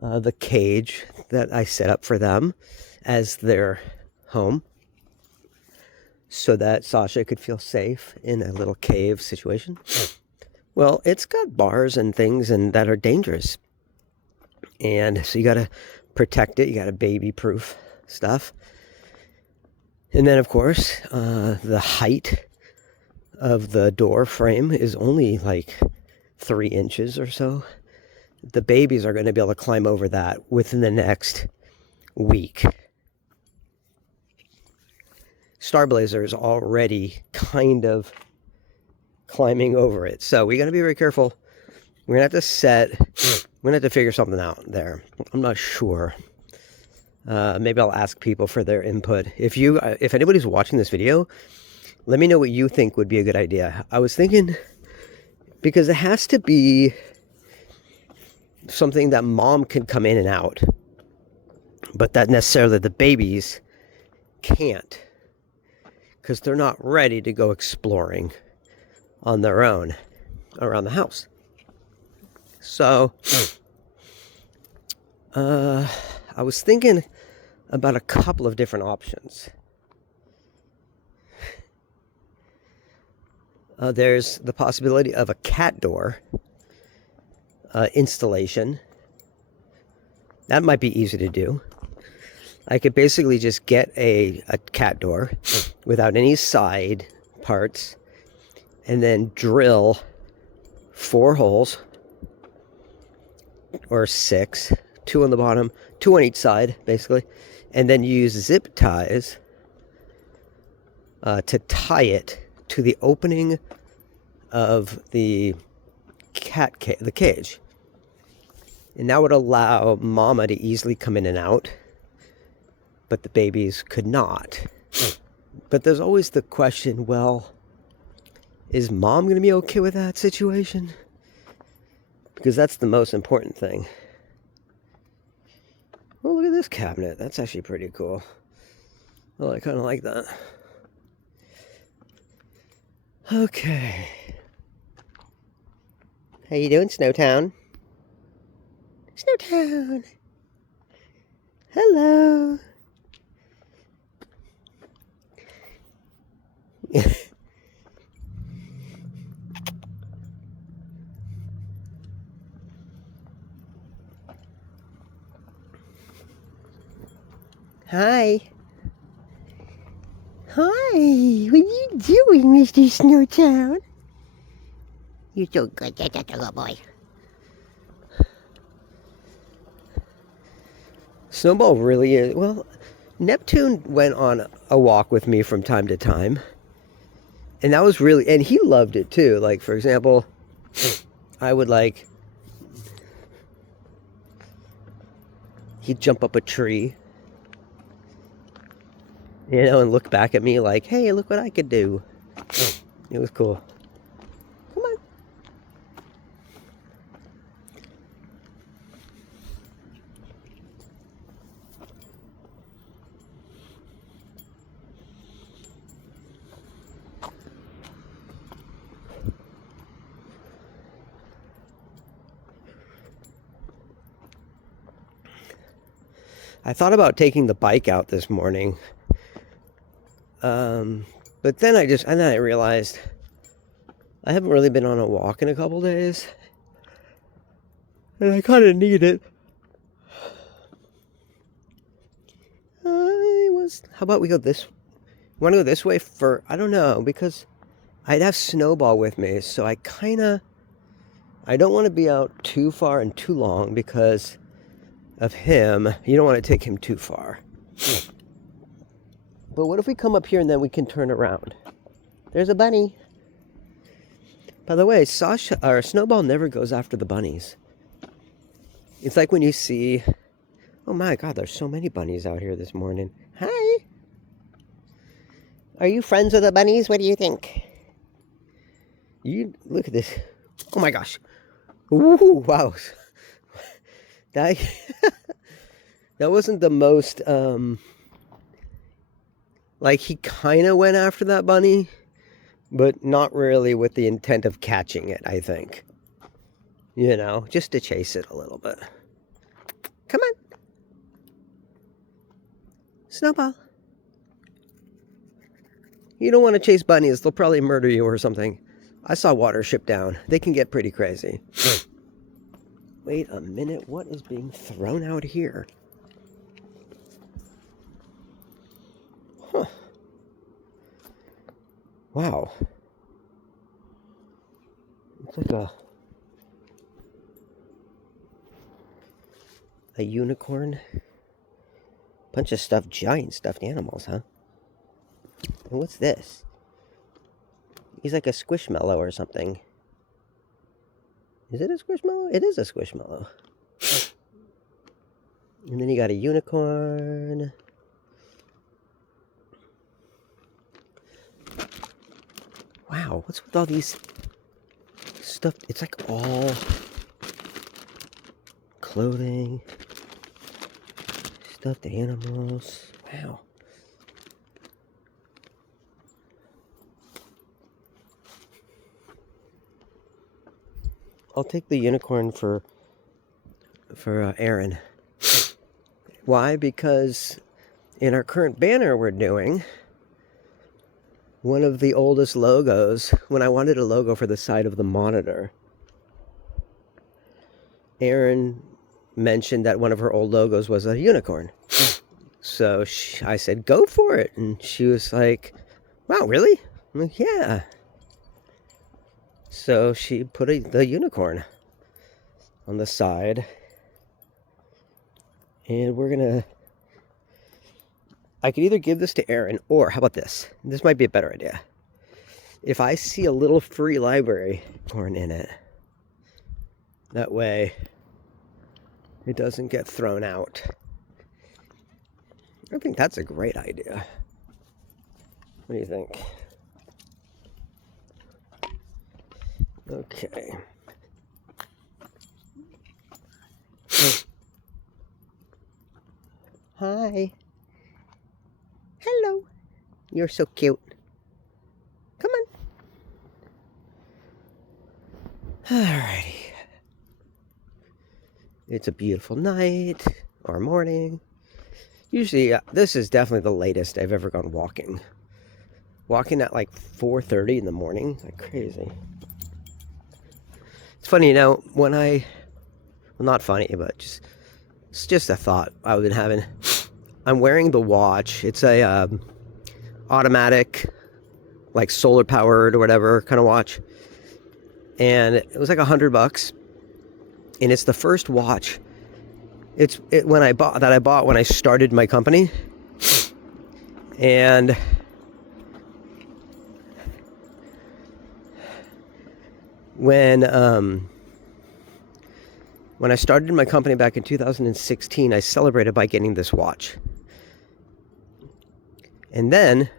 the cage that I set up for them as their home so that Sasha could feel safe in a little cave situation. Well, it's got bars and things and that are dangerous. And so you got to protect it. You got to baby-proof stuff. And then, of course, the height of the door frame is only like 3 inches or so. The babies are going to be able to climb over that within the next week. Starblazer is already kind of climbing over it. So we got to be very careful. We're going to have to figure something out there. I'm not sure. Maybe I'll ask people for their input. If anybody's watching this video, let me know what you think would be a good idea. I was thinking, because it has to be something that mom can come in and out, but that necessarily the babies can't, because they're not ready to go exploring on their own around the house. So, I was thinking about a couple of different options. There's the possibility of a cat door installation. That might be easy to do. I could basically just get a cat door without any side parts and then drill 4 holes or 6, 2 on the bottom, 2 on each side, basically, and then use zip ties to tie it to the opening of the the cage. And that would allow mama to easily come in and out, but the babies could not. But there's always the question, well, is mom going to be okay with that situation? Because that's the most important thing. Oh, look at this cabinet. That's actually pretty cool. Oh, I kind of like that. Okay. How you doing, Snowtown? Snowtown. Hello. Hi. Hi. What are you doing, Mr. Snowtown? You're so good. That's a good boy. Snowball really is. Well, Neptune went on a walk with me from time to time. And that was really, and he loved it too. Like, for example, I would he'd jump up a tree, and look back at me like, hey, look what I could do. It was cool. Come on. I thought about taking the bike out this morning. But then I realized I haven't really been on a walk in a couple days. And I kind of need it. How about we go this? Want to go this way I don't know, because I'd have Snowball with me, so I don't want to be out too far and too long because of him. You don't want to take him too far. But what if we come up here and then we can turn around? There's a bunny. By the way, Snowball never goes after the bunnies. It's like when you see, oh my God, there's so many bunnies out here this morning. Hi. Are you friends with the bunnies? What do you think? You look at this. Oh my gosh. Ooh, wow. That wasn't the most, he kind of went after that bunny, but not really with the intent of catching it, I think. Just to chase it a little bit. Come on. Snowball. You don't want to chase bunnies. They'll probably murder you or something. I saw Watership Down. They can get pretty crazy. Wait a minute. What is being thrown out here? Huh. Wow. It's like a unicorn. Bunch of giant stuffed animals, huh? And what's this? He's like a squishmallow or something. Is it a squishmallow? It is a squishmallow. And then you got a unicorn. Wow, what's with all these stuff? It's like all clothing, stuffed animals. Wow. I'll take the unicorn for Aaron. Why? Because in our current banner we're doing, one of the oldest logos, when I wanted a logo for the side of the monitor, Aaron mentioned that one of her old logos was a unicorn. So I said, go for it. And she was like, wow, really? I'm like, yeah. So she put the unicorn on the side. And I could either give this to Aaron, or how about this? This might be a better idea. if I see a little free library porn in it, that way it doesn't get thrown out. I think that's a great idea. What do you think? Okay. Hi. Hello. You're so cute. Come on. Alrighty. It's a beautiful night or morning. Usually, this is definitely the latest I've ever gone walking. Walking at like 4:30 in the morning, like crazy. It's funny, when well, not funny, but it's just a thought I've been having. I'm wearing the watch. It's a automatic, like solar powered or whatever kind of watch, and it was like $100, and it's the first watch. When I bought when I started my company, and when I started my company back in 2016, I celebrated by getting this watch. And then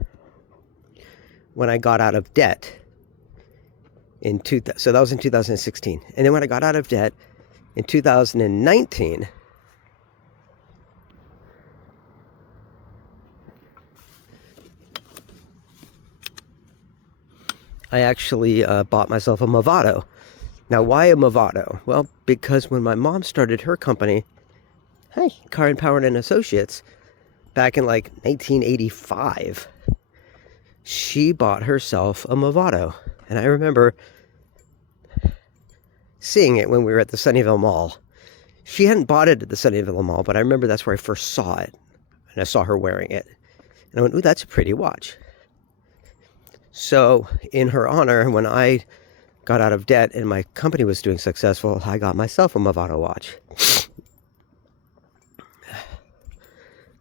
when I got out of debt so that was in 2016. And then when I got out of debt in 2019, I actually bought myself a Movado. Now, why a Movado? Well, because when my mom started her company, Car and Power and Associates, back in like 1985, she bought herself a Movado. And I remember seeing it when we were at the Sunnyvale Mall. She hadn't bought it at the Sunnyvale Mall, but I remember that's where I first saw it. And I saw her wearing it. And I went, ooh, that's a pretty watch. So, in her honor, when I got out of debt and my company was doing successful, I got myself a Movado watch.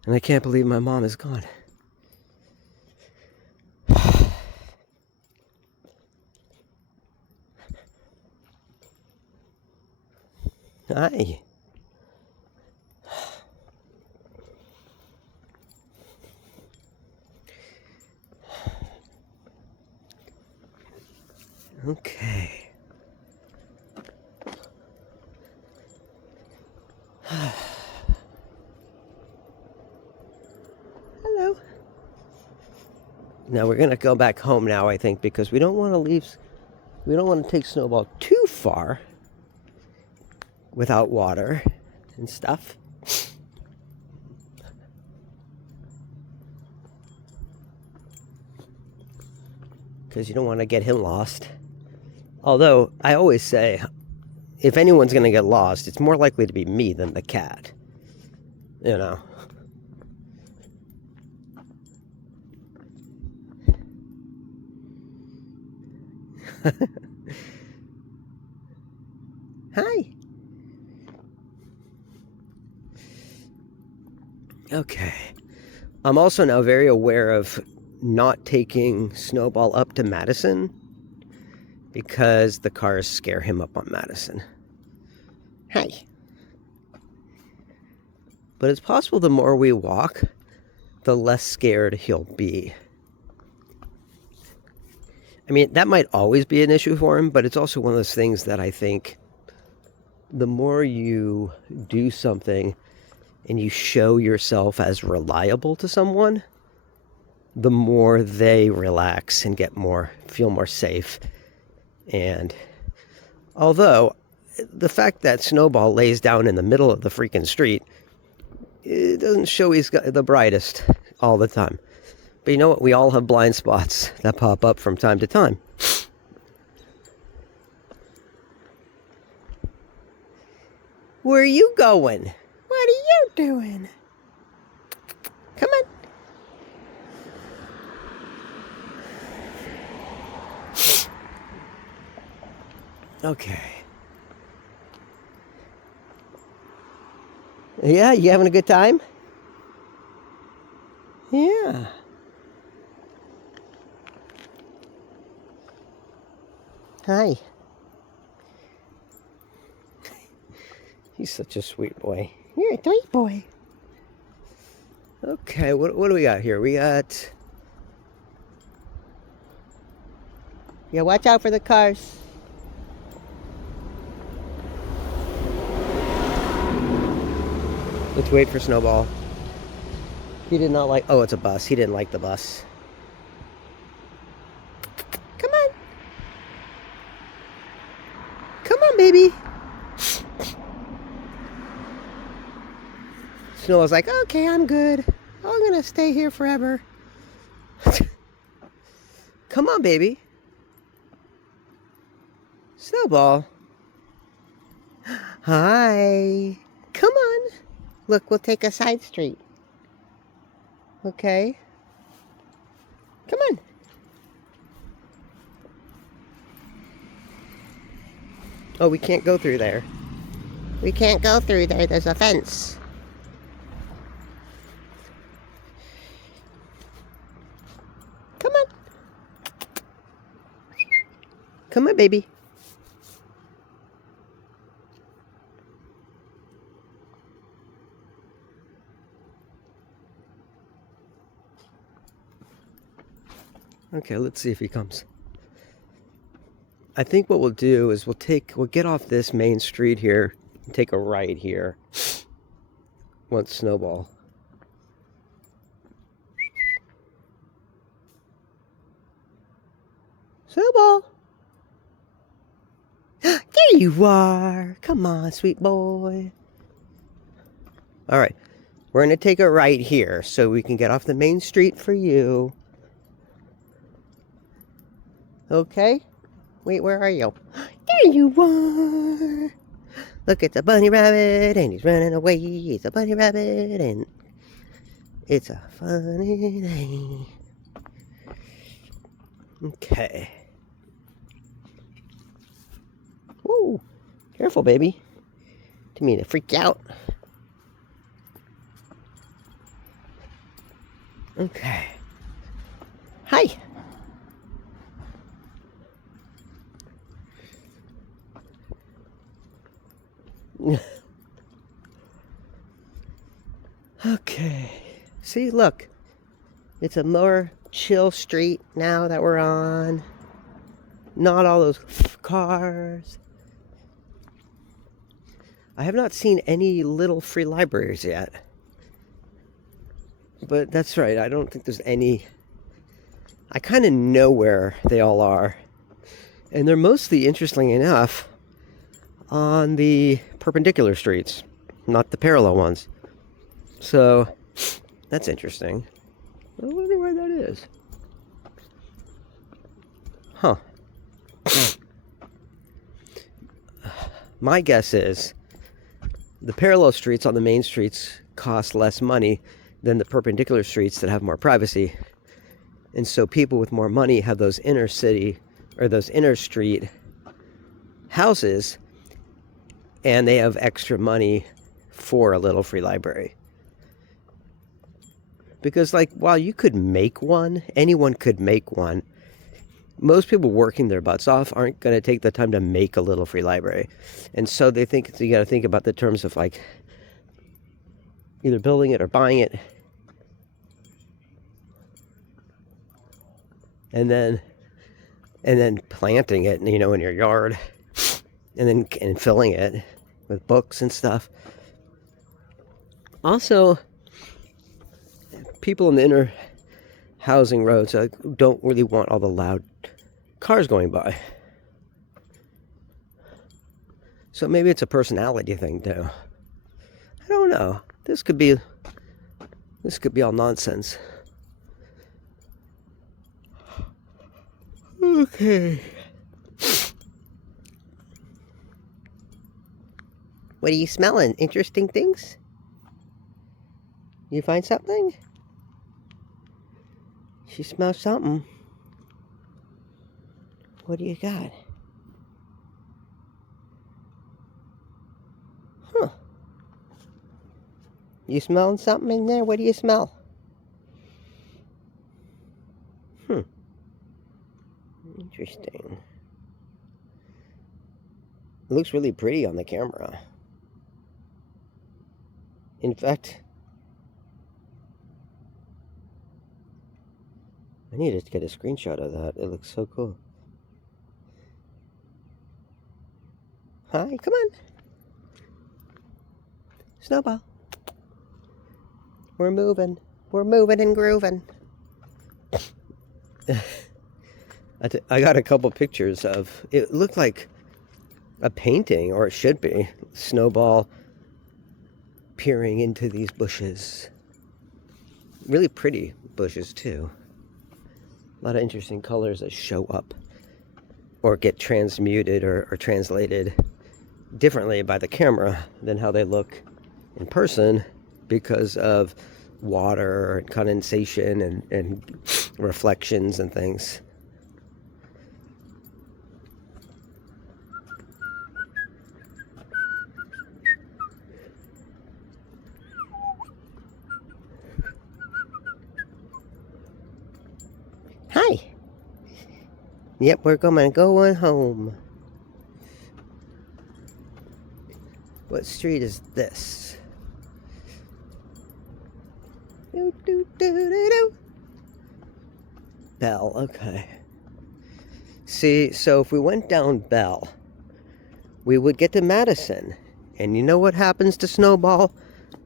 And I can't believe my mom is gone. Hi. Okay. Hello. Now we're going to go back home now, I think, because we don't want to take Snowball too far without water and stuff. Because you don't want to get him lost. Although, I always say, if anyone's going to get lost, it's more likely to be me than the cat. You know. Hi. Okay. I'm also now very aware of not taking Snowball up to Madison because the cars scare him up on Madison. Hi. But it's possible the more we walk, the less scared he'll be. I mean, that might always be an issue for him, but it's also one of those things that I think the more you do something and you show yourself as reliable to someone, the more they relax and feel more safe. And although the fact that Snowball lays down in the middle of the freaking street, it doesn't show he's got the brightest all the time. But you know what? We all have blind spots that pop up from time to time. Where are you going? What are you doing? Come on. Okay. Yeah, you having a good time? Yeah. Hi. He's such a sweet boy. You're a sweet boy. Okay, what do we got here? We got... Yeah, watch out for the cars. Let's wait for Snowball. He did not like... Oh, it's a bus. He didn't like the bus. Come on. Come on, baby. Snowball's like, okay, I'm good. I'm gonna stay here forever. Come on, baby. Snowball. Hi. Come on. Look, we'll take a side street. Okay. Come on. Oh, we can't go through there. We can't go through there. There's a fence. Come on. Come on, baby. Okay, let's see if he comes. I think what we'll do is we'll get off this main street here and take a right here. Once Snowball. Snowball. There you are. Come on, sweet boy. All right. We're going to take a right here so we can get off the main street for you. Okay? Wait, where are you? There you are. Look, it's a bunny rabbit and he's running away. He's a bunny rabbit and it's a funny day. Okay. Whoa. Careful, baby. Didn't mean to freak you out. Okay. Hi. Okay. See, look. It's a more chill street now that we're on. Not all those cars. I have not seen any little free libraries yet. But that's right, I don't think there's any. I kind of know where they all are. And they're mostly, interestingly enough, on the perpendicular streets, not the parallel ones. So, that's interesting. I wonder where that is. Huh. My guess is the parallel streets on the main streets cost less money than the perpendicular streets that have more privacy. And so people with more money have those inner city or those inner street houses, and they have extra money for a little free library. Because, like, while you could make one, anyone could make one, most people working their butts off aren't going to take the time to make a little free library. And so they think you got to think about the terms of, like, either building it or buying it. And then planting it, you know, in your yard, and filling it with books and stuff. Also, people in the inner housing roads don't really want all the loud cars going by. So maybe it's a personality thing too. I don't know. This could be all nonsense. Okay. What are you smelling? Interesting things? You find something? She smells something. What do you got? Huh. You smelling something in there? What do you smell? Interesting. It looks really pretty on the camera. In fact, I need to get a screenshot of that. It looks so cool. Hi, come on. Snowball. We're moving. We're moving and grooving. I got a couple pictures of, it looked like a painting, or it should be. Snowball peering into these bushes. Really pretty bushes too. A lot of interesting colors that show up or get transmuted or translated differently by the camera than how they look in person because of water and condensation and reflections and things. Hi. Yep, we're going home. What street is this? Do, do, do, do, do. Bell, okay. See, so if we went down Bell, we would get to Madison. And you know what happens to Snowball?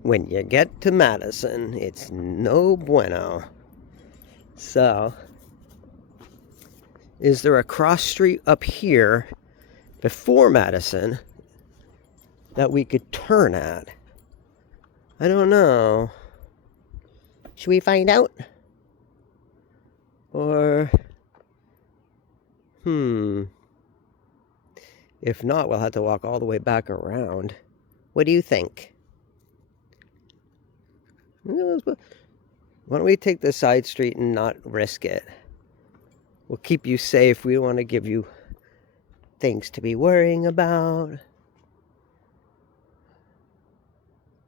When you get to Madison, it's no bueno. So, is there a cross street up here before Madison that we could turn at? I don't know. Should we find out? Or, if not, we'll have to walk all the way back around. What do you think? Why don't we take the side street and not risk it? We'll keep you safe. We don't want to give you things to be worrying about.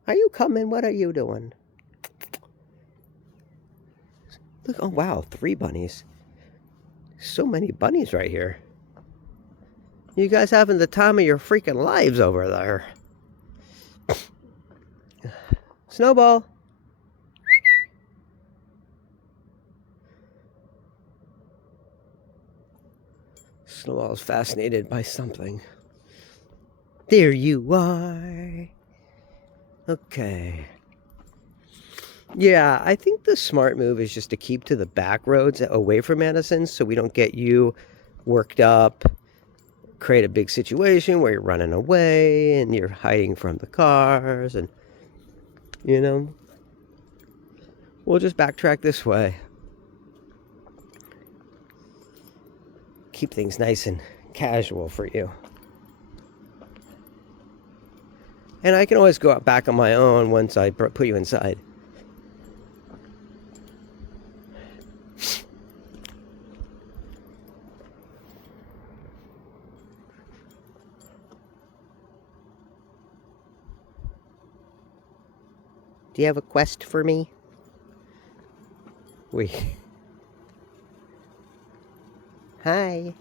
Are you coming? What are you doing? Look, oh wow, 3 bunnies. So many bunnies right here. You guys having the time of your freaking lives over there. Snowball. Snowball's fascinated by something. There you are. Okay. Yeah, I think the smart move is just to keep to the back roads away from Madison so we don't get you worked up, create a big situation where you're running away and you're hiding from the cars and, you know, we'll just backtrack this way. Keep things nice and casual for you. And I can always go out back on my own once I put you inside. Do you have a quest for me? Hi.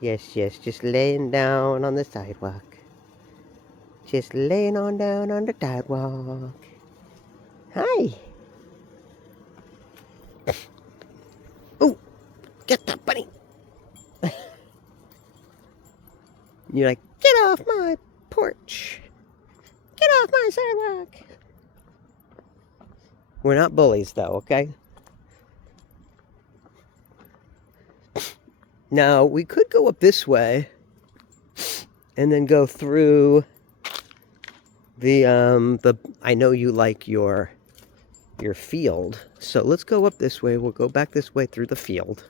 Yes, just laying down on the sidewalk. Just laying on down on the sidewalk. Hi. Oh, get that bunny. You're like, get off my porch. Get off my sidewalk. We're not bullies, though, okay? Now, we could go up this way and then go through the I know you like your field. So let's go up this way. We'll go back this way through the field.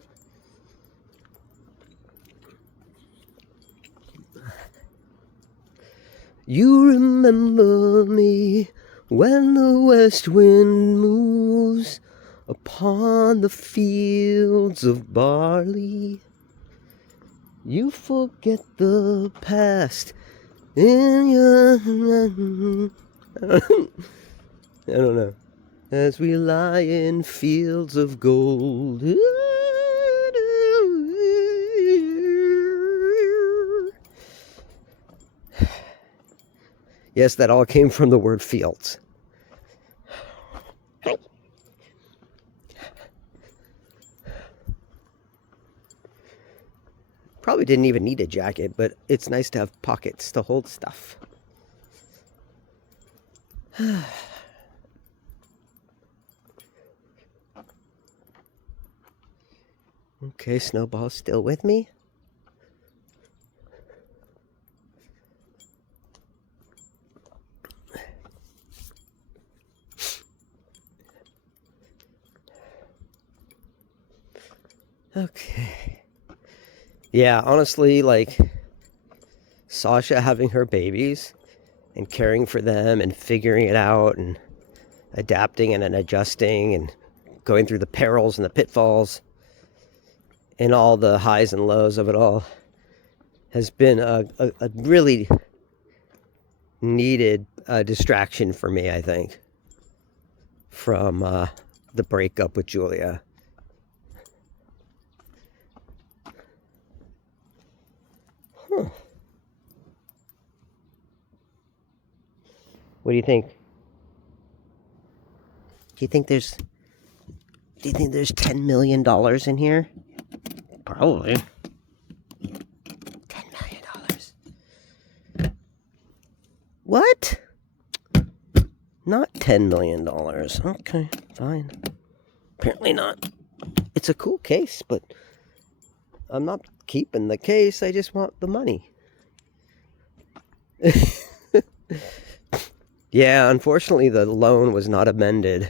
You remember me when the west wind moves upon the fields of barley. You forget the past in your... I don't know. As we lie in fields of gold. Yes, that all came from the word fields. Probably didn't even need a jacket, but it's nice to have pockets to hold stuff. Okay, Snowball's still with me. Okay. Yeah, honestly, like Sasha having her babies and caring for them and figuring it out and adapting and adjusting and going through the perils and the pitfalls and all the highs and lows of it all has been a really needed distraction for me, I think, from the breakup with Julia. Huh. What do you think? Do you think there's $10 million in here? Probably. $10 million. What? Not $10 million. Okay, fine. Apparently not. It's a cool case, but I'm not keeping the case. I just want the money. Yeah, unfortunately, the loan was not amended.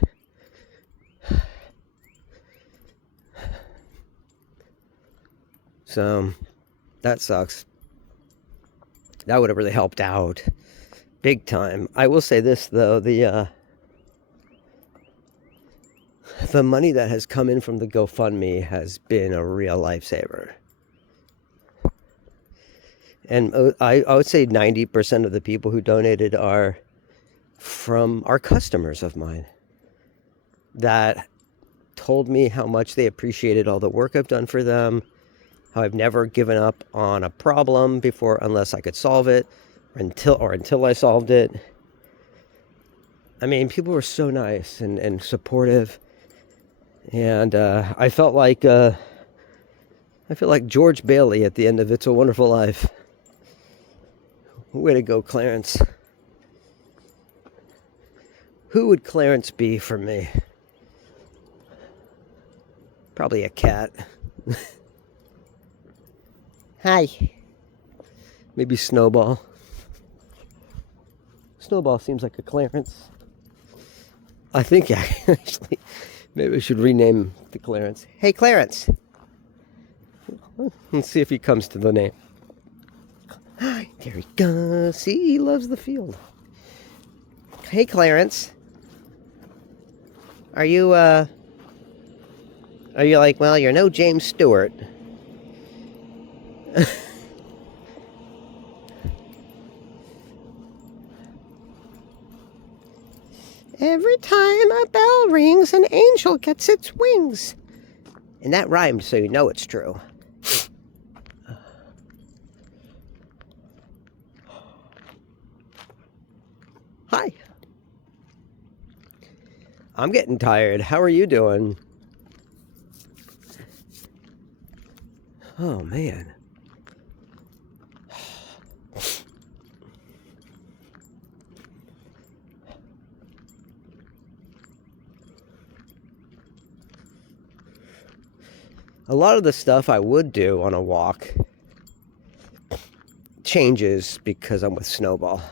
So, that sucks. That would have really helped out. Big time. I will say this, though. The money that has come in from the GoFundMe has been a real lifesaver. And I would say 90% of the people who donated are customers of mine that told me how much they appreciated all the work I've done for them, how I've never given up on a problem before unless I could solve it, or until I solved it. I mean, people were so nice and supportive, and I felt like George Bailey at the end of It's a Wonderful Life. Way to go, Clarence. Who would Clarence be for me? Probably a cat. Hi. Maybe Snowball. Snowball seems like a Clarence. I think actually, maybe we should rename the Clarence. Hey, Clarence. Let's see if he comes to the name. There he goes. See, he loves the field. Hey, Clarence. Are you like, well, you're no James Stewart. Every time a bell rings, an angel gets its wings. And that rhymed, so you know it's true. Hi. I'm getting tired. How are you doing? Oh, man. A lot of the stuff I would do on a walk changes because I'm with Snowball.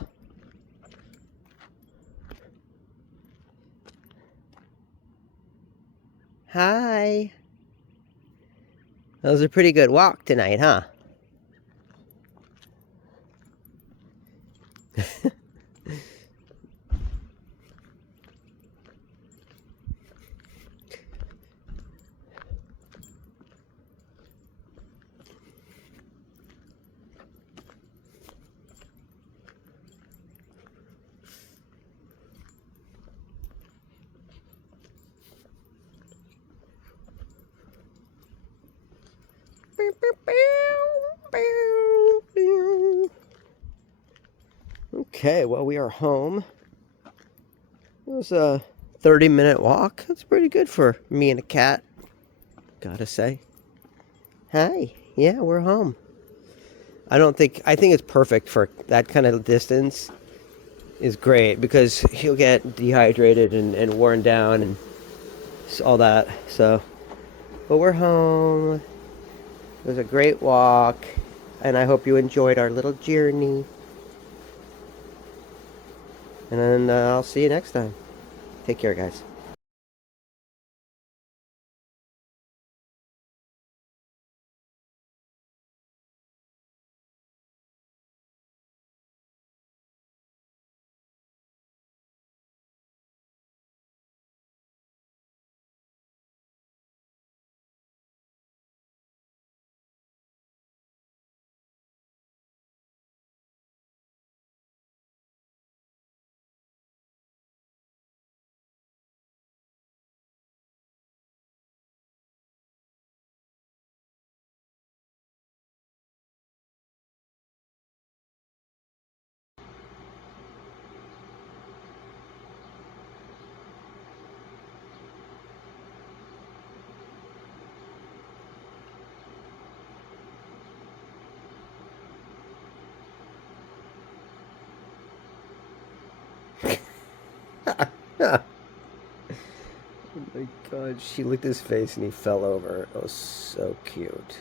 Hi. That was a pretty good walk tonight, huh? Okay, well, we are home. It was a 30-minute walk. That's pretty good for me and a cat, gotta say. Hi. Yeah, we're home. I think it's perfect for that kind of distance. Is great because he'll get dehydrated and worn down and all that. So, but we're home. It was a great walk, and I hope you enjoyed our little journey. And then I'll see you next time. Take care, guys. Oh my god, she licked his face and he fell over. It was so cute.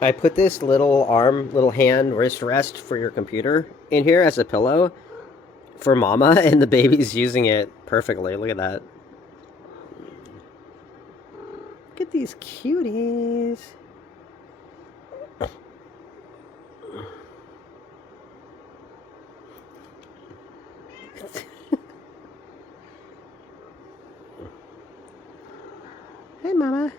I put this little hand wrist rest for your computer in here as a pillow for Mama, and the baby's using it perfectly. Look at that. Look at these cuties. Hey, Mama.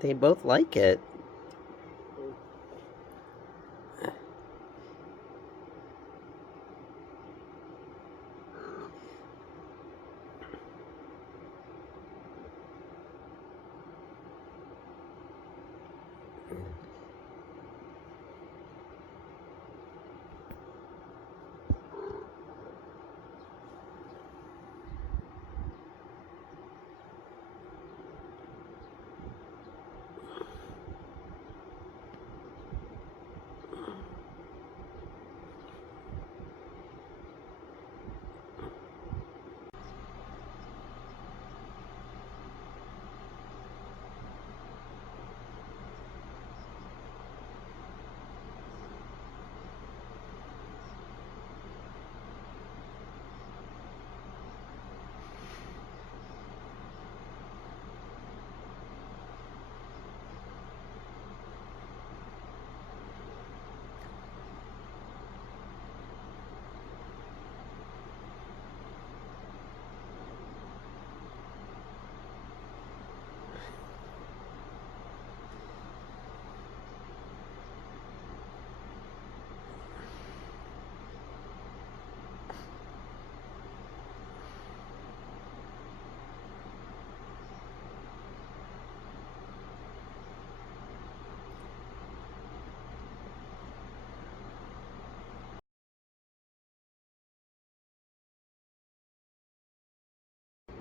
They both like it.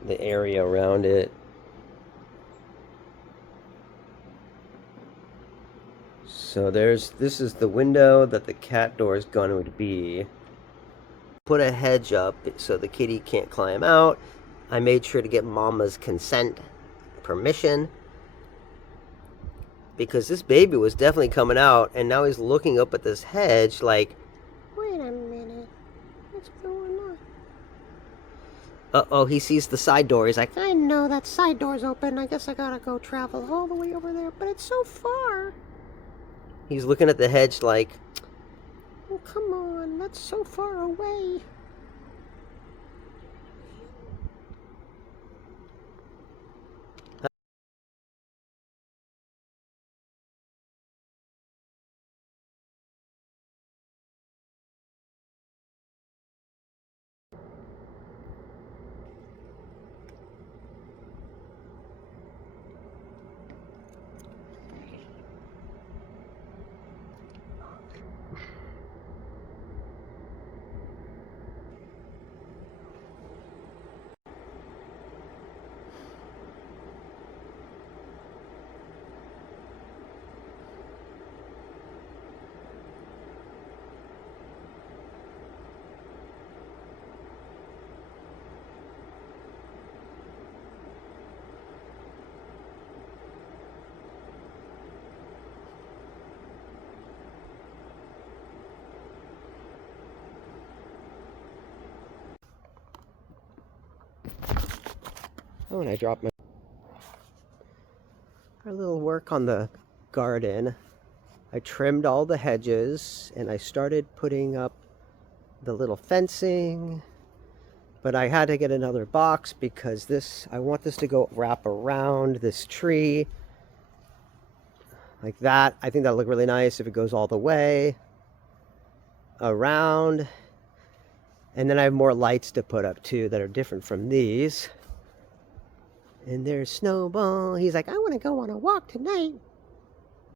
the area around it. So this is the window that the cat door is going to be. Put a hedge up so the kitty can't climb out. I made sure to get Mama's consent, permission, because this baby was definitely coming out, and now he's looking up at this hedge like, Wait a minute. What's going on? uh-oh, he sees the side door. He's like, I know that side door's open. I guess I gotta go travel all the way over there, but it's so far. he's looking at the hedge like, Oh, come on. That's so far away. oh, and I dropped my... A little work on the garden. I trimmed all the hedges, and I started putting up the little fencing. But I had to get another box because I want this to go wrap around this tree. Like that. I think that'll look really nice if it goes all the way around. And then I have more lights to put up too that are different from these. And there's Snowball. He's like, I want to go on a walk tonight.